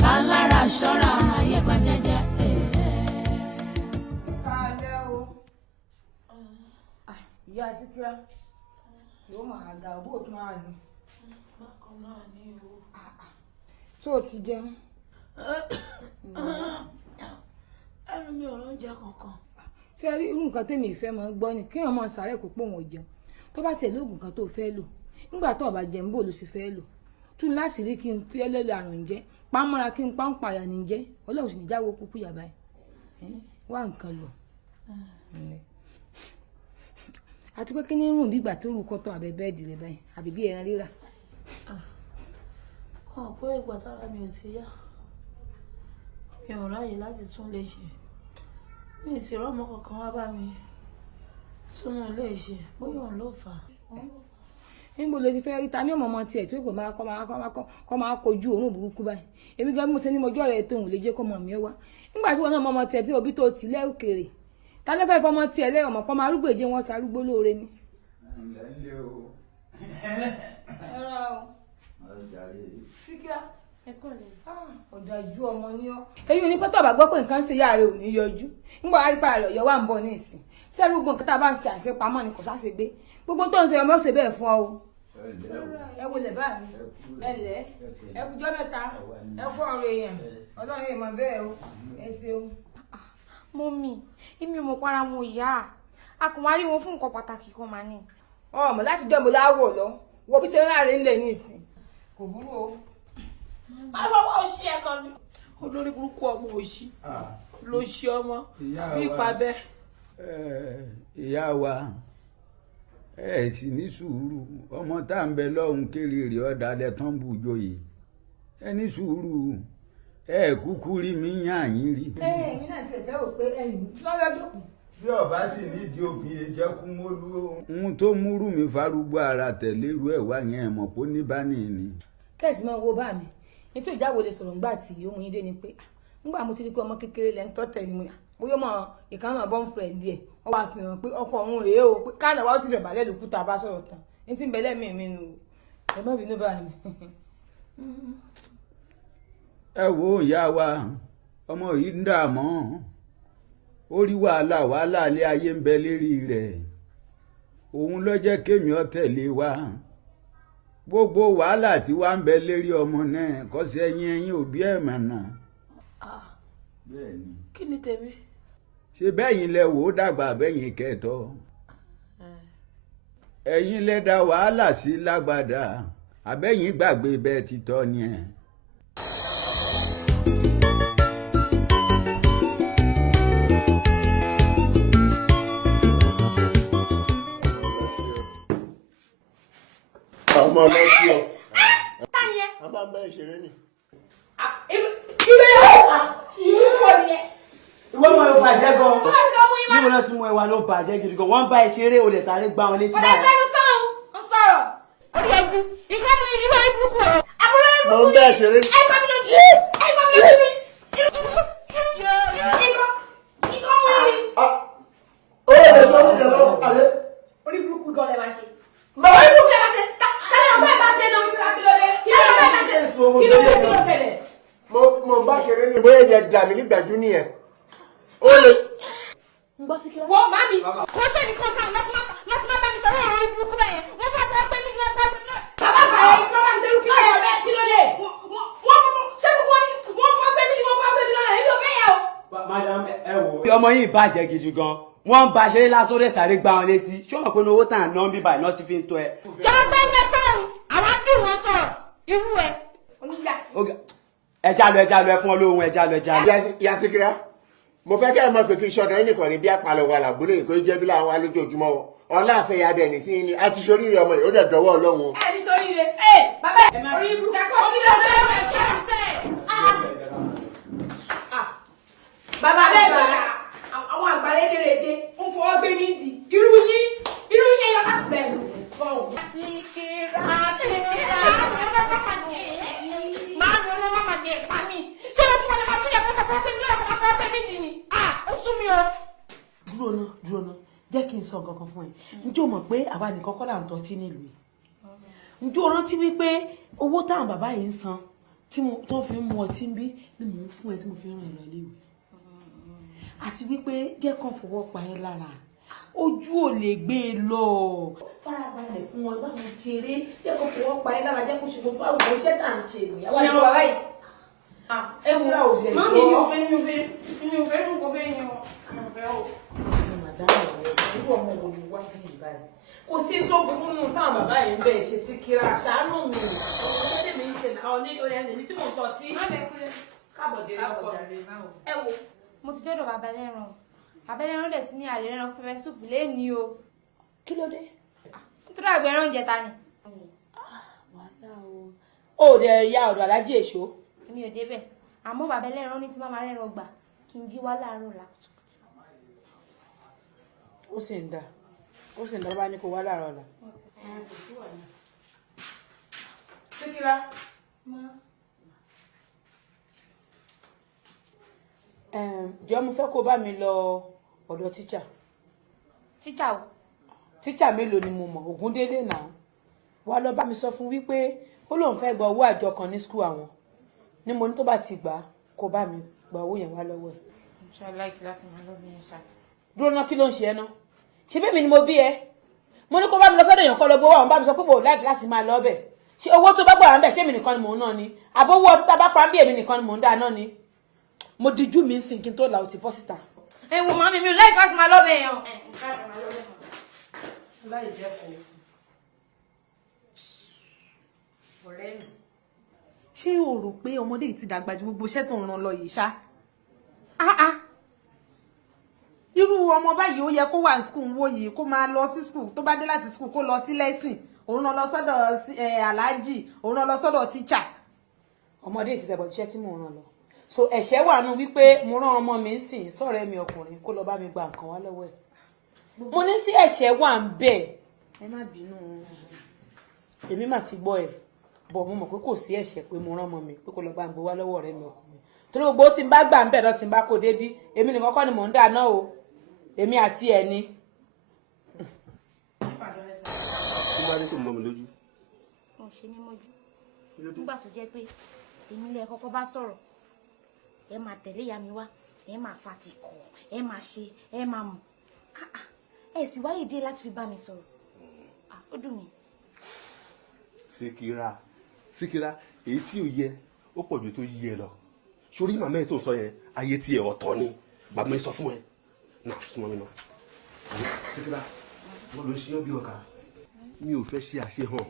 kálára ṣọ́ra ayẹ́gbà jẹ́jẹ́. ìyá síkírá yóò máa ga owó tó máa ní. bákan náà ní o. tó o ti jẹun. ẹnu mi ò lóúnjẹ kankan. ṣé ẹ rí irú nǹkan tèmi ìfẹ́ máa ń gbọ́ ni kéèyàn máa sáré kó pòun ò jẹun tó bá tẹ̀lé oògùn kan tó fẹ́ lò nígbà tó ọba jẹun bò ló sì fẹ́ lò tún láṣìírí kí n fi ẹlẹ́lẹ́ àrùn jẹ́ pámọ́ra kí n páńpàyà ní jẹ́ ọlọ́run sì ní jáwé kúkú yàbá ẹ̀ wá nǹkan lò. àti pé kí ní rùn bí ìgbà tó rù kọ́tọ̀ àbẹ bẹ́ẹ̀dì rẹ̀ báyìí àbí bí ẹran rírà. kàn pé ìgbà tára mi ò ti yá mi ò ráyè láti tún lè ṣe mi ì sì rọ́mọ kankan wá bá mi tún lè ṣe bóyá òun ló fà á. níbo ló ti fẹ́ rí ta ní ọmọ ọmọ tiẹ̀ tí ó kò máa kọ́ máa kojú òórùn burúkú báyìí èmi gan bí mo ṣe ní mọjọ́ rẹ̀ tóun lè jẹ́ kọ́ mọ̀ mí wá nígbà tí wọn náà mọ ọmọ tiẹ̀ tí òbí tó tì lẹ́òkèrè ta ló fẹ́ fọmọ tiẹ̀ lẹ́yìn ọmọ pọ́ máa arúgbó èjé wọn sarúgbó lóore ni. síkírá ọ̀dájú ọmọ ní ọ́. èyí ò ní pẹ́tọ́ bá gbọ́ pé nǹkan ṣe yára ò ní yọjú nígbà wàá nípa rẹ̀ ọ̀yọ́ wà ń bọ̀ ní ìsìn sẹ́rù gbọ̀n kí tá a bá ń ṣe àṣepamọ́ ni kò sáṣe gbé gbogbo tó ń ṣe ọmọ ṣe bẹ́ẹ̀ fún ọ o. ẹ wo lè bá mi ẹ lẹ ẹ kújọ mẹ́ta ẹ kú ọ̀rọ̀ èèyàn Ọlọ́run èèmọ bẹ́ẹ̀ o ẹ ṣeun. mọ́mì èmi ò mọ̀ para wọn ìyá a kò wá rí wọn fún nǹkan pàtàkì kan máa ní. ọmọ láti dẹ́mo láwọ̀ lọ wo bí ṣe ń ráre ńlẹ̀ ní ìsìn kò burú o. má fọwọ́ òṣì ẹ̀ kan ní. olórí burúkú ọmọ òṣì ló ṣe ọmọ bí ipa bẹ́ẹ̀. ìyá wa ẹ sì ní sùúrù ọmọ tá à ń bẹ lọ́hùn kéré rè ọ̀dàlẹ̀ tán bù joyè ẹ ní sùúrù ẹ kúkú rí mi yàn yín rí. èmi náà ti ẹ̀fẹ́ wò pé ẹ̀yìn lọ́lọ́dún. bí ọba sì nídìí òbí ẹjẹ kún mólú ohun tó múrù mi farúgbó ara tẹ̀lé irú ẹ̀ wá yẹn mọ̀ pé ní bá nìyí. kẹ́sì máa wo bá mi nítorí ìjáwó lè sọ̀rọ̀ ńgbà tí ó mú yín dé ni pé ńgbà mo ti rí pé ọmọ kékeré lẹ́ ń tọ́ tẹ̀lé mu bóyá ọmọ ìkànnà bọ́ǹfrẹ̀ díẹ̀ wọ́n wá fi hàn pé ọkọ òun rèé o pé káàdà wá sí rẹ̀ balẹ̀ lòkúta bá sọ̀rọ̀ tán ní tí ń bẹ̀lẹ̀ mi nù ẹ má bínú bá mi. ẹ wo ìyá wa ọmọ yìí ń dààmú ó rí wàhálà ilé ayé ń bẹ lérí rẹ̀ òun ló jẹ́ kémi ó tẹ̀lé wa gbogbo wàhálà tí wàá ń bẹ lérí ọmọ náà kò sí ẹ̀yin òbí ẹ̀ mọ̀nà. bẹ́ẹ̀ni. kí ni tèmi. ṣe bẹ́yìn lẹ wò ó dàgbà bẹ́yìn kẹtọ́ ẹ̀yin lẹ dá wàhálà sí lágbádá àbẹ́yìn gbàgbé bẹ́ẹ̀ ti tọ́ ni ẹ̀. ọmọ ọlọ́tí ọ. Tani ẹ? a máa ń bá ìṣeré ni. ìwé ìwọ ni ẹ. ìwọ mọ ẹ bàjẹ́ gan. níbo náà ti mú ẹ wá ló bàjẹ́ gidi gan wọ́n bá ẹ ṣeré o lè sáré gbá wọn létí báyìí. ọ̀dà ìgbẹ́nu sọ̀rọ̀ ń sọ̀rọ̀ orí ẹjú ìkànnì mi ìwé ìbùkù rẹ̀ àbúrò ìbùkù mo ń bá ẹ ṣeré ni. ẹ kọ́ mi lójú ẹ kọ́ mi lójú mi. ikọ́ mú mi. ó lè sọ oúnjẹ lọ àlẹ́. orí burúkú gan lè máa ṣe. orí burúkú lè máa ṣe kálẹ̀ ọ̀gbẹ́ bá ṣe náà kí ló dé kí ló dé bá ṣe kí ló dé kí ló ṣẹlẹ̀. mo ń bá ṣeré ni bóyá ìjẹ dà mí nígbàjú nìyẹn. ó lè. wọ́n má mi kò sẹ́ni kan sáà láti má bá mi sọ̀rọ̀ ọ̀rọ̀ burúkú bẹ́ẹ̀ yẹn wọ́n fẹ́ fẹ́ pẹ́ nígbà tá bàbá àgbàyà ìfúnná bá mi ṣe rú kí ló dé kí ló dé. ṣé wọ́n fọ́ pé mi lọ́la èmi ò bẹ́ẹ̀ yà o. madam ẹ wò. ọmọ yìí bàjẹ́ gidi gan wọ́n ń ba ṣeré lásán rẹ̀ sáré gbá wọn létí ṣé wọn pinnu owó tàn án bíbá iná ti fi ń tó ẹ. jọ pé ń bẹ sọ̀rọ̀ àwọn dùn wọn sọ̀rọ̀ irú ẹ oníjà. ẹja lọ ẹ fún ọ lóhun ẹja lọ. Ìyá Síkírá mo fẹ́ kẹ́ ẹ mọ̀ pé kí iṣẹ́ ọ̀dọ́ yín nìkan ní bí àpàlọ̀ wà lábúlé ìkó jẹ́ bí láwọn alójoojúmọ́ wọn ọláàfẹ́ ya dẹ̀ ní sí ni a ti ṣoríire ọmọ yìí ó dẹ̀ dọwọ́ Ọlọ́run. ẹ ní ṣoríire bàbá ẹ orí ibùdó kẹ́kọ̀ọ́ sílẹ̀ bẹ́ẹ̀ bàbá bẹ́ẹ̀ bá àwọn àgbàlẹ̀ dèrèdè ń fọwọ́ gbé ní ìdí irú yín yẹn lọ́kà bẹ̀rù sọ̀rọ̀. Síkírá máa ń lọ wọ́n máa dé pa mí ṣé o kọ́ ẹ máa tẹ̀lé fún ọkọ̀ pé mi lọ́wọ́ ọkọ̀ pé mi dì ní ó sún mi o. dúró ná jẹ́ kí n sọ nǹkan kan fún ẹ ǹjẹ́ o mọ̀ pé àwa nìkan kọ́ là ń tọ́tí nílùú yìí ǹjẹ́ o rántí wípé owó táwọn bàbá yìí ń san tó fi ń mu ọtí ń bí ni mò ń fún ẹ tí mo fi ń ràn ẹ lọ léwu àti wípé jẹ́ kàn fọwọ́ pa ẹ́ lára ojú ò lè gbé e lọ farabalẹ̀ fún wọn báwọn ṣeré jẹ́ kàn fọwọ́ pa ẹ́ lára jẹ́ kó ṣe gbogbo àwọn iṣẹ́ tá à ń ṣe nìyà. ìyàwó bàbá yìí ẹ wúra ò lè mọ́ mi ò fẹ́ nǹkan bẹ́ẹ̀ yẹn o. kò sí tó burú nù táwọn bàbá yẹn ń bẹ̀ ṣe Síkírá ṣàánú mi ṣé mi ń ṣe náà ní orí ẹni tí mò ń tọ́ tí káàbọ̀dé ẹ wo mo ti dọ́dọ̀ bàbá ẹlẹ́ran dẹ̀ ti ní àlè ẹran fẹ́fẹ́ súpù lẹ́ni o. kí ló dé. nítorí àgbẹ̀ ẹran oúnjẹ ta ni. ó dẹ̀ ya ọ̀dọ̀ alájí èso. èmi ò débẹ̀ àmọ́ bàbá ẹlẹ́ran ní tí má máa rẹ́ran gbà kí n jí wá láàárọ̀ la. ó sì ń dà bá ní kó wá láàárọ̀ la. Síkírá. Jọ mo fẹ́ kó bá mi lọ ọ̀dọ̀ tíṣà. tíṣà o. tíṣà mélòó ni mo mọ̀ Ògúndélé náà wá lọ bá mi sọ fún wípé ó lóun fẹ́ gba owó àjọ kan ní skul àwọn ní mo ní tó bá ti gbà kó bá mi gba owó yẹn wá lọ́wọ́ ẹ̀. ṣe aláìkí láti máa lọ bí yẹn ṣá. dúró ná kí ló ń ṣe ẹ ná ṣe bẹ́ẹ̀ mi ni mo bí ẹ mo ní kó bá mi lọ sọ́dọ̀ èèyàn kan lọ gbowó àwọn bá mi sọ pé mo láìkí láti máa lọ bẹ̀ ṣé owó tó bá gbà wá ń bẹ̀ ṣé èmi nìkan ni mò ń ná ni àbówó ọtí tá a bá pa ń bí èmi nìkan ni mò ń dá náà ni mo dijú mi ń sìn kí n tó la òtí bọ́ síta. ẹ wo màmí mi ò láìkí láti máa lọ bẹ̀ yẹn. láì jẹ́ kó. ọ̀rẹ́ mi ṣé o rò pé ọmọdé yìí ti dàgbà ju gbogbo iṣẹ́ tó ń ran lọ yìí ṣá? irú ọmọ báyìí ó yẹ kó wà ní skul wo yìí kó máa lọ sí skul tó bá dé láti skul kó lọ sí lẹ́sìn òun lọ sọ́dọ̀ aláàjì òun lọ sọ́dọ̀ tíṣà. ọmọdé ti dàgbà iṣẹ́ tí mò ń ràn lọ so ẹ̀ṣẹ̀ wà nù wípé mo rán ọmọ mi ń sìn sọ̀rọ̀ mi ọkùnrin kó lọ bá mi gba nǹkan wá lọ́wọ́ ẹ̀ mo ní sí ẹ̀ṣẹ̀ wà ń bẹ̀ ẹ má bínú èmi mà ti gbọ́ ẹ̀ bọ̀ mo mọ̀ pé kò sí ẹ̀ṣẹ̀ pé mo rán ọmọ mi pé kó lọ bá mi gbé wá lọ́wọ́ rẹ̀ mi ọkùnrin torí gbogbo tí n bá gbà ń bẹ̀ náà tí n bá kó débí èmi nìkan kọ́ ni mò ń dáná o èmi àti ẹ̀ ni. kí wàá ní kò mọ mi lójú. mo ṣe ní mójú nígbà tó jẹ́ pé èmi lẹ kọ́kọ́ bá sọ̀rọ̀ ẹ máa tẹ̀lé ìyá mi wá ẹ máa fa ti kọ̀ ẹ máa ṣe ẹ máa mọ̀ ẹ sì wáyé dé láti fi bá mi sọ̀rọ̀ ó dùn mí. Síkírá èyí tí ò yẹ ó pọ̀ ju tó yí ẹ lọ sórí màmá ẹ tó sọ yẹn ayé tí ẹ ọ̀tọ̀ ni bàbá mi sọ fún ẹ náà súnmọ́ mi náà. Síkírá wọ́n ló ń ṣe ọ́ bí ọkà mi ò fẹ́ ṣe àṣehàn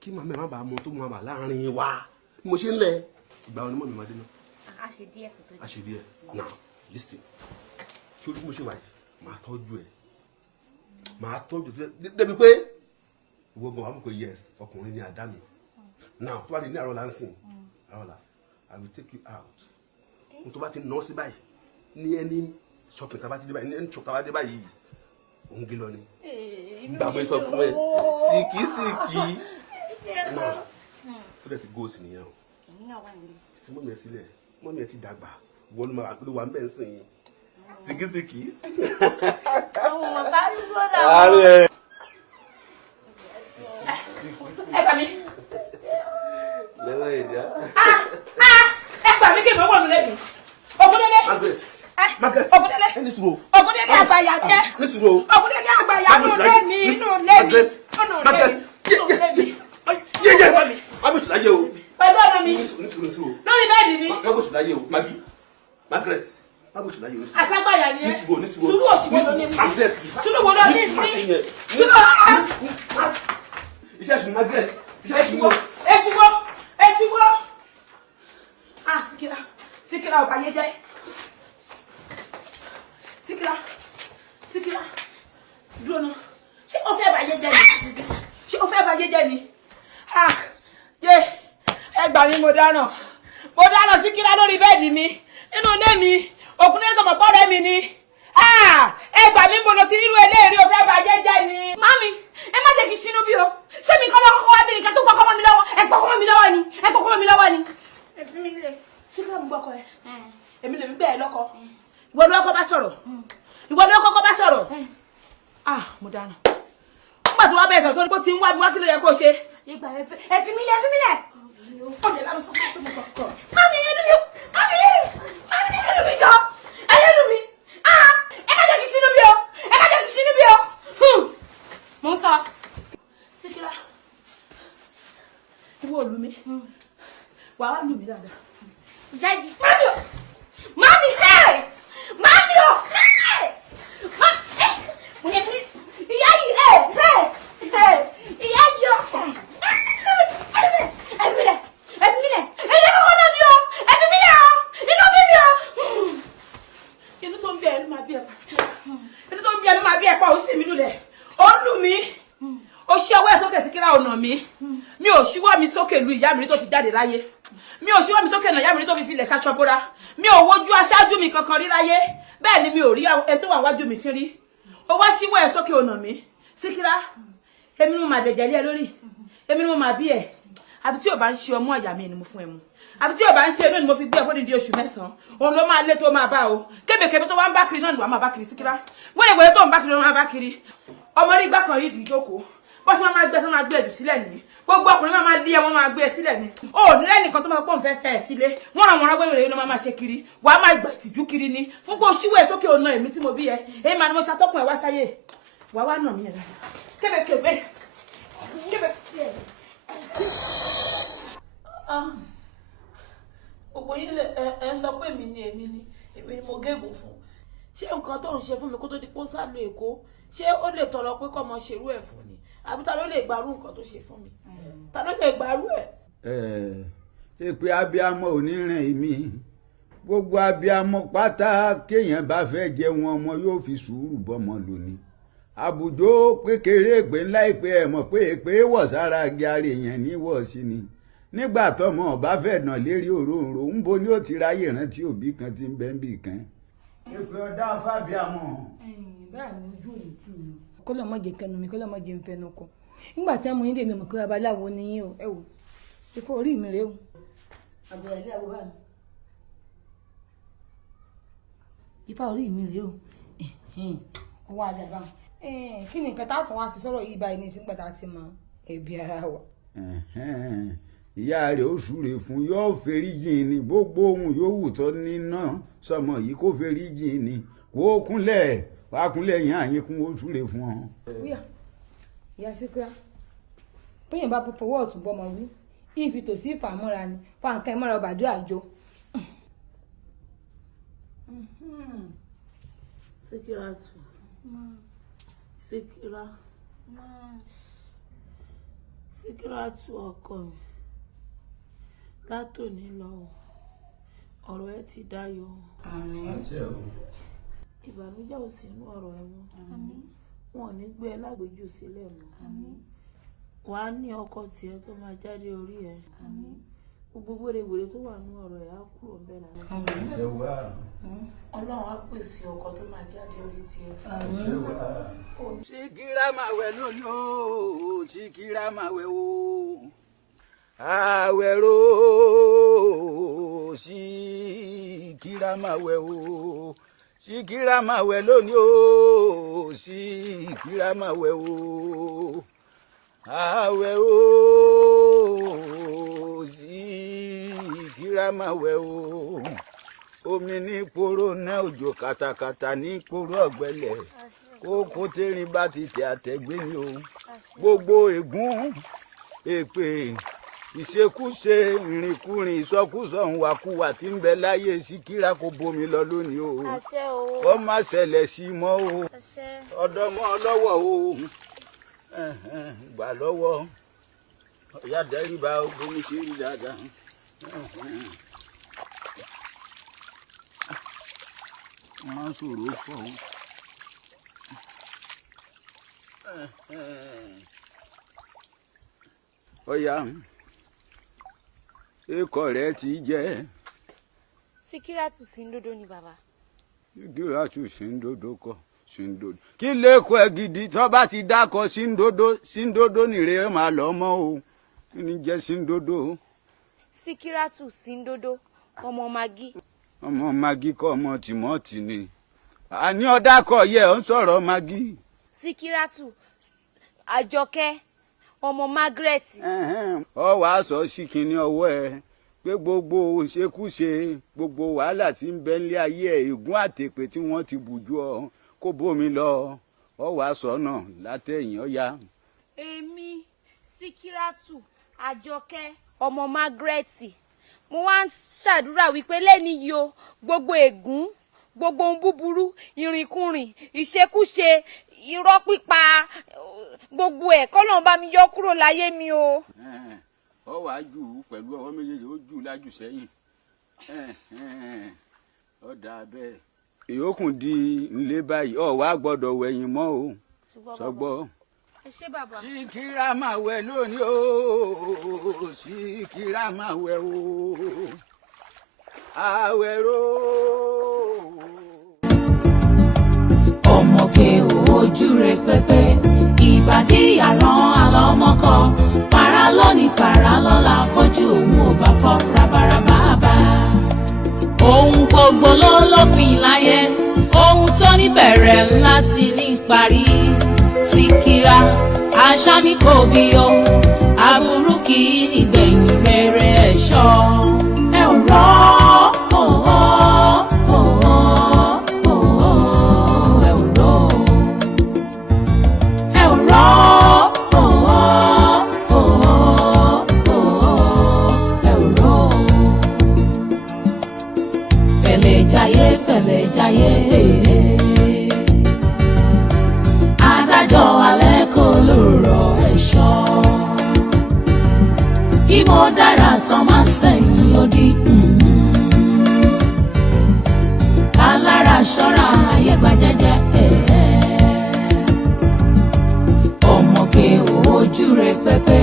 kí màmá ẹ má bàa mọ tó mọ àbà láàrin wa bí mo ṣe ń lẹ ìgbà wọn ni mọ̀ mi máa dé náà. a ṣe díẹ̀ kò tó jẹ́. a ṣe díẹ̀ now listen sórí mo ṣe wà yìí màá tọ́jú ẹ màá tọ́jú débi pé ìwọ gan wàá mọ̀ pé yes ọkùnrin ni àdá mi now tó bá di ní àrọ́lá ń sìn àrọ́lá I will take you out mo tó bá ti nà sí báyìí ní ẹni shopping tá a bá ti dé báyìí ní ẹni shop tá a bá dé báyìí òun gé lọ ni gbà pé sọ fún ẹ síkì náà tó dẹ̀ ti góòsì nìyẹn o títí mọ́mí ẹ sílẹ̀ mọ́mí ẹ ti dàgbà wọ́n ló wà ń bẹ̀ ń sìn yín síkì. àwọn ọmọ bá dúró náà. ẹ gbà mí. lẹ́wọ̀ èdè á. ẹ gbà mí kí n bọ́ wọ̀nù lẹ́bi. Ògúndélé. Ògúndélé. Ògúndélé àgbàyà jẹ́. Ògúndélé àgbàyà nù lẹ́mi nù lẹ́mi nù lẹ́mi nù lẹ́mi. Mágbèsì láyé o. Pẹ̀lú ọ̀nà mi. Nísùúrù. Lórí bẹ́ẹ̀dì mi. Mágbèsì láyé o. Margaret. Mágbèsì láyé o. Àṣàgbàyà ni ẹ. Nísùúrù. Sùúrù òṣìwọ́ ló ní mi. Margaret. Sùúrù wo ló ní mi. Sùúrù Iṣẹ́ ìṣùn Margaret. Iṣẹ́ ìṣùn wo. Èṣùwọ́. Ah, Síkírà ọba yé jẹ́. Síkírà. Dúró náà. Ṣé o fẹ́ bàyé jẹ́ ni? Ṣé o fẹ́ bàyé jẹ́ ni? Ah, yé, ẹ gbà mí mo dáràn. Mo dáràn Síkírà lórí bẹ́ẹ̀dì mi. Nínú ilé mi, òkun ní tọmọ pọ́rẹ́ mi ni. Ah, ẹ gbà mí mo lọ sí rírú eléèrí o fẹ́ bàyé jẹ́ ni. Mami, ẹ má jẹ́ kí sínú bí o. Ṣé mi kọ́ lọ́kọ́kọ́ wá bí nìkan tó gbọ́kọ́ mọ́ mi lọ́wọ́? Ẹ gbọ́kọ́ mọ́ mi lọ́wọ́ ni. Ẹ gbọ́kọ́ mọ́ mi lọ́wọ́ ni. Ẹ fi mi lé. Síkírà mo gbọ́kọ ẹ. Èmi lè mi bẹ́ẹ̀ lọ́kọ. Ìwọ ló kọ́kọ́ bá sọ̀rọ̀. Ah, mo dáná. Nígbà tí wọ́n bẹ̀rẹ̀ sọ̀rọ̀ tó ní kó ti ń wá bí wá kí ló yẹ kó ṣe. Ẹ fi mi lé. Ọ̀dẹ̀ lánàá sọ fún mi kọ̀ọ̀kan. Mami, ẹnu mi jọ. Ẹnu mi. Ah, ẹ má jẹ́ kí sínú bí o. Mo ń sọ. Síkírà, ìwọ ò lù mí. Wàá wá lù mí dáadáa. Ìyá yìí. Mami, Mami o. Ìyá yìí, ìyá yìí o. Ẹ fi mi lẹ̀. Ẹ jẹ́ kọ́kọ́ náà mi o. Ẹ fi mi lẹ̀ o. Inú bí mi o. Inú tó ń bí ẹ ló máa bí ẹ pa. Inú tó ń bí ẹ ló máa bí ẹ pa. Ó tì mí lulẹ̀. Ó lù mí. Ó ṣí ọwọ́ ẹ̀ sókè Síkírà ọ̀nà mi. Mi ò ṣíwọ́ mi sókè lu ìyá mi rí tó fi jáde láyé. Mi ò ṣíwọ́ mi sókè nà ìyá mi rí tó fi filẹ̀ ṣaṣọ bóra. Mi ò wojú aṣáájú mi kankan rí láyé. Bẹ́ẹ̀ ni mi ò rí ẹ tó wà wájú mi fi rí. Ó wá ṣíwọ́ ẹ̀ sókè ọ̀nà mi. Síkírà, èmi ni mo máa dẹ̀jẹ̀ lé ẹ lórí. Èmi ni mo máa bí ẹ. Àbí tí ò bá ń ṣe ọmọ àyà mi ni mo fún ẹ mu. Àbí tí ò bá ń ṣe inú ni mo fi gbé ẹ fódìdí oṣù 9. Òun ló máa lé tó máa bá o. Kébèkébé tó wá ń bá kiri náà ni wàá máa bá kiri Síkírà. Wẹ́rẹ́wẹ́rẹ́ tó ń bá kiri ló máa bá kiri. Ọmọ rí igbá kan rí ìdí ìjókòó. Bọ́sí máa gbé ẹ̀jù sílẹ̀ ní. Gbogbo ọkùnrin máa lé ẹ wọ́n máa gbé ẹ sílẹ̀ ní. Ó ní lẹ́nìkan tó máa pọ̀ ń fẹ́ fẹ́ ẹ sílé. Wọ́n ràn wọ́n rán gbẹ́rẹ́ ló máa ṣe kiri. Wàá máa gbà tìjú kiri ni. Fún pé o ṣíwọ́ ẹ sókè ọ̀nà èmi tí mo bí ẹ. Èyí máa ní mo ṣàtọ́kùn ẹ wá sáyé. Wàá wá nà mí ẹ̀ dáadáa. Kébèkébé. Gbogbo yín ẹ sọ pé èmi ni mo gégùn fún. Ṣé nǹkan tó ń ṣe fún mi kó tó di pé ó sá lọ Èkó? Ṣé ó lè tọrọ pé kọ́ mọ ṣerú ẹ̀ fún ni? Àbí ta ló lè gbarú nǹkan tó ṣe fún mi? Ta ló lè gbarú ẹ̀? Èpè abiyamọ ò ní rìn mí. Gbogbo abiyamọ pátá kéèyàn bá fẹ́ jẹun ọmọ yóò fi sùúrù bọ́mọ lónìí. Àbùjọ kékeré èpè ńlá èpè ẹ̀ mọ̀ pé èpè wọ̀ sára gíárì èèyàn ní wọ̀ sí ni. Nígbà tọmọ ọba fẹ́ nà lérí òróǹro ń bo ní ó ti ráyè rántí òbí kan tí ń bẹ́ ń bì kan. Èpè ọ̀dà fábíàmọ. Bẹ́ẹ̀ ni ojú òní tì mí. Kọ́lọ̀ mọ́ jẹ kẹnu mi, kọ́lọ̀ mọ́ jẹ ń fẹnu kọ. Nígbà tí mo ní dèmi mọ̀ pé babaláwo ni yín o, ẹ wò. Ifá orí mi rèé o. Àbẹ̀rẹ̀ ilé àwọ̀ bá mi. Ifá orí mi rèé o. Ọwọ́ adé àbá mi. Kí ni nǹkan táàtún wá sí sọ̀rọ̀ yìí báyìí ní ìsìnkú tá a ti mọ ẹbí ara wa. Ìyá rẹ̀ ó súre fún yóò feríjìn ni gbogbo ohun yòówù tó ní náà sọmọ yìí kó feríjìn ni kó kúnlẹ̀ wàá kúnlẹ̀ yín àyín kún ó súre fún ọ. Ìyá Síkírà bóyá bá fọwọ́ ọ̀tún bọ́mọ wí ìfi tòsí ìfàmọ́ra ni fáǹkà ìmọ̀ra ọbàdó àjò. Síkírà tù Síkírà tù ọkọ mi látòní lọ ọ̀rọ̀ ẹ ti dayọ̀. Ìbànújẹ́ ò sí inú ọ̀rọ̀ ẹ mọ́. Wọn ò ní gbé ẹ lágbèjú sílẹ̀ mọ́. Wàá ní ọkọ tiẹ̀ tó máa jáde orí ẹ. Gbogbo wèrèwèrè tó wà nínú ọ̀rọ̀ ẹ á kúrò ń bẹ̀ lára. Ọlọ́run á pèsè ọkọ tó máa jáde orí tiẹ̀ fún mi. Síkírà máa wẹ̀ lónìí o, Síkírà máa wẹ̀ o. Àwẹ̀rò Síkírà máa wẹ̀ o. Síkírà máa wẹ̀ lónìí o, Síkírà máa wẹ̀ o. Àwẹ̀ o Síkírà máa wẹ̀ o. Omi ní poro náà òjò kàtàkàtà ní poro ọ̀gbẹ́lẹ̀ kókó tẹ́rin bá ti tẹ àtẹ̀gbé ni o. Gbogbo ègún èpè ìṣekúṣe ìrìnkúrìn ìsọkúsọ ìwàkuwà tí ń bẹ láyé Síkírà kó bomi lọ lónìí o kó má ṣẹlẹ̀ sí mọ́ o ọ̀dọ́mọ lọ́wọ́ o gbà lọ́wọ́ ìyá dẹ́rìbà bomi ṣe rí dáadáa. wọ́n sọ̀rọ̀ fọ́ o. ọ̀ya ikọ̀ rẹ̀ ti jẹ́. Síkírátù Síndodo ni bàbá. Síkírátù Síndodo kọ́ Síndodo kí lẹ́kọ̀ọ́ ẹ gidi tó bá ti dákọ̀ Síndodo nìre máa lọ mọ́ o kí ni jẹ́ Síndodo. Síkírátù Síndodo ọmọ Magi. ọmọ Magi kọ́ ọmọ Tìmọ́tì ni àní ọ̀dàkọ̀ yẹ ọ̀ ń sọ̀rọ̀ Magi. Síkírátù Àjọkẹ́ ọmọ Margaret. ọ wàá sọ sí kinní ọwọ́ ẹ pé gbogbo ìṣekúṣe gbogbo wàhálà tí ń bẹ nílé ayé ẹ ègún àtèpè tí wọ́n ti bùjú ọ kó bómi lọ ọ wàá sọ náà látẹ̀yìn ọ̀ya. èmi Síkírátù Àjọkẹ́ ọmọ Margaret mo wá ń ṣàdúrà wípé lẹ́ni yìí o gbogbo ègún gbogbo ohun búburú ìrìnkúrìn ìṣekúṣe irọ́ pípa gbogbo ẹ̀ kọ́lọ́n bá mi yọ kúrò láyé mi o. ọ wàá jù ú pẹ̀lú ọwọ́ méjèèjì ó jù ú lájù sẹ́yìn ọ dà bẹ́ẹ̀. ìyókù di nlé báyìí ọ wàá gbọ́dọ̀ wẹ̀yìn mọ́ o sọgbọ́. ẹ ṣé bàbá. Síkírà máa wẹ̀ lónìí o Síkírà máa wẹ̀ o àwẹ̀rò. ọmọge ojú rẹ pẹpẹ ìbàdí àrán àlọmọkọ para lónìí para lọ́la bójú òun ò bá fọ́ rabaraba bá. ohun gbogbo ló lópin láyé ohun tó ní bẹ̀rẹ̀ láti ní parí. Síkírà àṣà mi kò bí o aburú kì í nígbẹ̀yìn rere ẹ̀ṣọ́ ẹ ò rọ́ fẹ̀lẹ̀jáyé adájọ́ alẹ́ kò lórọ̀ ẹ̀ṣọ́ kí mo dára tán máa sẹ́yìn odi kálára ṣọ́ra ayé gba jẹ́jẹ́ ọmọge ojú rẹ pẹpẹ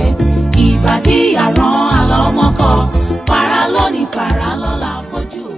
ìbàdí àrán àlọ́mọkọ para lónìí para lọ́la bójú.